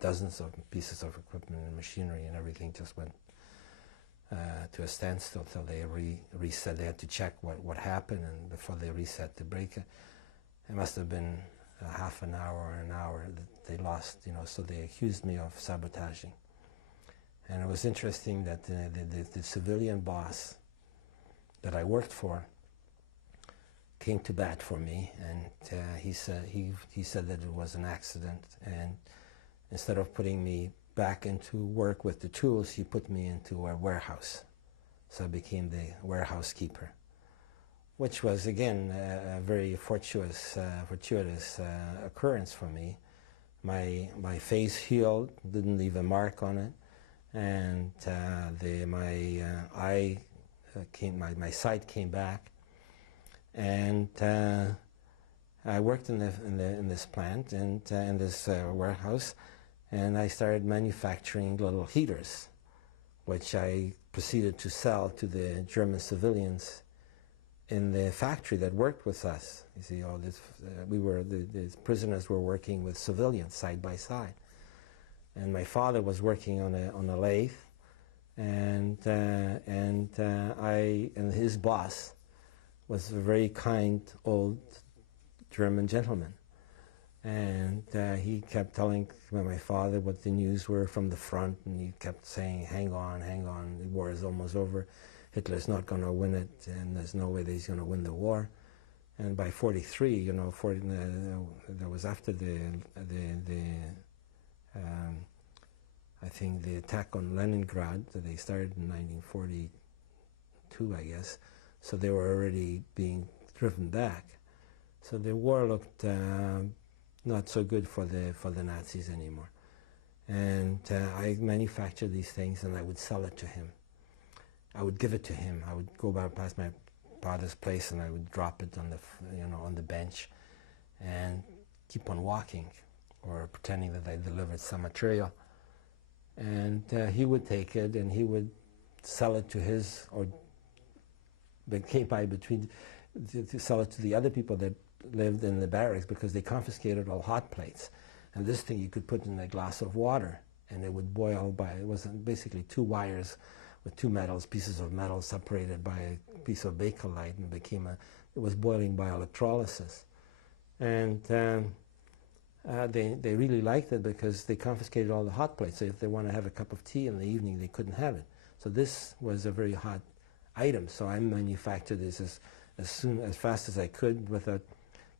dozens of pieces of equipment and machinery, and everything just went to a standstill till they reset. They had to check what happened, and before they reset the breaker, it must have been a half an hour or an hour that they lost, so they accused me of sabotaging. And it was interesting that the civilian boss that I worked for came to bat for me, and he said that it was an accident, and instead of putting me back into work with the tools, he put me into a warehouse. So I became the warehouse keeper, which was, again, a very fortuitous occurrence for me. My face healed, didn't leave a mark on it, and my sight came back, and I worked in this plant and in this warehouse, and I started manufacturing little heaters, which I proceeded to sell to the German civilians in the factory that worked with us. You see, all this, the prisoners were working with civilians side by side, and my father was working on a lathe, and his boss was a very kind old German gentleman, and he kept telling my father what the news were from the front, and he kept saying, "Hang on, the war is almost over. Hitler's not going to win it, and there's no way that he's going to win the war." And by 43, there was after I think the attack on Leningrad that they started in 1942, I guess. So they were already being driven back. So the war looked not so good for the Nazis anymore. And I manufactured these things, and I would sell it to him. I would give it to him. I would go past my father's place, and I would drop it on the bench, and keep on walking, or pretending that I delivered some material. And he would take it, and he would sell it to his, or they came by between, to sell it to the other people that lived in the barracks, because they confiscated all hot plates. And this thing you could put in a glass of water and it would boil by, it was basically two wires with two metals, pieces of metal separated by a piece of Bakelite, and it was boiling by electrolysis. And they really liked it because they confiscated all the hot plates. So if they want to have a cup of tea in the evening, they couldn't have it. So this was a very hot item. So I manufactured this as fast as I could without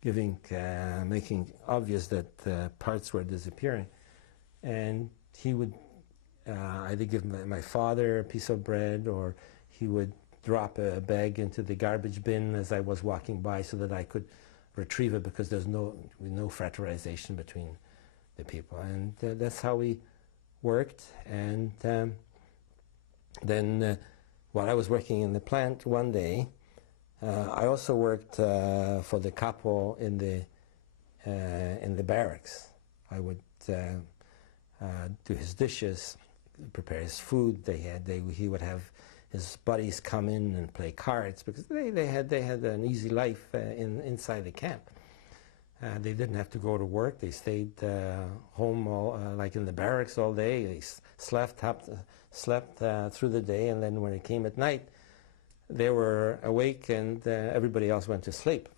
making obvious that parts were disappearing. And he would either give my father a piece of bread, or he would drop a bag into the garbage bin as I was walking by so that I could retrieve it, because there's no fraternization between the people. And that's how we worked. And then while I was working in the plant one day, I also worked for the capo in the barracks. I would do his dishes, prepare his food. He would have his buddies come in and play cards, because they had an easy life inside the camp. They didn't have to go to work. They stayed home like in the barracks all day. They slept through the day, and then when it came at night, they were awake, and everybody else went to sleep.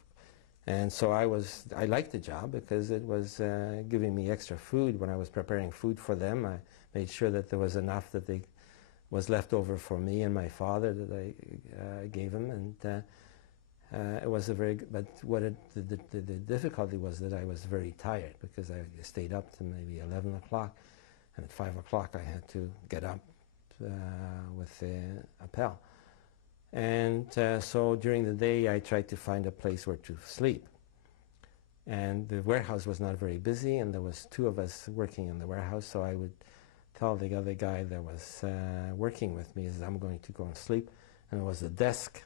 And so I liked the job because it was giving me extra food. When I was preparing food for them, I made sure that there was enough that was left over for me and my father that I gave him. And it was a very good, but the difficulty was that I was very tired, because I stayed up to maybe 11 o'clock, and at 5 o'clock I had to get up with a pal. And so during the day I tried to find a place where to sleep. And the warehouse was not very busy, and there was two of us working in the warehouse, so I would tell the other guy that was working with me, is I'm going to go and sleep. And it was a desk,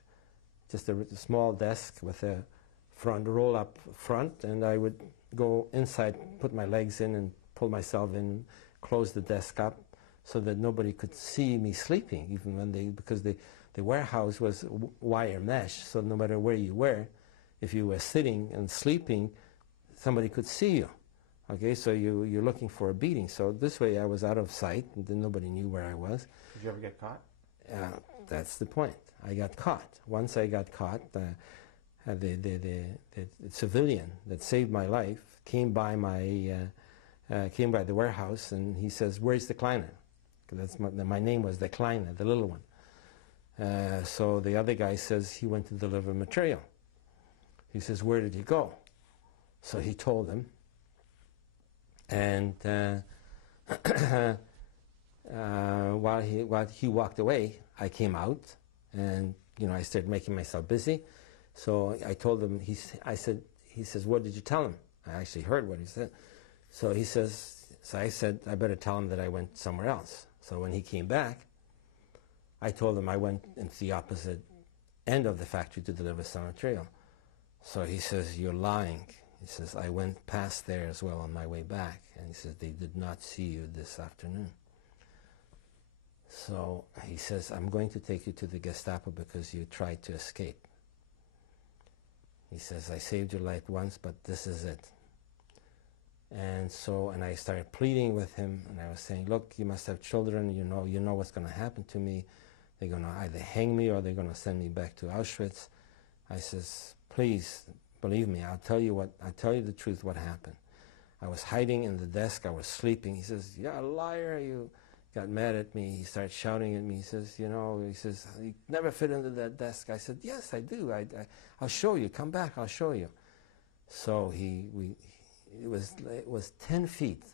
just a small desk with a roll-up front, and I would go inside, put my legs in and pull myself in, close the desk up so that nobody could see me sleeping, even when because the warehouse was wire mesh, so no matter where you were, if you were sitting and sleeping, somebody could see you. Okay, so you're looking for a beating. So this way I was out of sight, and then nobody knew where I was. Did you ever get caught? That's the point. I got caught. Once I got caught, the civilian that saved my life came by the warehouse, and he says, "Where's the Kleiner?" Because my name was the Kleiner, the little one. So the other guy says he went to deliver material. He says, "Where did he go?" So he told him. And while he walked away, I came out, and I started making myself busy. So I told him. He says, "What did you tell him?" I actually heard what he said. So he says. So I said, "I better tell him that I went somewhere else." So when he came back, I told him I went into the opposite end of the factory to deliver some material. So he says, "You're lying." He says, "I went past there as well on my way back." And he says, "They did not see you this afternoon." So he says, "I'm going to take you to the Gestapo because you tried to escape." He says, "I saved your life once, but this is it." And I started pleading with him, and I was saying, "Look, you must have children, you know what's going to happen to me. They're going to either hang me or they're going to send me back to Auschwitz." I says, "Please, believe me, I'll tell you the truth what happened. I was hiding in the desk, I was sleeping." He says, "You're a liar, you." Got mad at me, he started shouting at me. He says, "You never fit into that desk." I said, "Yes, I do. I'll show you. Come back, I'll show you." So it was 10 feet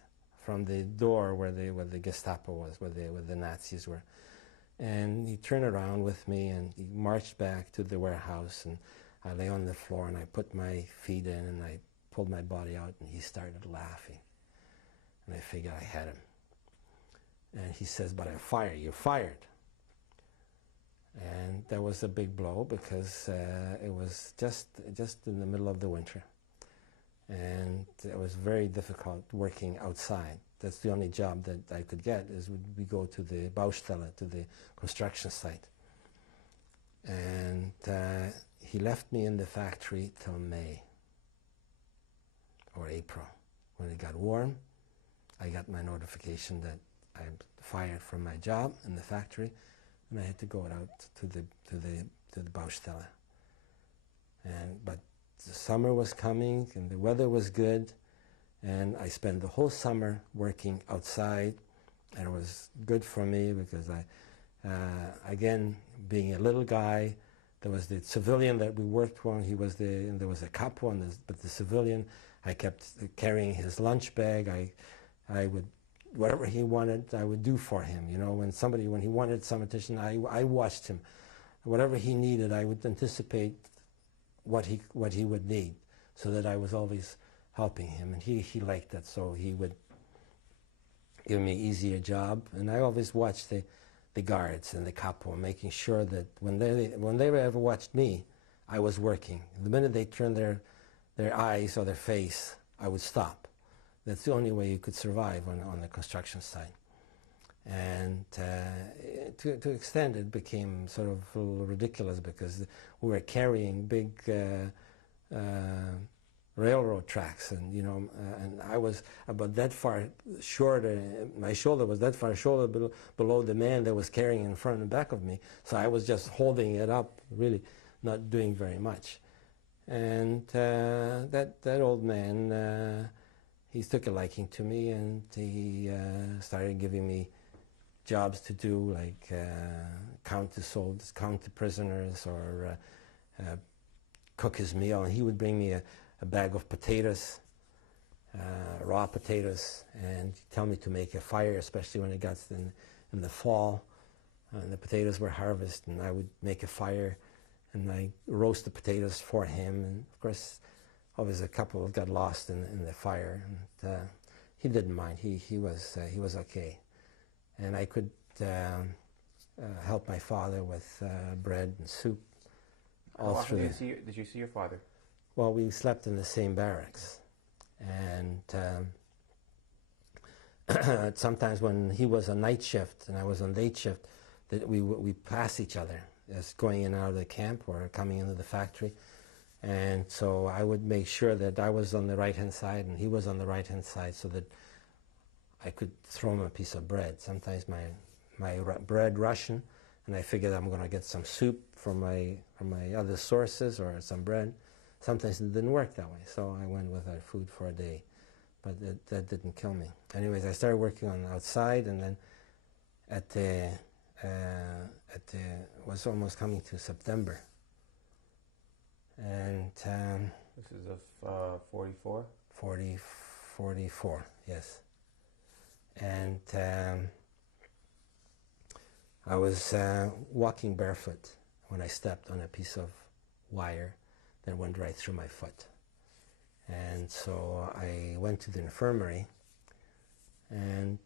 from the door where the Gestapo was, where the Nazis were. And he turned around with me, and he marched back to the warehouse, and I lay on the floor, and I put my feet in, and I pulled my body out, and he started laughing. And I figured I had him. And he says, "But I fire you, fired." And that was a big blow, because it was just in the middle of the winter. and it was very difficult working outside. That's the only job that I could get, is we go to the Baustelle, to the construction site. And he left me in the factory till May or April. When it got warm, I got my notification that I'm fired from my job in the factory, and I had to go out to the Baustelle. But the summer was coming, and the weather was good, and I spent the whole summer working outside, and it was good for me because again, being a little guy, there was the civilian that we worked on. And there was a capo, but the civilian, I kept carrying his lunch bag. I would, whatever he wanted, I would do for him. You know, when he wanted some attention, I watched him. Whatever he needed, I would anticipate what he would need, so that I was always helping him, and he liked that, so he would give me an easier job. And I always watched the guards and the capo, making sure that when they ever watched me, I was working. The minute they turned their eyes or their face, I would stop. That's the only way you could survive on the construction site. And to extend, it became sort of a little ridiculous because we were carrying big railroad tracks, and and I was about that far short. My shoulder was that far below the man that was carrying in front and back of me. So I was just holding it up, really not doing very much. And that old man, he took a liking to me, and he started giving me jobs to do, like count the prisoners, or cook his meal. And he would bring me a bag of potatoes, raw potatoes, and tell me to make a fire, especially when it got in the fall. And the potatoes were harvested, and I would make a fire, and I roast the potatoes for him. And of course, always a couple got lost in the fire, and he didn't mind. He was okay. And I could help my father with bread and soup. How often did you see your father? Well, we slept in the same barracks, and sometimes when he was on night shift and I was on day shift, that we pass each other as going in and out of the camp or coming into the factory. And so I would make sure that I was on the right-hand side and he was on the right-hand side, so that I could throw him a piece of bread. Sometimes my bread ration, and I figured I'm going to get some soup from my other sources, or some bread. Sometimes it didn't work that way, so I went without food for a day. But that didn't kill me. Anyways, I started working on outside, and then was almost coming to September. And this is of 44? 44, yes. And I was walking barefoot when I stepped on a piece of wire that went right through my foot. And so I went to the infirmary, and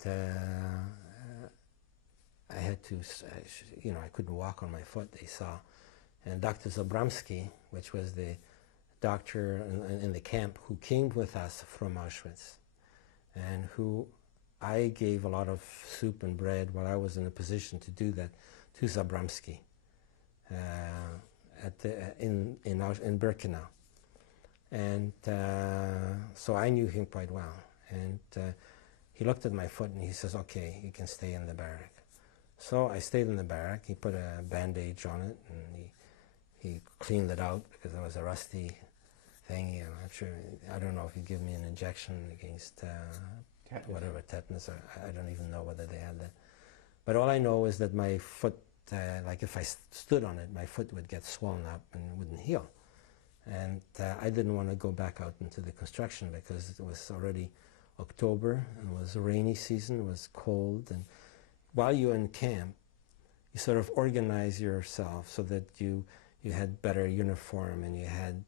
I had to, I couldn't walk on my foot, they saw. And Dr. Zabramski, which was the doctor in the camp who came with us from Auschwitz, and who I gave a lot of soup and bread while I was in a position to do that, to Zabramski in Birkenau. And so I knew him quite well. And he looked at my foot and he says, "Okay, you can stay in the barrack." So I stayed in the barrack. He put a bandage on it, and he cleaned it out because it was a rusty thing. I'm sure, I don't know if he gave me an injection against whatever, tetanus, or I don't even know whether they had that. But all I know is that my foot, like if I stood on it, my foot would get swollen up and wouldn't heal. And I didn't want to go back out into the construction because it was already October, and it was a rainy season, it was cold. And while you're in camp, you sort of organize yourself so that you had better uniform, and you had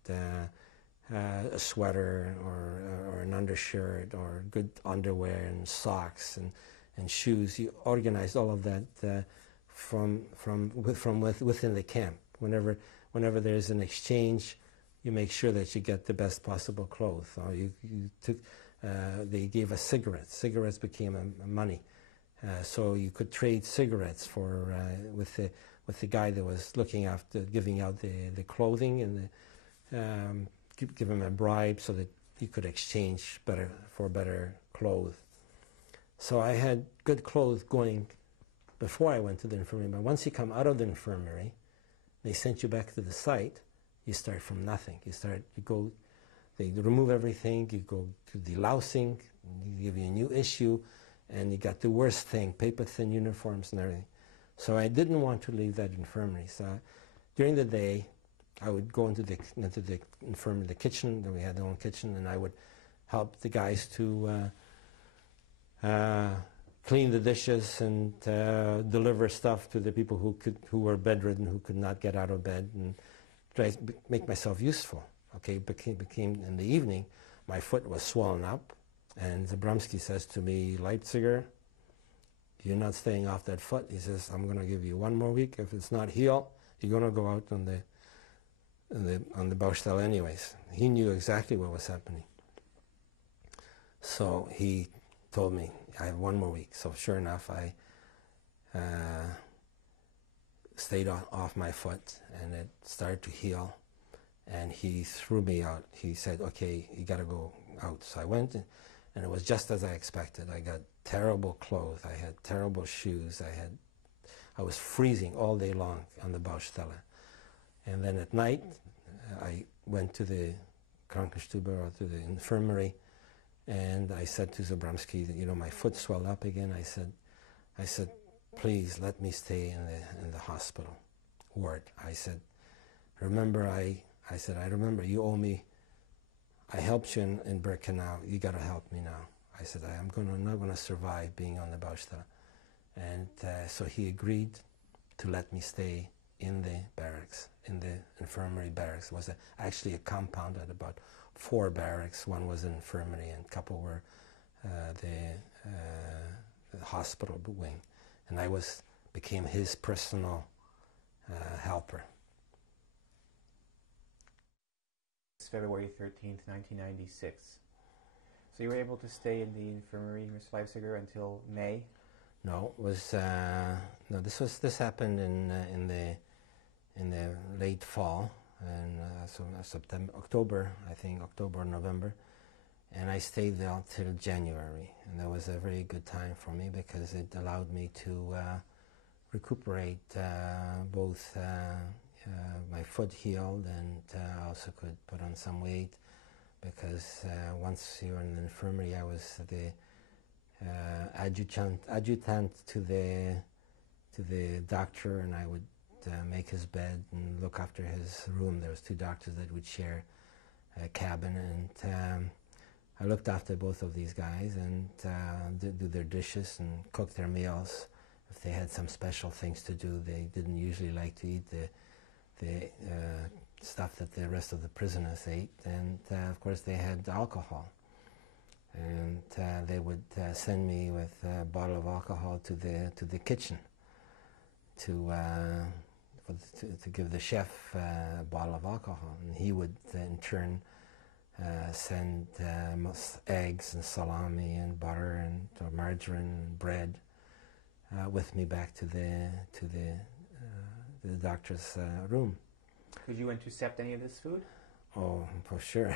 a sweater or an undershirt or good underwear and socks and shoes. You organized all of that from within the camp. Whenever there's an exchange, you make sure that you get the best possible clothes. Or you took, they gave us cigarettes. Cigarettes became money. So you could trade cigarettes for with the guy that was looking after giving out the clothing, and give him a bribe so that you could exchange better clothes. So I had good clothes going before I went to the infirmary. But once you come out of the infirmary, they sent you back to the site. You start from nothing. They remove everything. You go to delousing. You give you a new issue. And you got the worst thing, paper-thin uniforms and everything. So I didn't want to leave that infirmary. So during the day, I would go into the infirmary, the kitchen. We had our own kitchen, and I would help the guys to clean the dishes and deliver stuff to the people who were bedridden, who could not get out of bed, and try to make myself useful. Okay, became in the evening, my foot was swollen up. And Zabramsky says to me, Leipziger, you're not staying off that foot. He says, I'm going to give you 1 more week. If it's not healed, you're going to go out on the Baustelle anyways. He knew exactly what was happening. So he told me, I have 1 more week. So sure enough, I stayed off my foot, and it started to heal. And he threw me out. He said, okay, you got to go out. So I went. And it was just as I expected. I got terrible clothes. I had terrible shoes. I was freezing all day long on the Baustelle. And then at night, I went to the Krankenstube, or to the infirmary, and I said to Zabramsky that, my foot swelled up again. I said, please let me stay in the hospital ward. I said, I remember you owe me. I helped you in Birkenau. You got to help me now. I said, I'm not going to survive being on the Baustelle. And so he agreed to let me stay in the barracks, in the infirmary barracks. It was actually a compound at about 4 barracks. One was an infirmary, and a couple were the hospital wing. And I became his personal helper. February 13th, 1996. So you were able to stay in the infirmary, Mr. Leipziger, until May? No, it was no. This happened in the late fall, and so September, October, I think October, November, and I stayed there till January, and that was a very good time for me because it allowed me to recuperate both. My foot healed, and I also could put on some weight because once you're in the infirmary, I was the adjutant to the doctor, and I would make his bed and look after his room. There was 2 doctors that would share a cabin, and I looked after both of these guys and do their dishes and cook their meals. If they had some special things to do, they didn't usually like to eat the stuff that the rest of the prisoners ate, and of course they had alcohol, and they would send me with a bottle of alcohol to the kitchen to give the chef a bottle of alcohol, and he would in turn send eggs and salami and butter and margarine and bread with me back to the doctor's room. Could you intercept any of this food? Oh, for sure.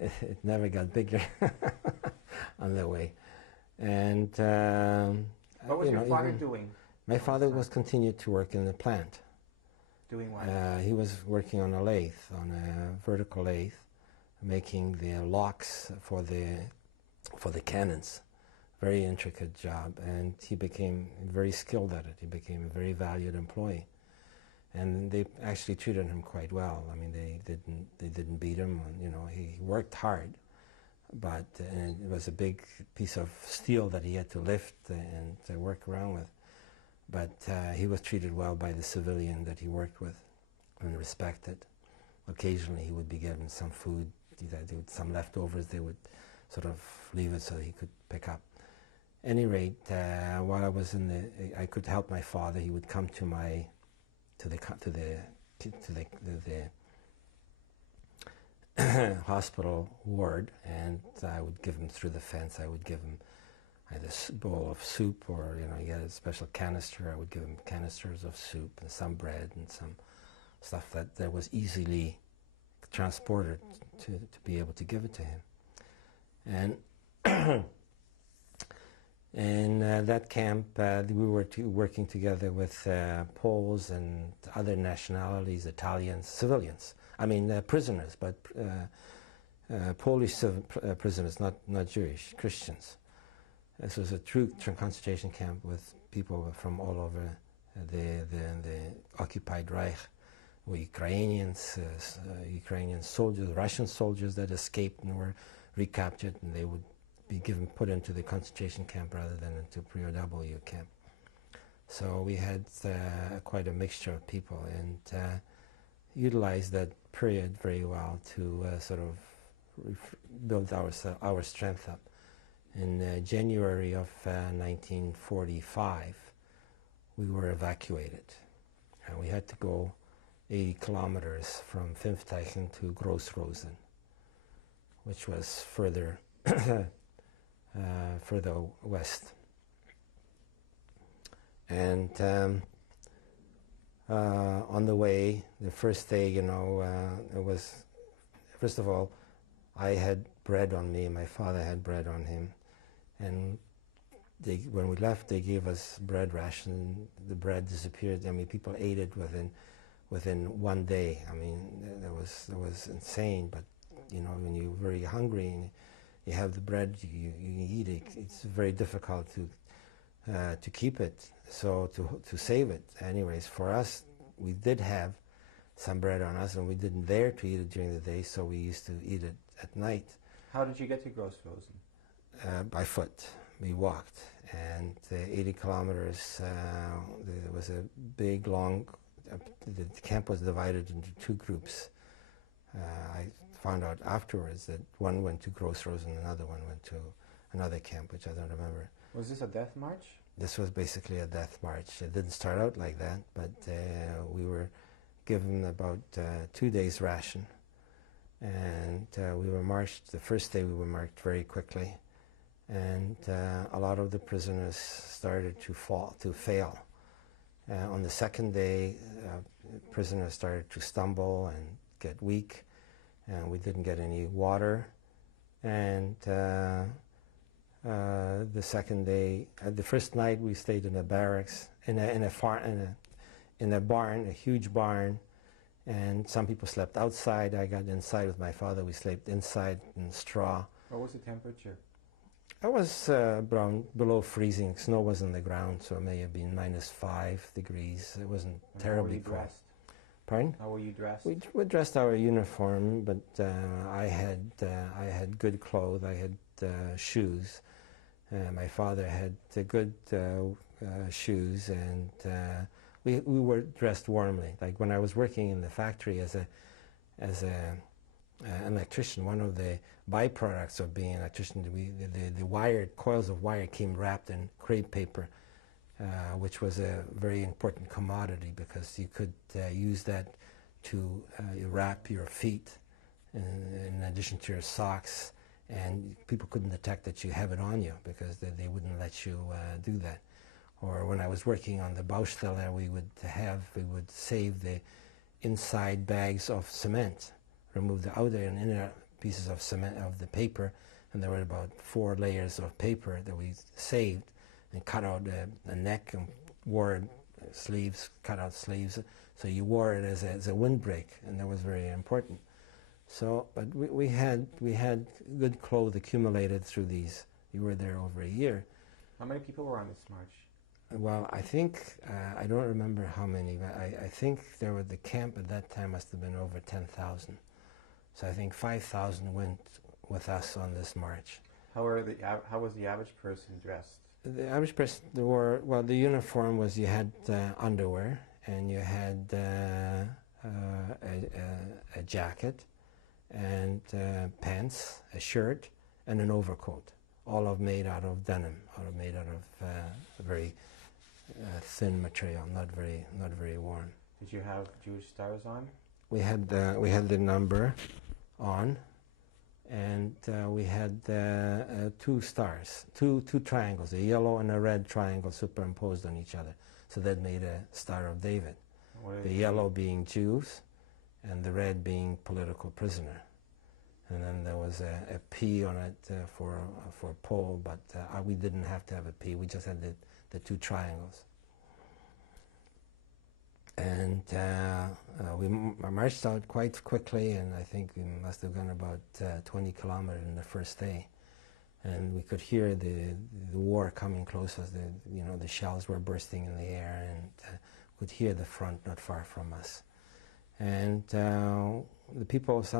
it never got bigger on the way. And what was your father doing? My father was continued to work in the plant. Doing what? He was working on a lathe, on a vertical lathe, making the locks for the cannons. Very intricate job, and he became very skilled at it. He became a very valued employee, and they actually treated him quite well. I mean, they didn't beat him. He worked hard, but it was a big piece of steel that he had to lift and to work around with. But he was treated well by the civilian that he worked with, and respected. Occasionally, he would be given some food. Some leftovers, they would sort of leave it so that he could pick up. Any rate, while I was I could help my father. He would come to the hospital ward, and I would give them through the fence. I would give them either a bowl of soup, or you get a special canister. I would give them canisters of soup and some bread and some stuff that was easily transported to be able to give it to him. And in that camp, we were working together with Poles and other nationalities, Italians, civilians. I mean, prisoners, but Polish prisoners, not Jewish, Christians. This was a true concentration camp with people from all over the occupied Reich, Ukrainians, Ukrainian soldiers, Russian soldiers that escaped and were recaptured, and they would be put into the concentration camp rather than into POW camp. So we had quite a mixture of people, and utilized that period very well to sort of build our strength up. In January of 1945, we were evacuated, and we had to go 80 kilometers from Pfimpfteichen to Großrosen, which was further further west. And on the way, the first day, it was, first of all, I had bread on me, my father had bread on him, and when we left, they gave us bread ration. The bread disappeared. I mean, people ate it within one day. I mean, that was insane. But when you're very hungry and you have the bread, you eat it. It's very difficult to keep it. So to save it, anyways, for us, we did have some bread on us, and we didn't dare to eat it during the day, so we used to eat it at night. How did you get to Großrosen? By foot. We walked, and 80 kilometers, there was a big, long, the camp was divided into two groups. I found out afterwards that one went to Großrosen and another one went to another camp, which I don't remember. Was this a death march? This was basically a death march. It didn't start out like that, but we were given about 2 days' ration. And we were marched, the first day we were marched very quickly, and a lot of the prisoners started to fail. On the second day, prisoners started to stumble and get weak, and we didn't get any water. And the second day, the first night we stayed in a barracks, in a barn, a huge barn, and some people slept outside. I got inside with my father. We slept inside in straw. What was the temperature? It was around below freezing. Snow was on the ground, so it may have been -5 degrees. It wasn't terribly cold. How were you dressed? Pardon? How were you dressed? We dressed our uniform, but I had good clothes. I had shoes. My father had good shoes, and we were dressed warmly. Like when I was working in the factory as an electrician, one of the byproducts of being an electrician, the coils of wire came wrapped in crepe paper, which was a very important commodity because you could use that to wrap your feet in addition to your socks, and people couldn't detect that you have it on you because they wouldn't let you do that. Or when I was working on the Baustelle, we would save the inside bags of cement, remove the outer and inner pieces of cement of the paper, and there were about 4 layers of paper that we saved, and cut out a neck and wore sleeves, cut out sleeves, so you wore it as a windbreak, and that was very important. So, but we had good clothes accumulated through these. You were there over a year. How many people were on this march? Well, I think, I don't remember how many, but I think the camp at that time must have been over 10,000. So I think 5,000 went with us on this march. How was the average person dressed? The average person the uniform was, you had underwear, and you had a jacket, and pants, a shirt, and an overcoat, all made out of denim, made out of a very thin material, not very warm. Did you have Jewish stars on? We had the number on, and we had two stars, two triangles, a yellow and a red triangle superimposed on each other. So that made a Star of David. The yellow being Jews, and the red being political prisoner. And then there was a P on it for Paul, but we didn't have to have a P. We just had the two triangles. And we marched out quite quickly, and I think we must have gone about 20 kilometers in the first day. And we could hear the war coming close as the shells were bursting in the air, and could hear the front not far from us. And some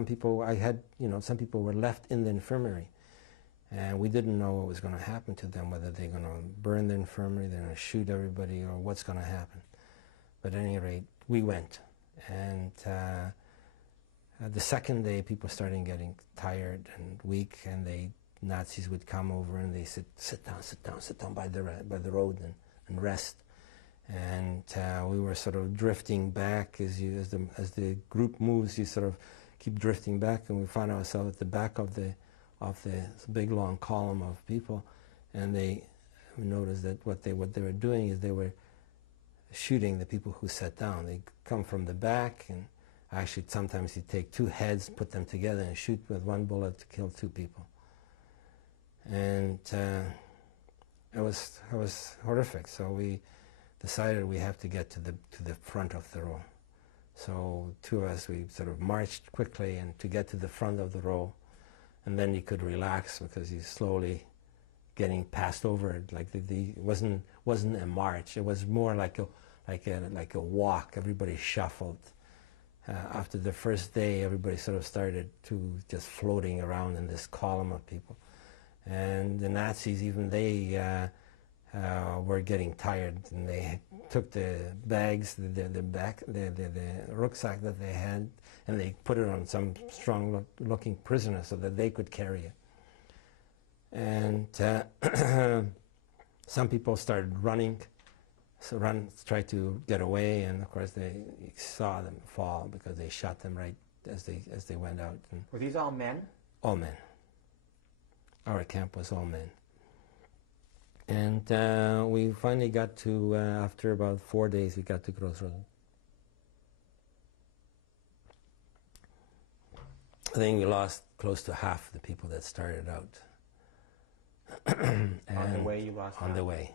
people were left in the infirmary, and we didn't know what was going to happen to them, whether they're going to burn the infirmary, they're going to shoot everybody, or what's going to happen. But at any rate, we went. And the second day, people started getting tired and weak, and Nazis would come over and they said, sit down by the road and rest. And we were sort of drifting back as the group moves. You sort of keep drifting back, and we found ourselves at the back of the big long column of people. And we noticed that what they were doing is they were shooting the people who sat down. They come from the back, and actually sometimes you take two heads, put them together, and shoot with one bullet to kill two people. And it was horrific. So we decided we have to get to the front of the row. So two of us, we sort of marched quickly and to get to the front of the row, and then you could relax because you slowly getting passed over it. Like it wasn't a march. It was more like a walk. Everybody shuffled. After the first day, everybody sort of started to just floating around in this column of people. And the Nazis, even they were getting tired, and they took the bags, the rucksack that they had, and they put it on some strong-looking prisoner so that they could carry it. And some people started running, tried to get away, and of course they saw them fall because they shot them right as they went out. And were these all men? All men. Our camp was all men. And we finally got to, after about 4 days, we got to Gross-Rosen. I think we lost close to half the people that started out. On the way you lost On half? the way.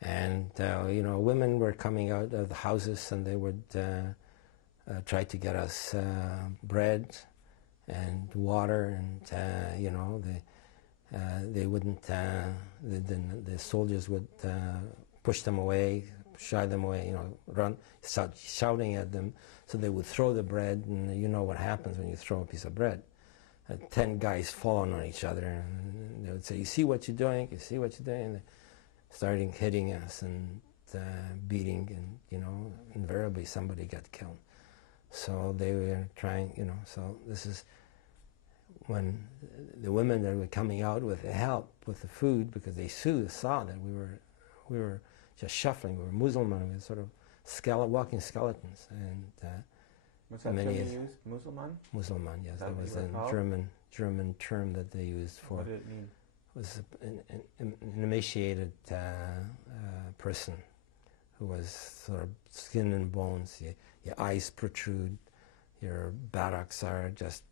And, women were coming out of the houses, and they would try to get us bread and water, and, they wouldn't, the soldiers would push them away, shy them away, run, start shouting at them. So they would throw the bread, and you know what happens when you throw a piece of bread. 10 guys falling on each other, and they would say, you see what you're doing? You see what you're doing? And starting hitting us and beating, and, invariably somebody got killed. So they were trying, so this is when the women that were coming out with the help, with the food, because they saw that we were just shuffling. We were Muslim, we were sort of walking skeletons. And what's that term you used? Musulman? Musulman, yes. That was a German term that they used for. What did it mean? It was an emaciated person who was sort of skin and bones. Your eyes protrude, your buttocks are just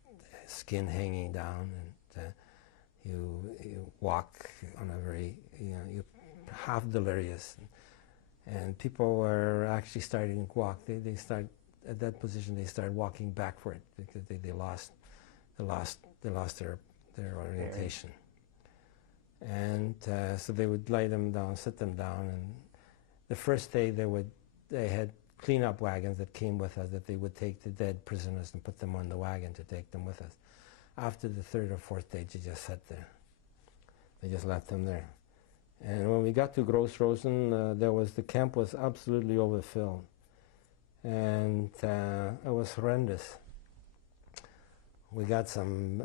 skin hanging down, and you walk on a very, you're half delirious. And people were actually starting to walk. They start at that position. They started walking backward because they lost their orientation. And so they would lay them down, sit them down, and the first day they had cleanup wagons that came with us, that they would take the dead prisoners and put them on the wagon to take them with us. After the third or fourth day, they just sat there. They just left them there. And when we got to Gross-Rosen, the camp was absolutely overfilled. And it was horrendous. We got some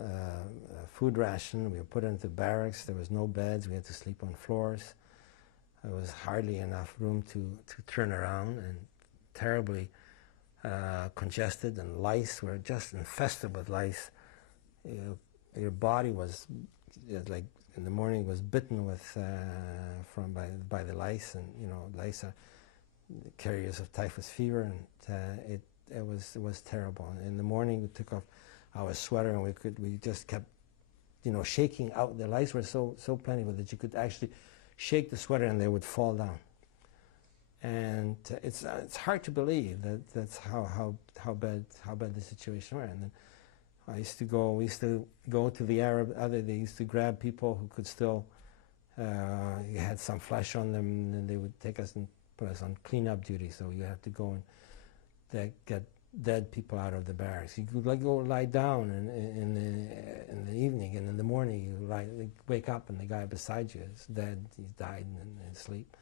food ration. We were put into barracks. There was no beds. We had to sleep on floors. There was hardly enough room to turn around, and terribly congested, and lice were just infested with lice. Your body was like in the morning was bitten with by the lice, and lice are carriers of typhus fever, and it was terrible. And in the morning we took off our sweater, and we just kept shaking out. The lice were so plentiful that you could actually shake the sweater and they would fall down. And it's hard to believe that's how bad the situation was. And then we used to go to the they used to grab people who could still had some flesh on them, and they would take us and put us on cleanup duty. So you have to go and get dead people out of the barracks. You could go lie down in the evening, and in the morning you wake up and the guy beside you is dead. He's died in his sleep.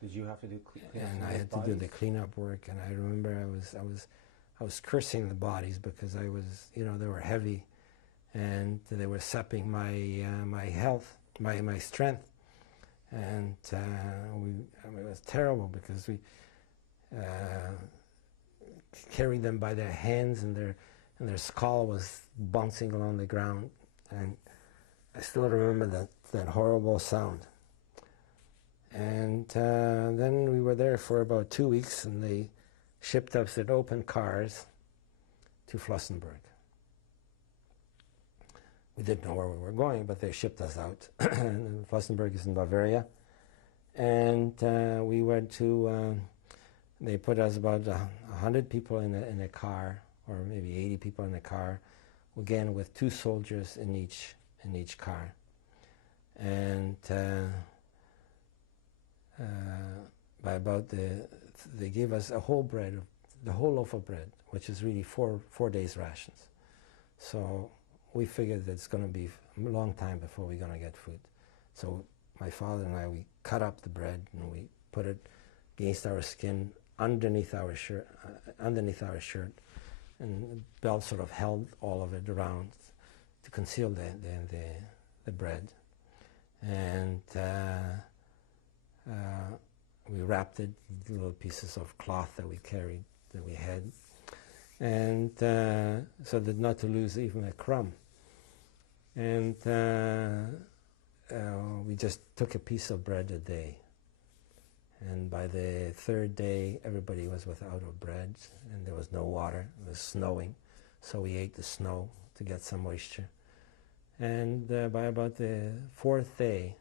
Did you have to do cleanup? And I had to do the cleanup work. And I remember I was cursing the bodies because I was they were heavy, and they were sapping my health, my strength, and it was terrible because we carried them by their hands, and their skull was bouncing along the ground, and I still remember that horrible sound. And then we were there for about 2 weeks, and they shipped us in open cars to Flossenburg. We didn't know where we were going, but they shipped us out. And Flossenburg is in Bavaria. And we went to, they put us about 100 people in a car, or maybe 80 people in a car, again with 2 soldiers in each car. And by about they gave us the whole loaf of bread, which is really 4 days' rations. So we figured that it's going to be a long time before we're going to get food. So my father and I, we cut up the bread and we put it against our skin underneath our shirt, and the belt sort of held all of it around to conceal the bread. And we wrapped it in little pieces of cloth that we carried, that we had, and so that not to lose even a crumb. And we just took a piece of bread a day. And by the 3rd day, everybody was without bread, and there was no water. It was snowing, so we ate the snow to get some moisture. And by about the 4th day,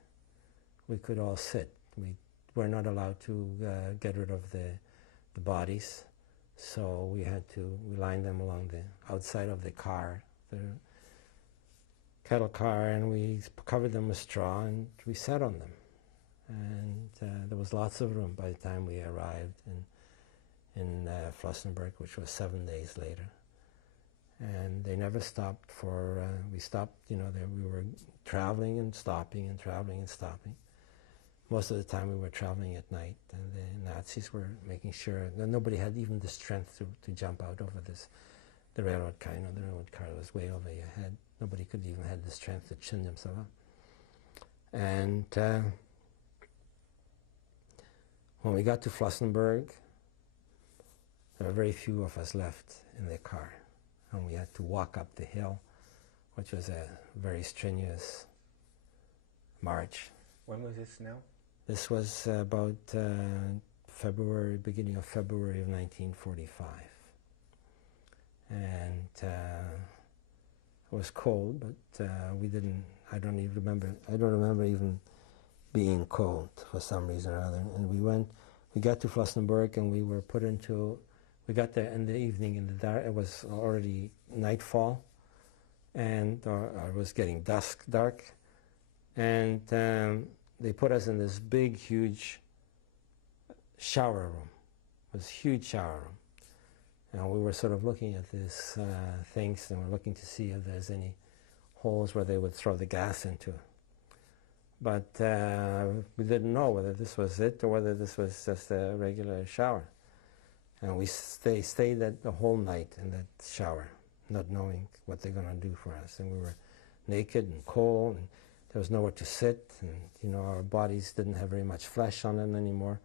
we could all sit. We were not allowed to get rid of the bodies, so we lined them along the outside of the car, the cattle car, and we covered them with straw, and we sat on them. And there was lots of room by the time we arrived in Flossenburg, which was 7 days later. And they never stopped we stopped, we were traveling and stopping and traveling and stopping. Most of the time we were traveling at night, and the Nazis were making sure that nobody had even the strength to jump out over the railroad car. The railroad car was way over your head. Nobody could even have the strength to chin themselves up. And when we got to Flossenburg, there were very few of us left in the car, and we had to walk up the hill, which was a very strenuous march. When was this now? This was about beginning of February of 1945. And it was cold, but I don't remember even being cold for some reason or other. And we got to Flossenburg, and we got there in the evening in the dark. It was already nightfall, and it was getting dark. And they put us in this big, huge shower room. It was a huge shower room. And we were sort of looking at these things, and we're looking to see if there's any holes where they would throw the gas into. But we didn't know whether this was it or whether this was just a regular shower. And we stayed the whole night in that shower, not knowing what they're going to do for us. And we were naked and cold, and there was nowhere to sit, and our bodies didn't have very much flesh on them anymore.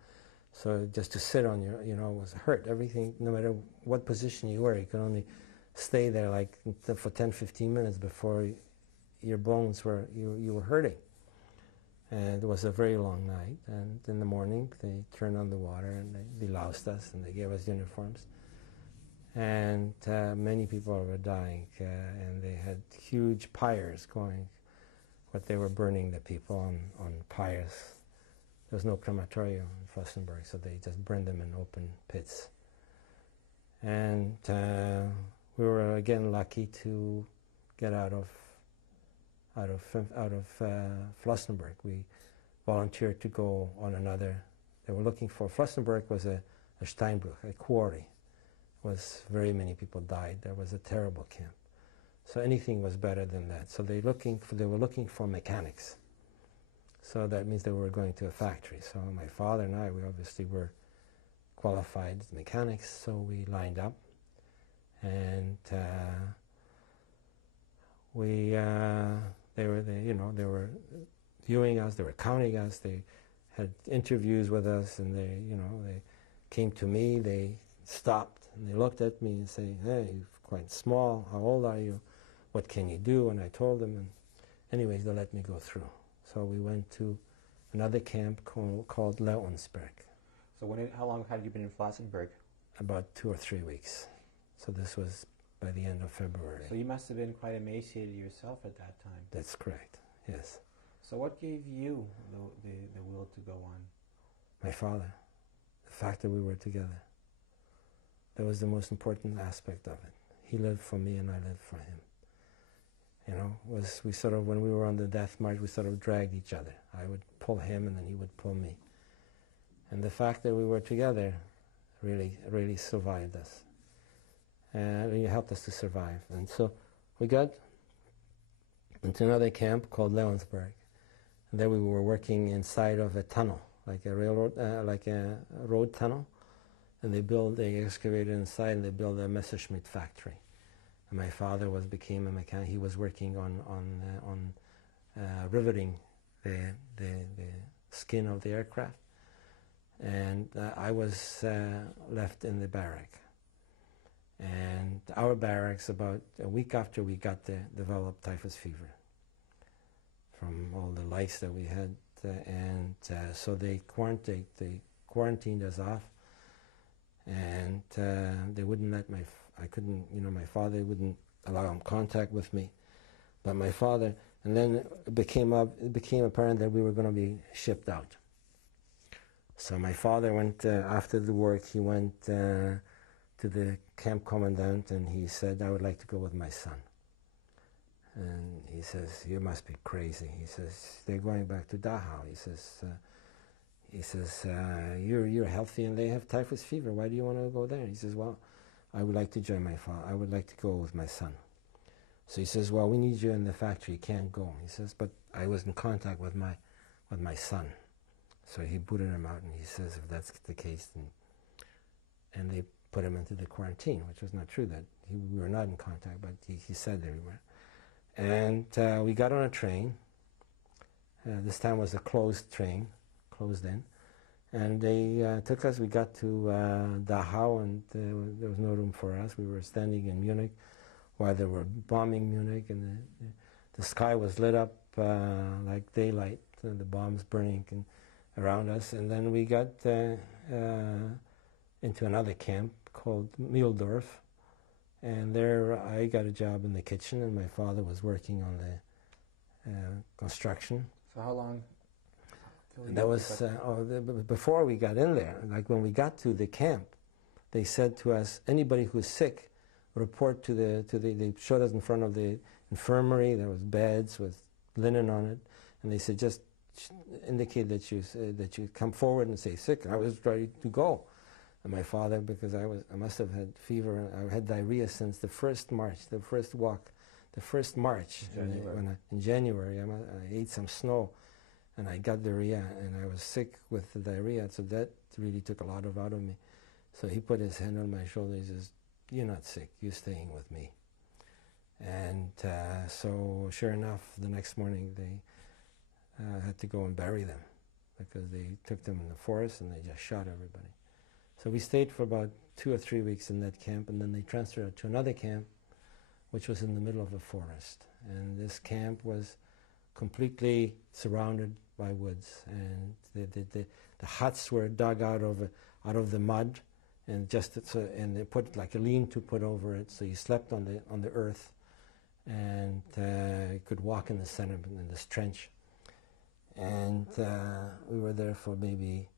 So just to sit on your, was hurt. Everything, no matter what position you were, you could only stay there like for 10, 15 minutes before your bones you were hurting. And it was a very long night. And in the morning, they turned on the water and they loused us and they gave us uniforms. And many people were dying, and they had huge pyres going, but they were burning the people on pyres. There was no crematorium in Flossenburg, so they just burned them in open pits. And we were again lucky to get out of Flossenburg. We volunteered to go on another. They were looking for Flossenburg was a Steinbruch, a quarry. Was very many people died. There was a terrible camp. So anything was better than that. So they were looking for mechanics. So that means they were going to a factory. So my father and I, we obviously were qualified mechanics, so we lined up. And they were viewing us, they were counting us, they had interviews with us, and they came to me, they stopped, and they looked at me and say, "Hey, you're quite small, how old are you? What can you do?" And I told them, and anyways, they let me go through. So we went to another camp called Leonsberg. So how long had you been in Flossenburg? About 2 or 3 weeks. So this was by the end of February. So you must have been quite emaciated yourself at that time. That's correct, yes. So what gave you the will to go on? My father. The fact that we were together. That was the most important aspect of it. He lived for me and I lived for him. When we were on the death march, we sort of dragged each other. I would pull him and then he would pull me. And the fact that we were together really, really survived us. And it helped us to survive. And so we got into another camp called Leonsberg. And there we were working inside of a tunnel, like a railroad, like a road tunnel. And they excavated inside and they built a Messerschmitt factory. And my father became a mechanic. He was working on riveting the skin of the aircraft. And I was left in the barrack. And our barracks, about a week after we developed typhus fever from all the lice that we had. So they quarantined us off. And they wouldn't let my father wouldn't allow him contact with me. But my father, and then it became apparent that we were going to be shipped out. So my father went, after the work, he went to the camp commandant and he said, "I would like to go with my son." And he says, "You must be crazy." He says, "They're going back to Dachau." He says, you're healthy and they have typhus fever. Why do you want to go there? He says, "Well, I would like to join my father. I would like to go with my son." So he says, "Well, we need you in the factory. You can't go." He says, "But I was in contact with my son." So he booted him out and he says, "If that's the case, then..." And they put him into the quarantine, which was not true. That we were not in contact, but he said that we were. And we got on a train. This time was a closed train, closed in. And they took us, we got to Dachau, and there was no room for us. We were standing in Munich while they were bombing Munich, and the sky was lit up like daylight, the bombs burning around us. And then we got into another camp called Mühldorf, and there I got a job in the kitchen, and my father was working on the construction. So how long? And that was before we got in there. Like when we got to the camp, they said to us, anybody who's sick, report to the. They showed us in front of the infirmary. There was beds with linen on it, and they said just indicate that you come forward and say sick. And I was ready to go, and my father, because I must have had fever. I had diarrhea since the first march, the first walk, the first march in January. I ate some snow. And I got diarrhea, and I was sick with the diarrhea, so that really took a lot out of me. So he put his hand on my shoulder. He says, "You're not sick. You're staying with me." And so, sure enough, the next morning they had to go and bury them. because they took them in the forest and they just shot everybody. So we stayed for about 2 or 3 weeks in that camp, and then they transferred it to another camp, which was in the middle of a forest. And this camp was completely surrounded by woods, and the huts were dug out of the mud, and and they put like a lean-to put over it, so you slept on the earth, and you could walk in the center in this trench. And we were there for maybe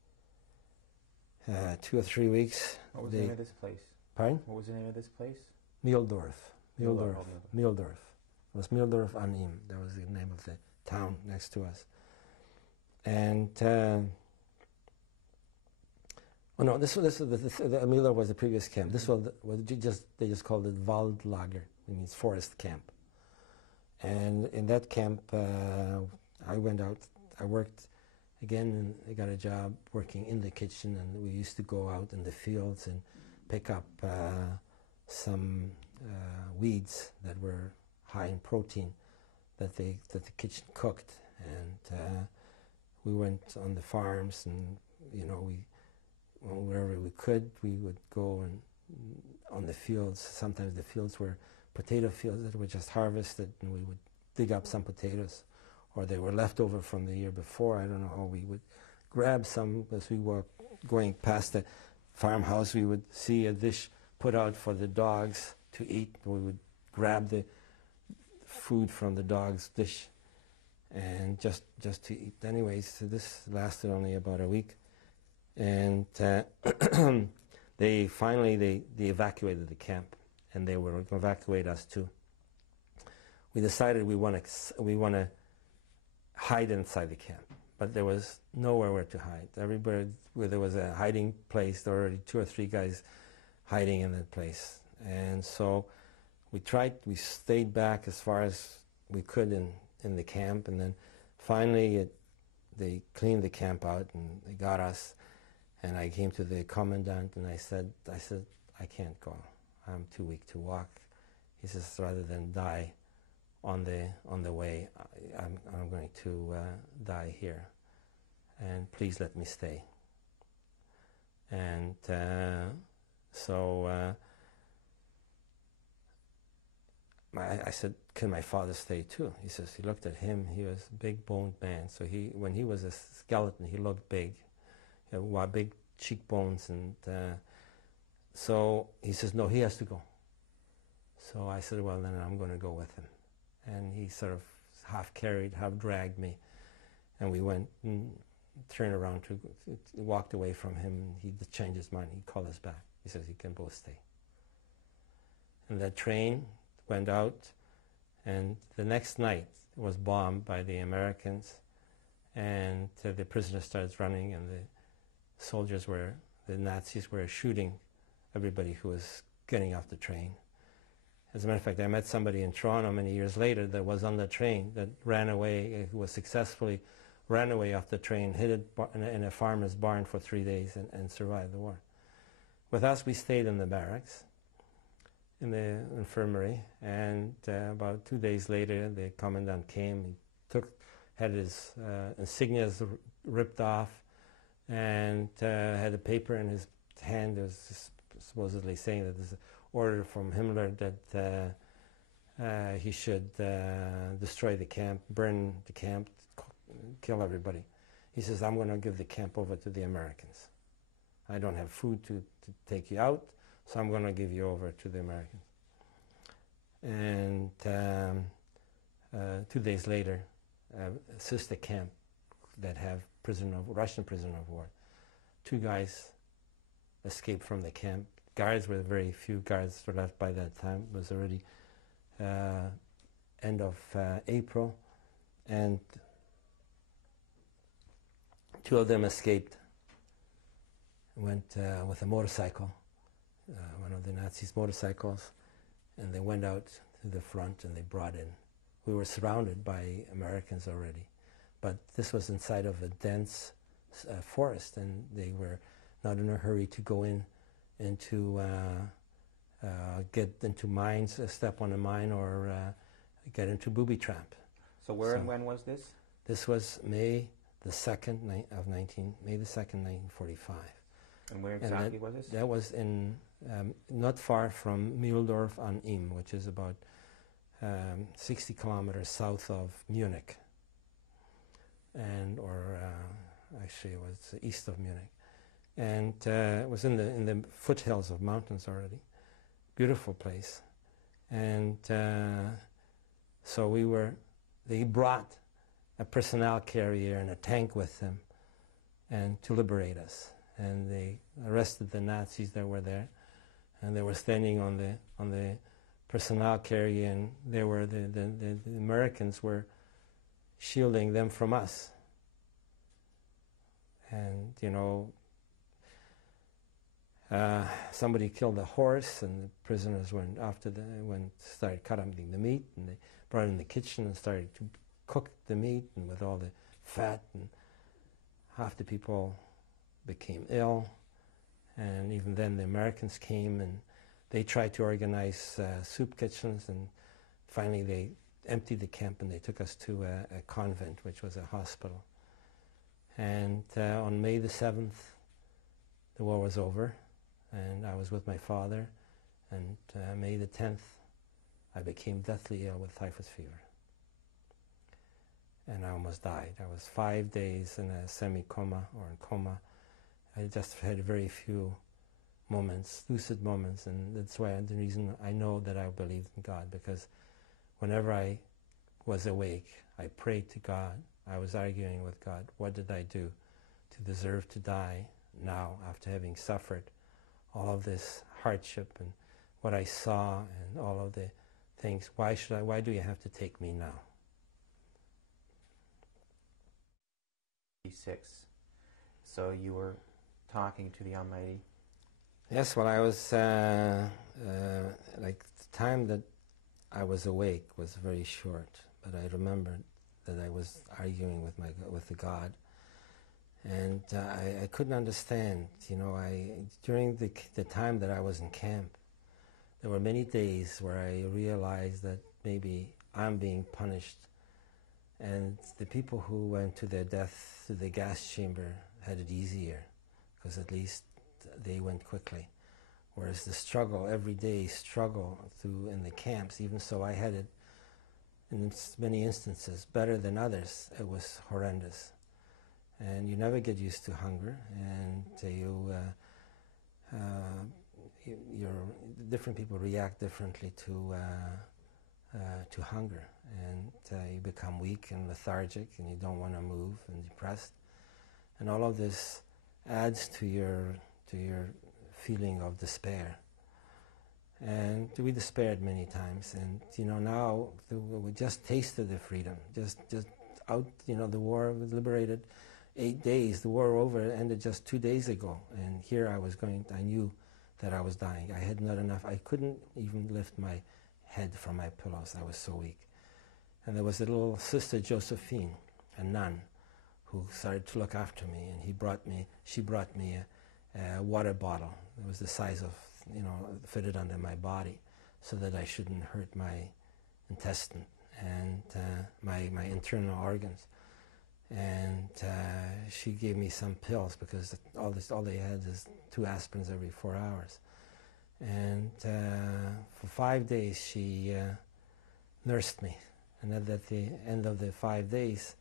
2 or 3 weeks. What was the name of this place? Pardon? What was the name of this place? Muhldorf. Muhldorf. Muhldorf. It was Muhldorf an Inn. That was the name of the town next to us. And Muhldorf was the previous camp. This was they just called it Waldlager. It means forest camp. And in that camp, I went out. I worked again, and I got a job working in the kitchen. And we used to go out in the fields and pick up some weeds that were high in protein that the kitchen cooked. And we went on the farms, and wherever we could, we would go and on the fields. Sometimes the fields were potato fields that were just harvested, and we would dig up some potatoes, or they were left over from the year before. I don't know how we would grab some. As we were going past the farmhouse, we would see a dish put out for the dogs to eat. We would grab the food from the dog's dish and just to eat. Anyways, so this lasted only about a week, and they evacuated the camp, and they were going to evacuate us too. We decided we want to hide inside the camp, but there was nowhere where to hide. Everybody, where there was a hiding place, there were already 2 or 3 guys hiding in that place, and so we stayed back as far as we could in the camp, and then finally they cleaned the camp out and they got us, and I came to the commandant and I said I can't go, I'm too weak to walk. He says, rather than die on the way, I'm going to die here, and please let me stay. And so I said, can my father stay too? He says, he looked at him, he was a big boned man, so when he was a skeleton, he looked big. He had big cheekbones, and so he says, no, he has to go. So I said, well, then I'm going to go with him. And he sort of half carried, half dragged me, and we went and turned around walked away from him, and he changed his mind. He called us back. He says, you can both stay. And that train went out, and the next night it was bombed by the Americans, and the prisoners started running, and the Nazis were shooting everybody who was getting off the train. As a matter of fact, I met somebody in Toronto many years later that was on the train that ran away, who was successfully ran away off the train, hid it in a farmer's barn for 3 days and survived the war. With us, we stayed in the barracks, in the infirmary, and about 2 days later, the commandant came. He had his insignias ripped off, and had a paper in his hand that was supposedly saying that there's an order from Himmler that he should destroy the camp, burn the camp, kill everybody. He says, I'm going to give the camp over to the Americans. I don't have food to take you out, so I'm going to give you over to the Americans. And 2 days later, a sister camp that have Russian prisoner of war. 2 guys escaped from the camp. Guards were very few guards were left by that time. It was already end of April, and 2 of them escaped. Went with a motorcycle, one of the Nazis' motorcycles, and they went out to the front and they brought in. We were surrounded by Americans already, but this was inside of a dense forest, and they were not in a hurry to go into get into mines, step on a mine, or get into booby trap. So where and when was this? This was May the 2nd of May the 2nd, 1945. And where exactly was this? That was in not far from Mühldorf on Inn, which is about 60 kilometers south of Munich, actually it was east of Munich, and it was in the foothills of mountains already. Beautiful place, and so they brought a personnel carrier and a tank with them, and to liberate us. And they arrested the Nazis that were there, and they were standing on the personnel carrier, and they were the Americans were shielding them from us. And somebody killed a horse, and the prisoners started cutting the meat, and they brought it in the kitchen and started to cook the meat, and with all the fat, and half the people became ill. And even then the Americans came, and they tried to organize soup kitchens, and finally they emptied the camp and they took us to a convent, which was a hospital. And on May the 7th, the war was over, and I was with my father, and May the 10th, I became deathly ill with typhus fever. And I almost died. I was 5 days in a semi-coma, or in coma. I just had very few moments, lucid moments, and that's why the reason I know that I believed in God, because whenever I was awake, I prayed to God. I was arguing with God. What did I do to deserve to die now, after having suffered all of this hardship and what I saw and all of the things? Why do you have to take me now? 6. So you were talking to the Almighty. Yes, well, I was like the time that I was awake was very short, but I remembered that I was arguing with the God, and I couldn't understand. During the time that I was in camp, there were many days where I realized that maybe I'm being punished, and the people who went to their death to the gas chamber had it easier, because at least they went quickly. Whereas the struggle, everyday struggle in the camps, even so I had it in many instances better than others. It was horrendous. And you never get used to hunger, and different people react differently to hunger, and you become weak and lethargic, and you don't want to move, and depressed, and all of this adds to your feeling of despair. And we despaired many times, and now we just tasted the freedom, just out. The war was liberated 8 days. The war over ended just 2 days ago, and here I knew that I was dying. I had not enough. I couldn't even lift my head from my pillows. I was so weak. And there was a little sister, Josephine, a nun, who started to look after me, and she brought me a water bottle. It was the size of, fitted under my body, so that I shouldn't hurt my intestine and my internal organs. And she gave me some pills, because all they had is 2 aspirins every 4 hours. And for 5 days she nursed me, and at the end of the 5 days,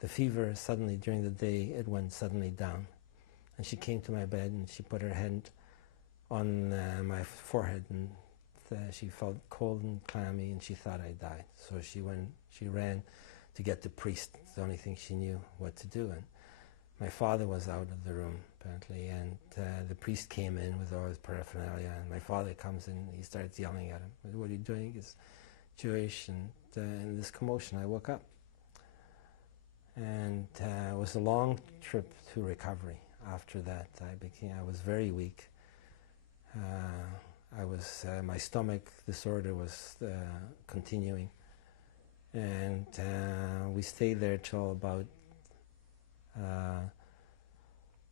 the fever suddenly, during the day, it went suddenly down. And she came to my bed, and she put her hand on my forehead, and she felt cold and clammy, and she thought I died. So she ran to get the priest. It's the only thing she knew what to do. And my father was out of the room, apparently, and the priest came in with all his paraphernalia, and my father comes in, and he starts yelling at him. What are you doing? He's Jewish, and in this commotion I woke up. And it was a long trip to recovery. After that, I was very weak. My stomach disorder was continuing, and we stayed there till about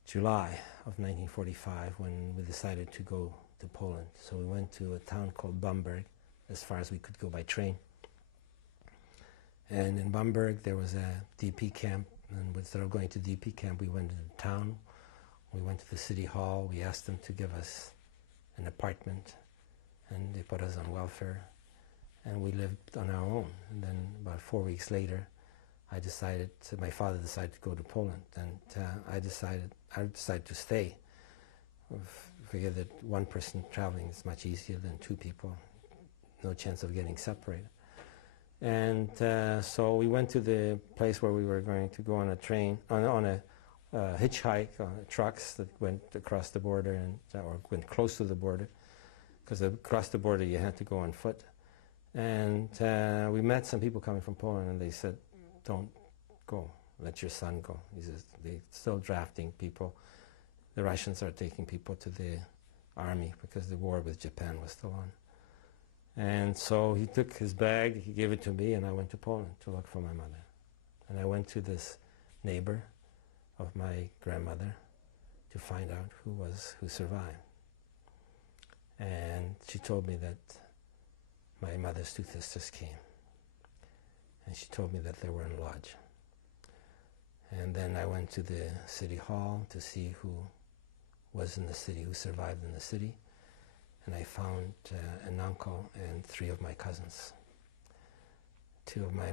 July of 1945, when we decided to go to Poland. So we went to a town called Bamberg, as far as we could go by train. And in Bamberg there was a DP camp And instead of going to DP camp, we went into town. We went to the city hall. We asked them to give us an apartment, and they put us on welfare, and we lived on our own. And then about 4 weeks later, my father decided to go to Poland, and I decided to stay. Figured that one person traveling is much easier than two people. No chance of getting separated. And so we went to the place where we were going to go on a train, on a hitchhike, trucks that went across the border or went close to the border, because across the border you had to go on foot. And we met some people coming from Poland, and they said, "Don't go. Let your son go." He says, "They're still drafting people. The Russians are taking people to the army because the war with Japan was still on." And so he took his bag, he gave it to me, and I went to Poland to look for my mother. And I went to this neighbor of my grandmother to find out who survived. And she told me that my mother's two sisters came. And she told me that they were in Lodz. And then I went to the city hall to see who was in the city, who survived in the city. And I found an uncle and three of my cousins. Two of my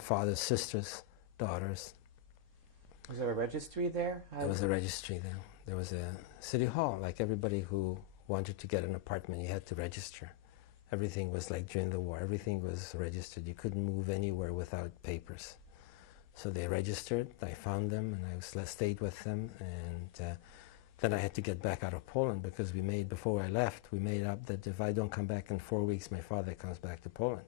father's sisters, daughters. Was there a registry there? There was a registry there. There was a city hall. Like everybody who wanted to get an apartment, you had to register. Everything was like during the war. Everything was registered. You couldn't move anywhere without papers. So they registered. I found them, and I stayed with them. And then I had to get back out of Poland because before I left, we made up that if I don't come back in 4 weeks, my father comes back to Poland.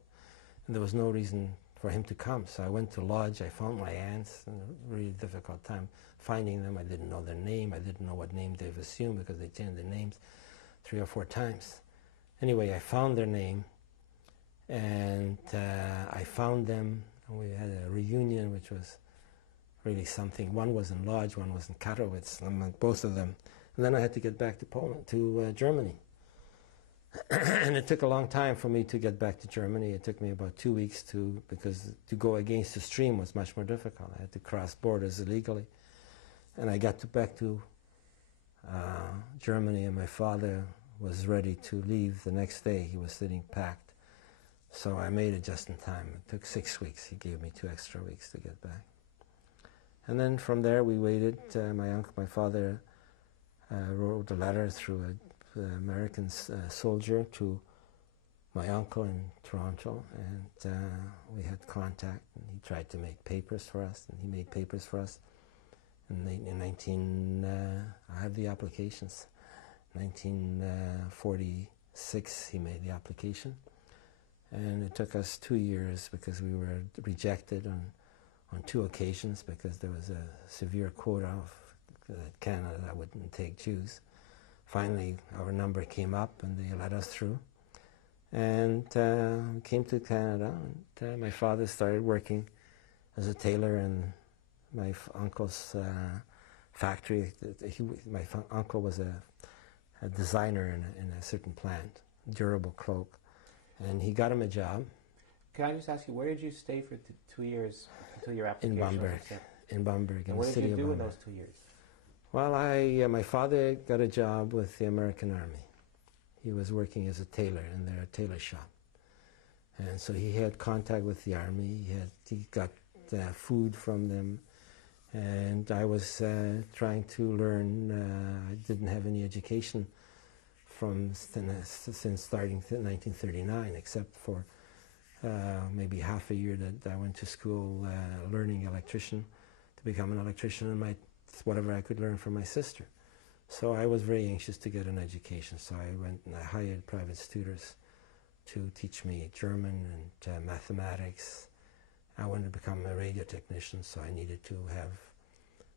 And there was no reason for him to come. So I went to Lodz. I found my aunts. And a really difficult time finding them. I didn't know their name. I didn't know what name they've assumed because they changed their names 3 or 4 times. Anyway, I found their name, and I found them. And we had a reunion, which was really something. One was in Lodz, one was in Katowice, both of them. And then I had to get back to Poland, to Germany. And it took a long time for me to get back to Germany. It took me about 2 weeks because to go against the stream was much more difficult. I had to cross borders illegally. And I got back to Germany, and my father was ready to leave the next day. He was sitting packed. So I made it just in time. It took 6 weeks. He gave me 2 extra weeks to get back. And then from there we waited. My father wrote a letter through an American soldier to my uncle in Toronto, and we had contact, and he tried to make papers for us, and he made papers for us. I have the applications. 1946 he made the application, and it took us 2 years because we were rejected on 2 occasions because there was a severe quota of Canada that wouldn't take Jews. Finally our number came up and they let us through, and we came to Canada, and my father started working as a tailor in my uncle's factory. My uncle was a designer in a certain plant, durable cloak, and he got him a job. Can I just ask you, where did you stay for 2 years until your application? In Bamberg, in the city of Bamberg. What did you do in those 2 years? Well, my father got a job with the American Army. He was working as a tailor in their tailor shop, and so he had contact with the army. He got food from them. And I was trying to learn. I didn't have any education since starting 1939, except for maybe half a year that I went to school learning to become an electrician, and whatever I could learn from my sister. So I was very anxious to get an education. So I went and I hired private tutors to teach me German and mathematics. I wanted to become a radio technician, so I needed to have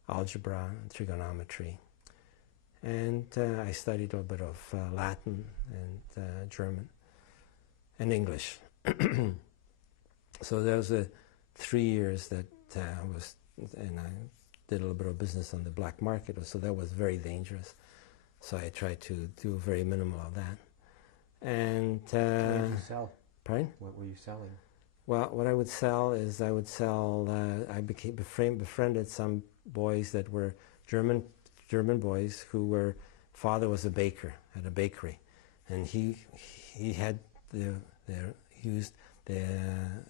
algebra and trigonometry. And I studied a little bit of Latin and German and English. So there was 3 years that and I did a little bit of business on the black market, so that was very dangerous. So I tried to do very minimal of that. And what did you sell? Pardon? What were you selling? Well, what I would sell is I would sell. I befriended some boys that were German boys who were. Father was a baker at a bakery, and he had he used the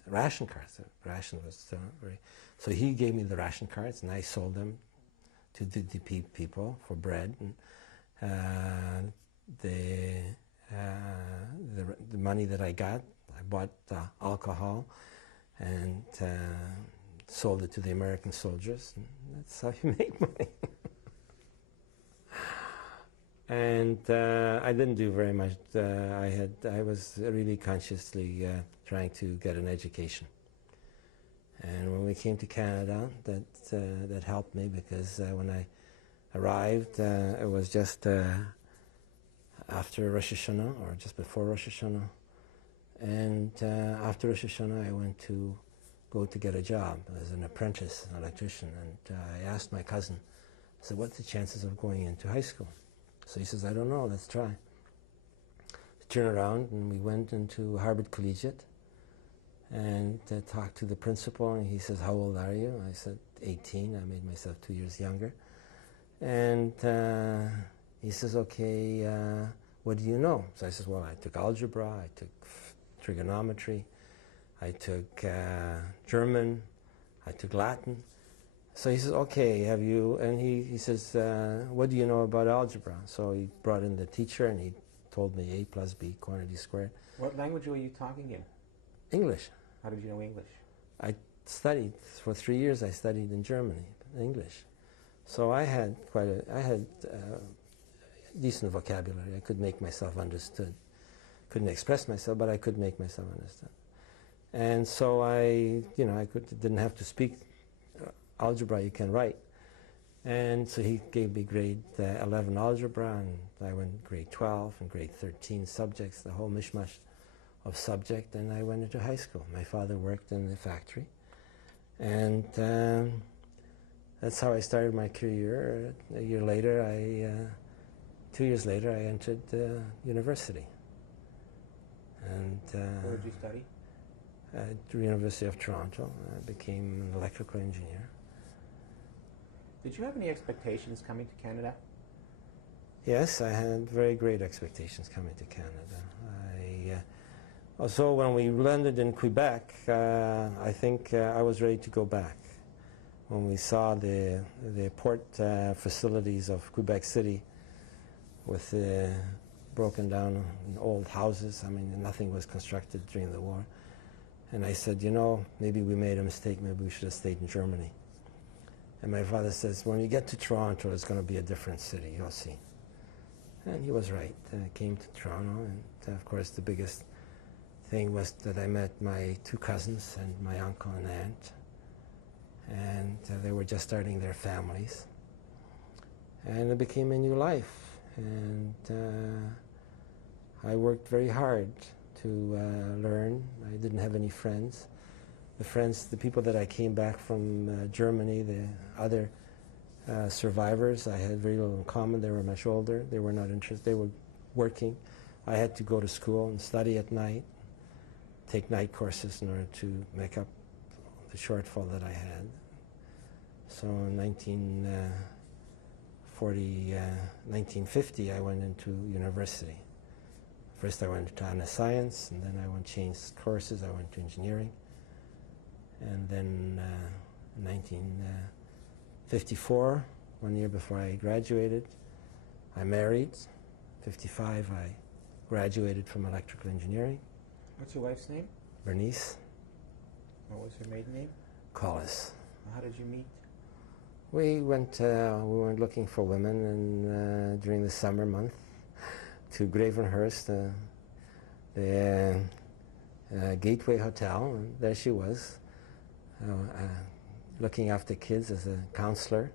ration cards. The ration was so he gave me the ration cards, and I sold them to the people for bread. And the money that I got, I bought alcohol and sold it to the American soldiers. And that's how you make money. And I didn't do very much. I was really consciously trying to get an education. And when we came to Canada, that helped me, because when I arrived, it was just after Rosh Hashanah, or just before Rosh Hashanah. And after Rosh Hashanah, I went to go to get a job as an apprentice, an electrician. And I asked my cousin, I said, what's the chances of going into high school? So he says, I don't know, let's try. Turn around, and we went into Harvard Collegiate and talked to the principal, and he says, how old are you? I said, 18. I made myself 2 years younger. And he says, okay, what do you know? So I says, well, I took algebra, I took trigonometry, I took German, I took Latin. So he says, okay, have you, and he says, what do you know about algebra? So he brought in the teacher, and he told me A plus B, quantity squared. What language were you talking in? English. How did you know English? I studied, for 3 years I studied in Germany, English. So I had decent vocabulary. I could make myself understood. Couldn't express myself, but I could make myself understood. And so I didn't have to speak algebra, you can write. And so he gave me grade 11 algebra, and I went grade 12 and grade 13 subjects, the whole mishmash of subject, and I went into high school. My father worked in the factory, and that's how I started my career. A year later, 2 years later, I entered university. And where did you study? At the University of Toronto. I became an electrical engineer. Did you have any expectations coming to Canada? Yes, I had very great expectations coming to Canada. Also, when we landed in Quebec, I think I was ready to go back. When we saw the port facilities of Quebec City with the broken down old houses, I mean, nothing was constructed during the war. And I said, you know, maybe we made a mistake, maybe we should have stayed in Germany. And my father says, when you get to Toronto, it's going to be a different city, you'll see. And he was right. I came to Toronto, and of course the biggest thing was that I met my two cousins and my uncle and aunt. And they were just starting their families. And it became a new life. And I worked very hard to learn. I didn't have any friends. The people that I came back from Germany, the other survivors, I had very little in common. They were much older. They were not interested. They were working. I had to go to school and study at night, take night courses in order to make up the shortfall that I had. So in 1950, I went into university. First I went to Anna Science, and then I changed courses. I went to engineering. And then in 1954, 1 year before I graduated, I married. 55, I graduated from electrical engineering. What's your wife's name? Bernice. What was her maiden name? Collis. How did you meet? We went looking for women, and during the summer month, to Gravenhurst, the Gateway Hotel, and there she was, looking after kids as a counselor.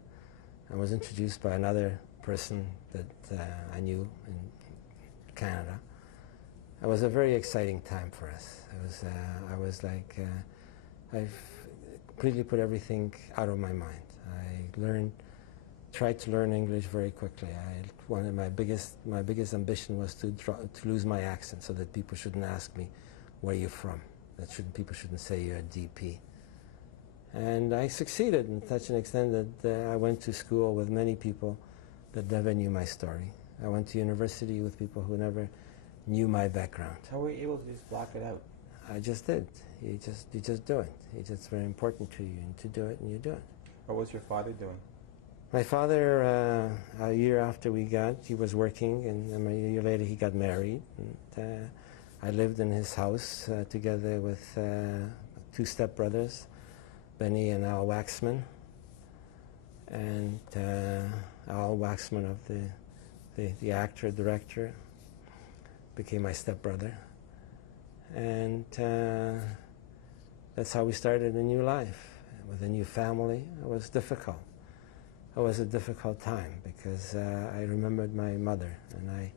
I was introduced by another person that I knew in Canada. It was a very exciting time for us. I was like, I've completely put everything out of my mind. I tried to learn English very quickly. My biggest ambition was to lose my accent so that people shouldn't ask me, where you're from. People shouldn't say you're a DP. And I succeeded in such an extent that I went to school with many people that never knew my story. I went to university with people who never knew my background. How were you able to just block it out? I just did. You just do it. It's just very important to you, and to do it, and you do it. What was your father doing? My father, a year after he was working, and a year later he got married. And, I lived in his house together with 2 stepbrothers, Benny and Al Waxman. And Al Waxman, of the actor, director, became my stepbrother. And that's how we started a new life with a new family. It was difficult. It was a difficult time because I remembered my mother, and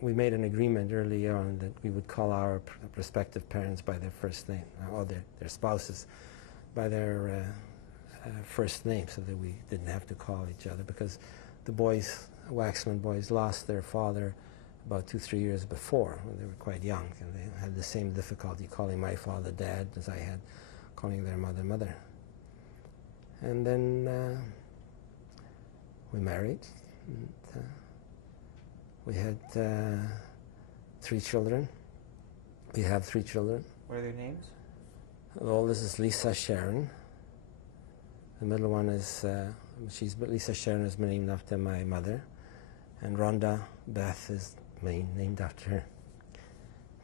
we made an agreement early on that we would call our prospective parents by their first name, or their spouses by their first name, so that we didn't have to call each other, because the Waxman boys, lost their father about 2-3 years before, when they were quite young, and they had the same difficulty calling my father Dad as I had calling their mother Mother. And then we married. And, we had 3 children. We have 3 children. What are their names? The oldest is Lisa Sharon. The middle one is, Lisa Sharon is named after my mother. And Rhonda Beth is named after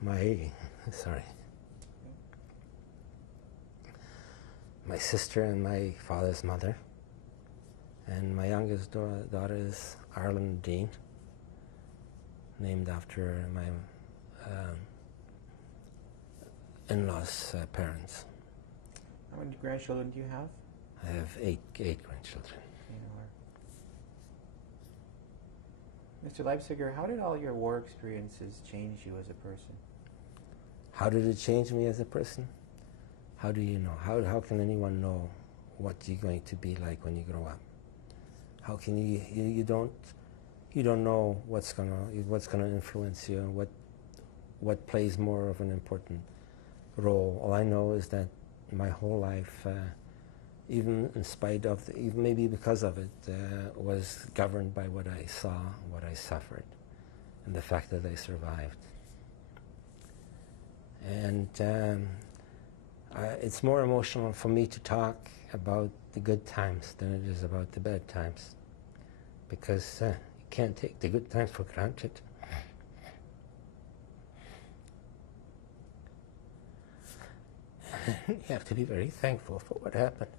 my sister and my father's mother. And my youngest daughter is Arlen Dean, named after my in-laws' parents. How many grandchildren do you have? I have eight grandchildren. Mr. Leipziger, how did all your war experiences change you as a person? How did it change me as a person? How do you know? How can anyone know what you're going to be like when you grow up? How can you don't know what's gonna influence you, what plays more of an important role. All I know is that my whole life, even in spite of, even maybe because of it, was governed by what I saw, what I suffered, and the fact that I survived. And it's more emotional for me to talk about the good times than it is about the bad times, because you can't take the good times for granted. You have to be very thankful for what happened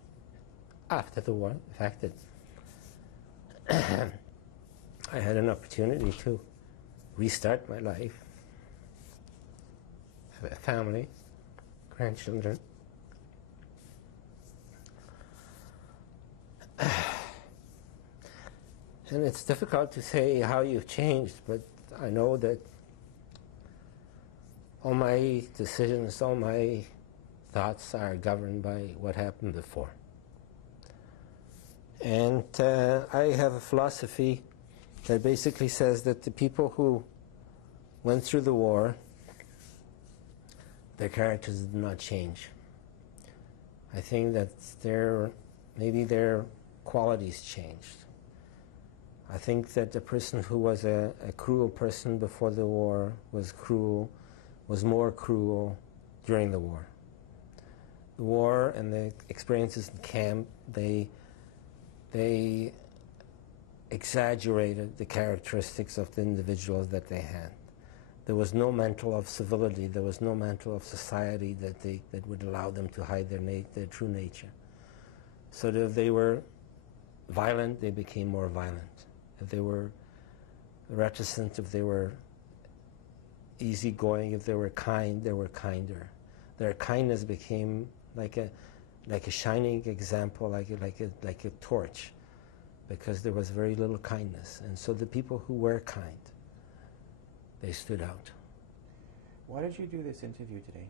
after the war. The fact that I had an opportunity to restart my life, have a family, grandchildren. And it's difficult to say how you've changed, but I know that all my decisions, all my thoughts are governed by what happened before. And I have a philosophy that basically says that the people who went through the war, their characters did not change. I think that maybe their qualities changed. I think that the person who was a cruel person before the war was more cruel during the war. The war and the experiences in camp, they exaggerated the characteristics of the individuals that they had. There was no mantle of civility, there was no mantle of society that would allow them to hide their true nature. So that if they were violent, they became more violent. If they were reticent, if they were easygoing, if they were kind, they were kinder. Their kindness became like a shining example, like a torch, because there was very little kindness. And so the people who were kind, they stood out. Why did you do this interview today?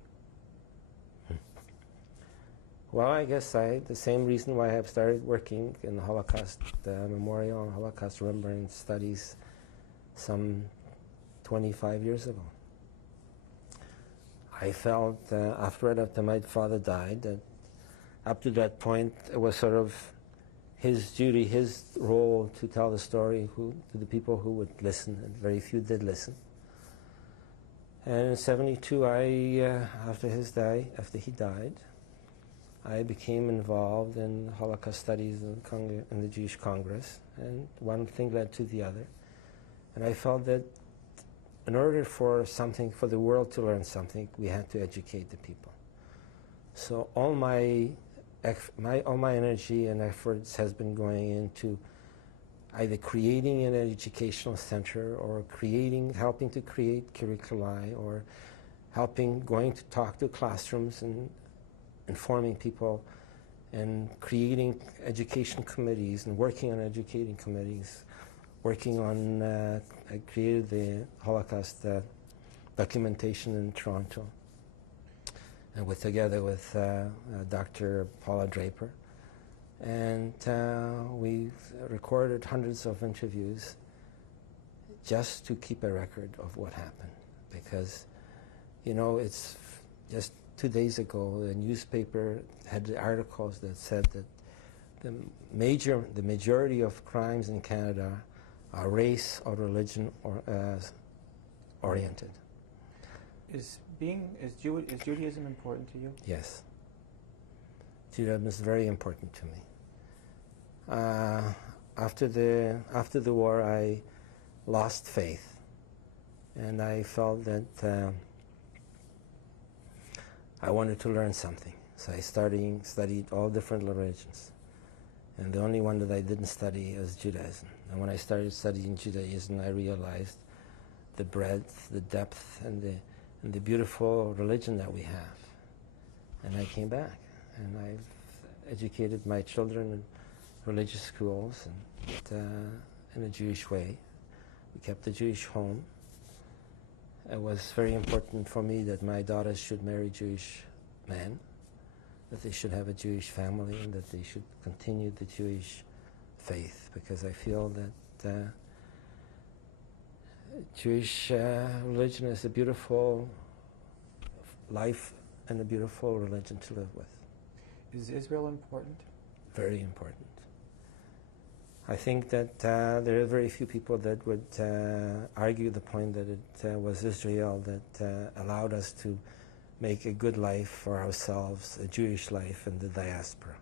Well, I guess the same reason why I've started working in the Holocaust Memorial and Holocaust Remembrance Studies some 25 years ago. I felt after my father died that up to that point it was sort of his duty, his role to tell the story to the people who would listen, and very few did listen. And in '72, after he died, I became involved in Holocaust studies in the Jewish Congress, and one thing led to the other. And I felt that in order for the world to learn something, we had to educate the people. So all my energy and efforts has been going into either creating an educational center or helping to create curricula, or going to talk to classrooms and informing people, and creating education committees and working on educating committees, working on, I created the Holocaust documentation in Toronto, and together with Dr. Paula Draper. And we recorded hundreds of interviews just to keep a record of what happened. Because, it's just 2 days ago, the newspaper had the articles that said that the majority of crimes in Canada are race or religion oriented. Is Judaism important to you? Yes. Judaism is very important to me. After the war, I lost faith, and I felt that I wanted to learn something. So I studied all different religions, and the only one that I didn't study was Judaism. And when I started studying Judaism, I realized the breadth, the depth, and the beautiful religion that we have. And I came back, and I've educated my children in religious schools and in a Jewish way. We kept a Jewish home. It was very important for me that my daughters should marry Jewish men, that they should have a Jewish family, and that they should continue the Jewish faith, because I feel that Jewish religion is a beautiful life and a beautiful religion to live with. Is Israel important? Very important. I think that there are very few people that would argue the point that it was Israel that allowed us to make a good life for ourselves, a Jewish life in the diaspora.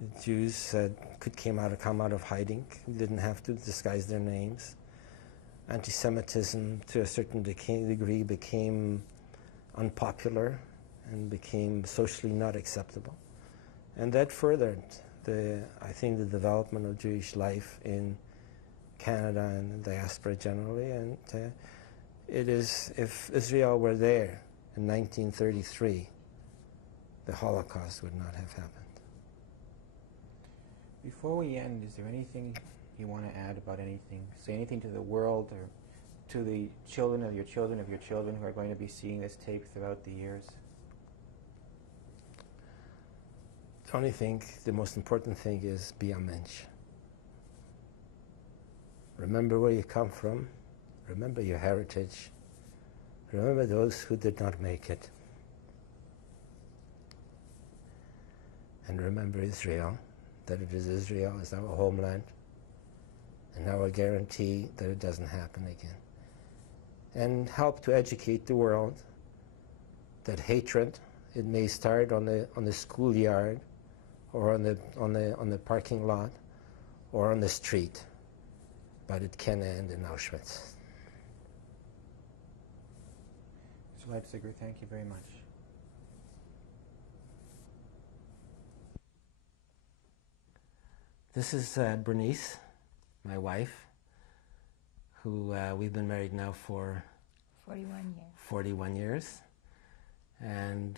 The Jews could come out of hiding, didn't have to disguise their names. Anti-Semitism, to a certain degree, became unpopular and became socially not acceptable. And that furthered, I think, the development of Jewish life in Canada and the diaspora generally. And it is, if Israel were there in 1933, the Holocaust would not have happened. Before we end, is there anything you want to add about anything? Say anything to the world or to the children of your children who are going to be seeing this tape throughout the years? The only thing, the most important thing is be a mensch. Remember where you come from. Remember your heritage. Remember those who did not make it. And remember Israel, that it is Israel is our homeland, and our guarantee that it doesn't happen again. And help to educate the world that hatred, it may start on the schoolyard, or on the parking lot, or on the street, but it can end in Auschwitz. Mr. Leipziger, thank you very much. This is Bernice, my wife, who we've been married now for 41 years. And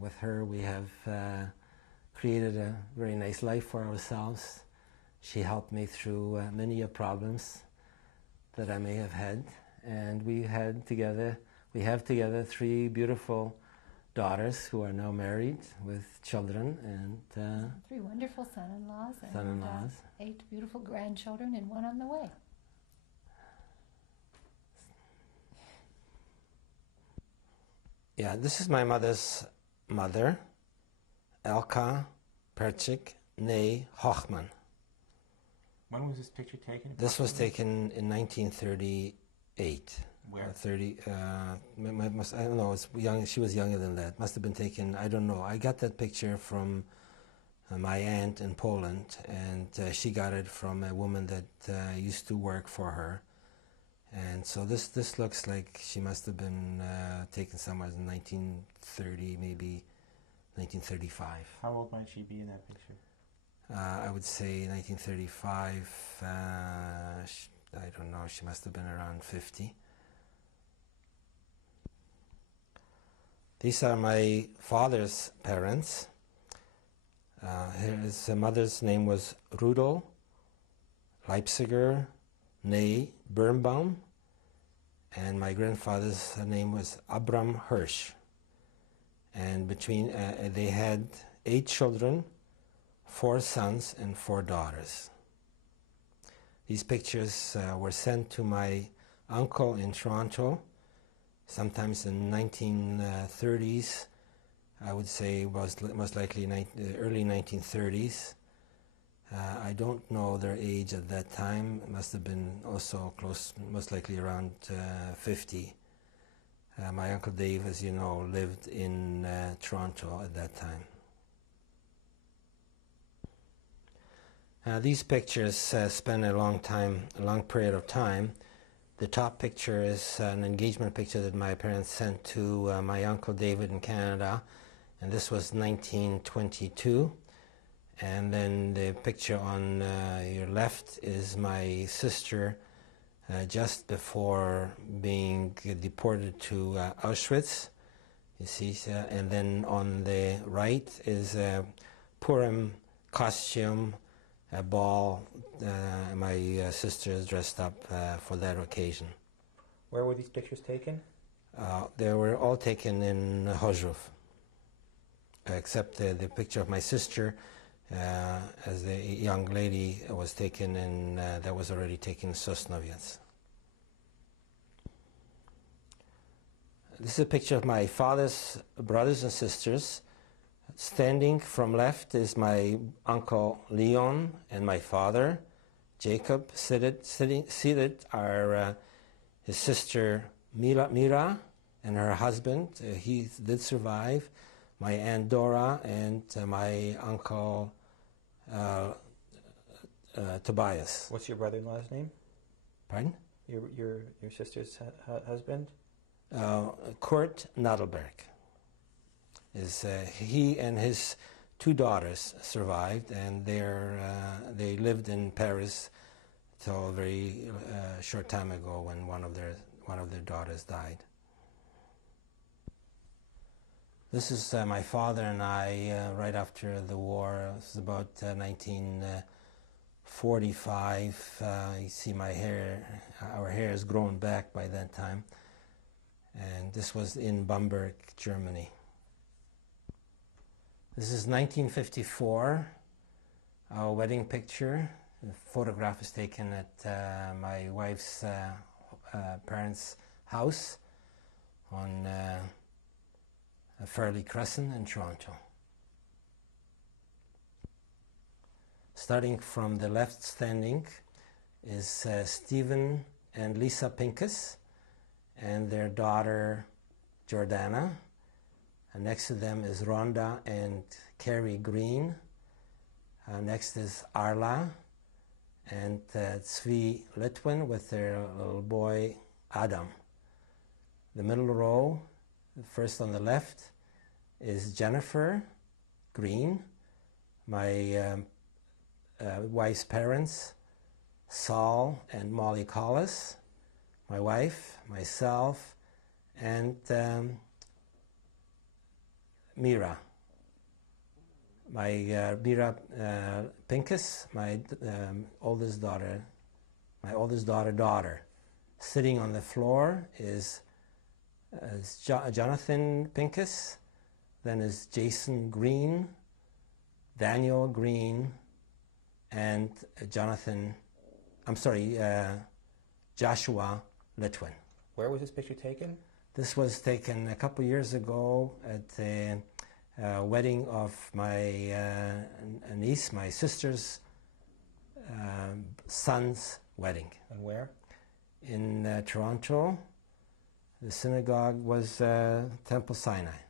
with her we have created a very nice life for ourselves. She helped me through many problems that I may have had. And we have together 3 beautiful daughters who are now married with children, and 3 wonderful son-in-laws, and 8 beautiful grandchildren, and 1 on the way. Yeah, this is my mother's mother, Elka Perchik née Hochman. When was this picture taken? This was taken in 1938. Where? 30, I don't know, it's young, she was younger than that. Must have been taken, I don't know. I got that picture from my aunt in Poland, and she got it from a woman that used to work for her. And so this looks like she must have been taken somewhere in 1930, maybe 1935. How old might she be in that picture? I would say 1935, I don't know, she must have been around 50. These are my father's parents. His mother's name was Rudolf Leipziger née Birnbaum, and my grandfather's name was Abram Hirsch. And between they had 8 children, 4 sons and 4 daughters. These pictures were sent to my uncle in Toronto, sometimes in 1930s. I would say was most likely early 1930s. I don't know their age at that time. It must have been also close, most likely around 50. My Uncle Dave, as you know, lived in Toronto at that time. These pictures span a long period of time. The top picture is an engagement picture that my parents sent to my Uncle David in Canada, and this was 1922. And then the picture on your left is my sister just before being deported to Auschwitz. You see, and then on the right is a Purim costume, a ball. My sister is dressed up for that occasion. Where were these pictures taken? They were all taken in Hozhov, except the picture of my sister as the young lady was taken in, that was already taken in Sosnowiec. This is a picture of my father's brothers and sisters. Standing from left is my uncle Leon and my father, Jacob. Seated are his sister Mira and her husband. He did survive. My Aunt Dora and my uncle Tobias. What's your brother-in-law's name? Pardon? Your sister's husband? Kurt Nadelberg. He and his 2 daughters survived, and they lived in Paris till a very short time ago when one of their daughters died. This is my father and I right after the war. This is about 1945. You see my hair, our hair has grown back by that time. And this was in Bamberg, Germany. This is 1954, our wedding picture. The photograph is taken at my wife's parents' house on Fairley Crescent in Toronto. Starting from the left standing is Stephen and Lisa Pincus and their daughter Jordana. And next to them is Rhonda and Carrie Green. Next is Arla and Tzvi Litwin with their little boy Adam. The middle row, first on the left, is Jennifer Green, my wife's parents, Saul and Molly Collis, my wife, myself, and Mira. My Mira Pincus, my oldest daughter. Sitting on the floor is Jonathan Pincus, then is Jason Green, Daniel Green, and Joshua Litwin. Where was this picture taken? This was taken a couple years ago at the wedding of my niece, my sister's son's wedding. And where? In Toronto. The synagogue was Temple Sinai.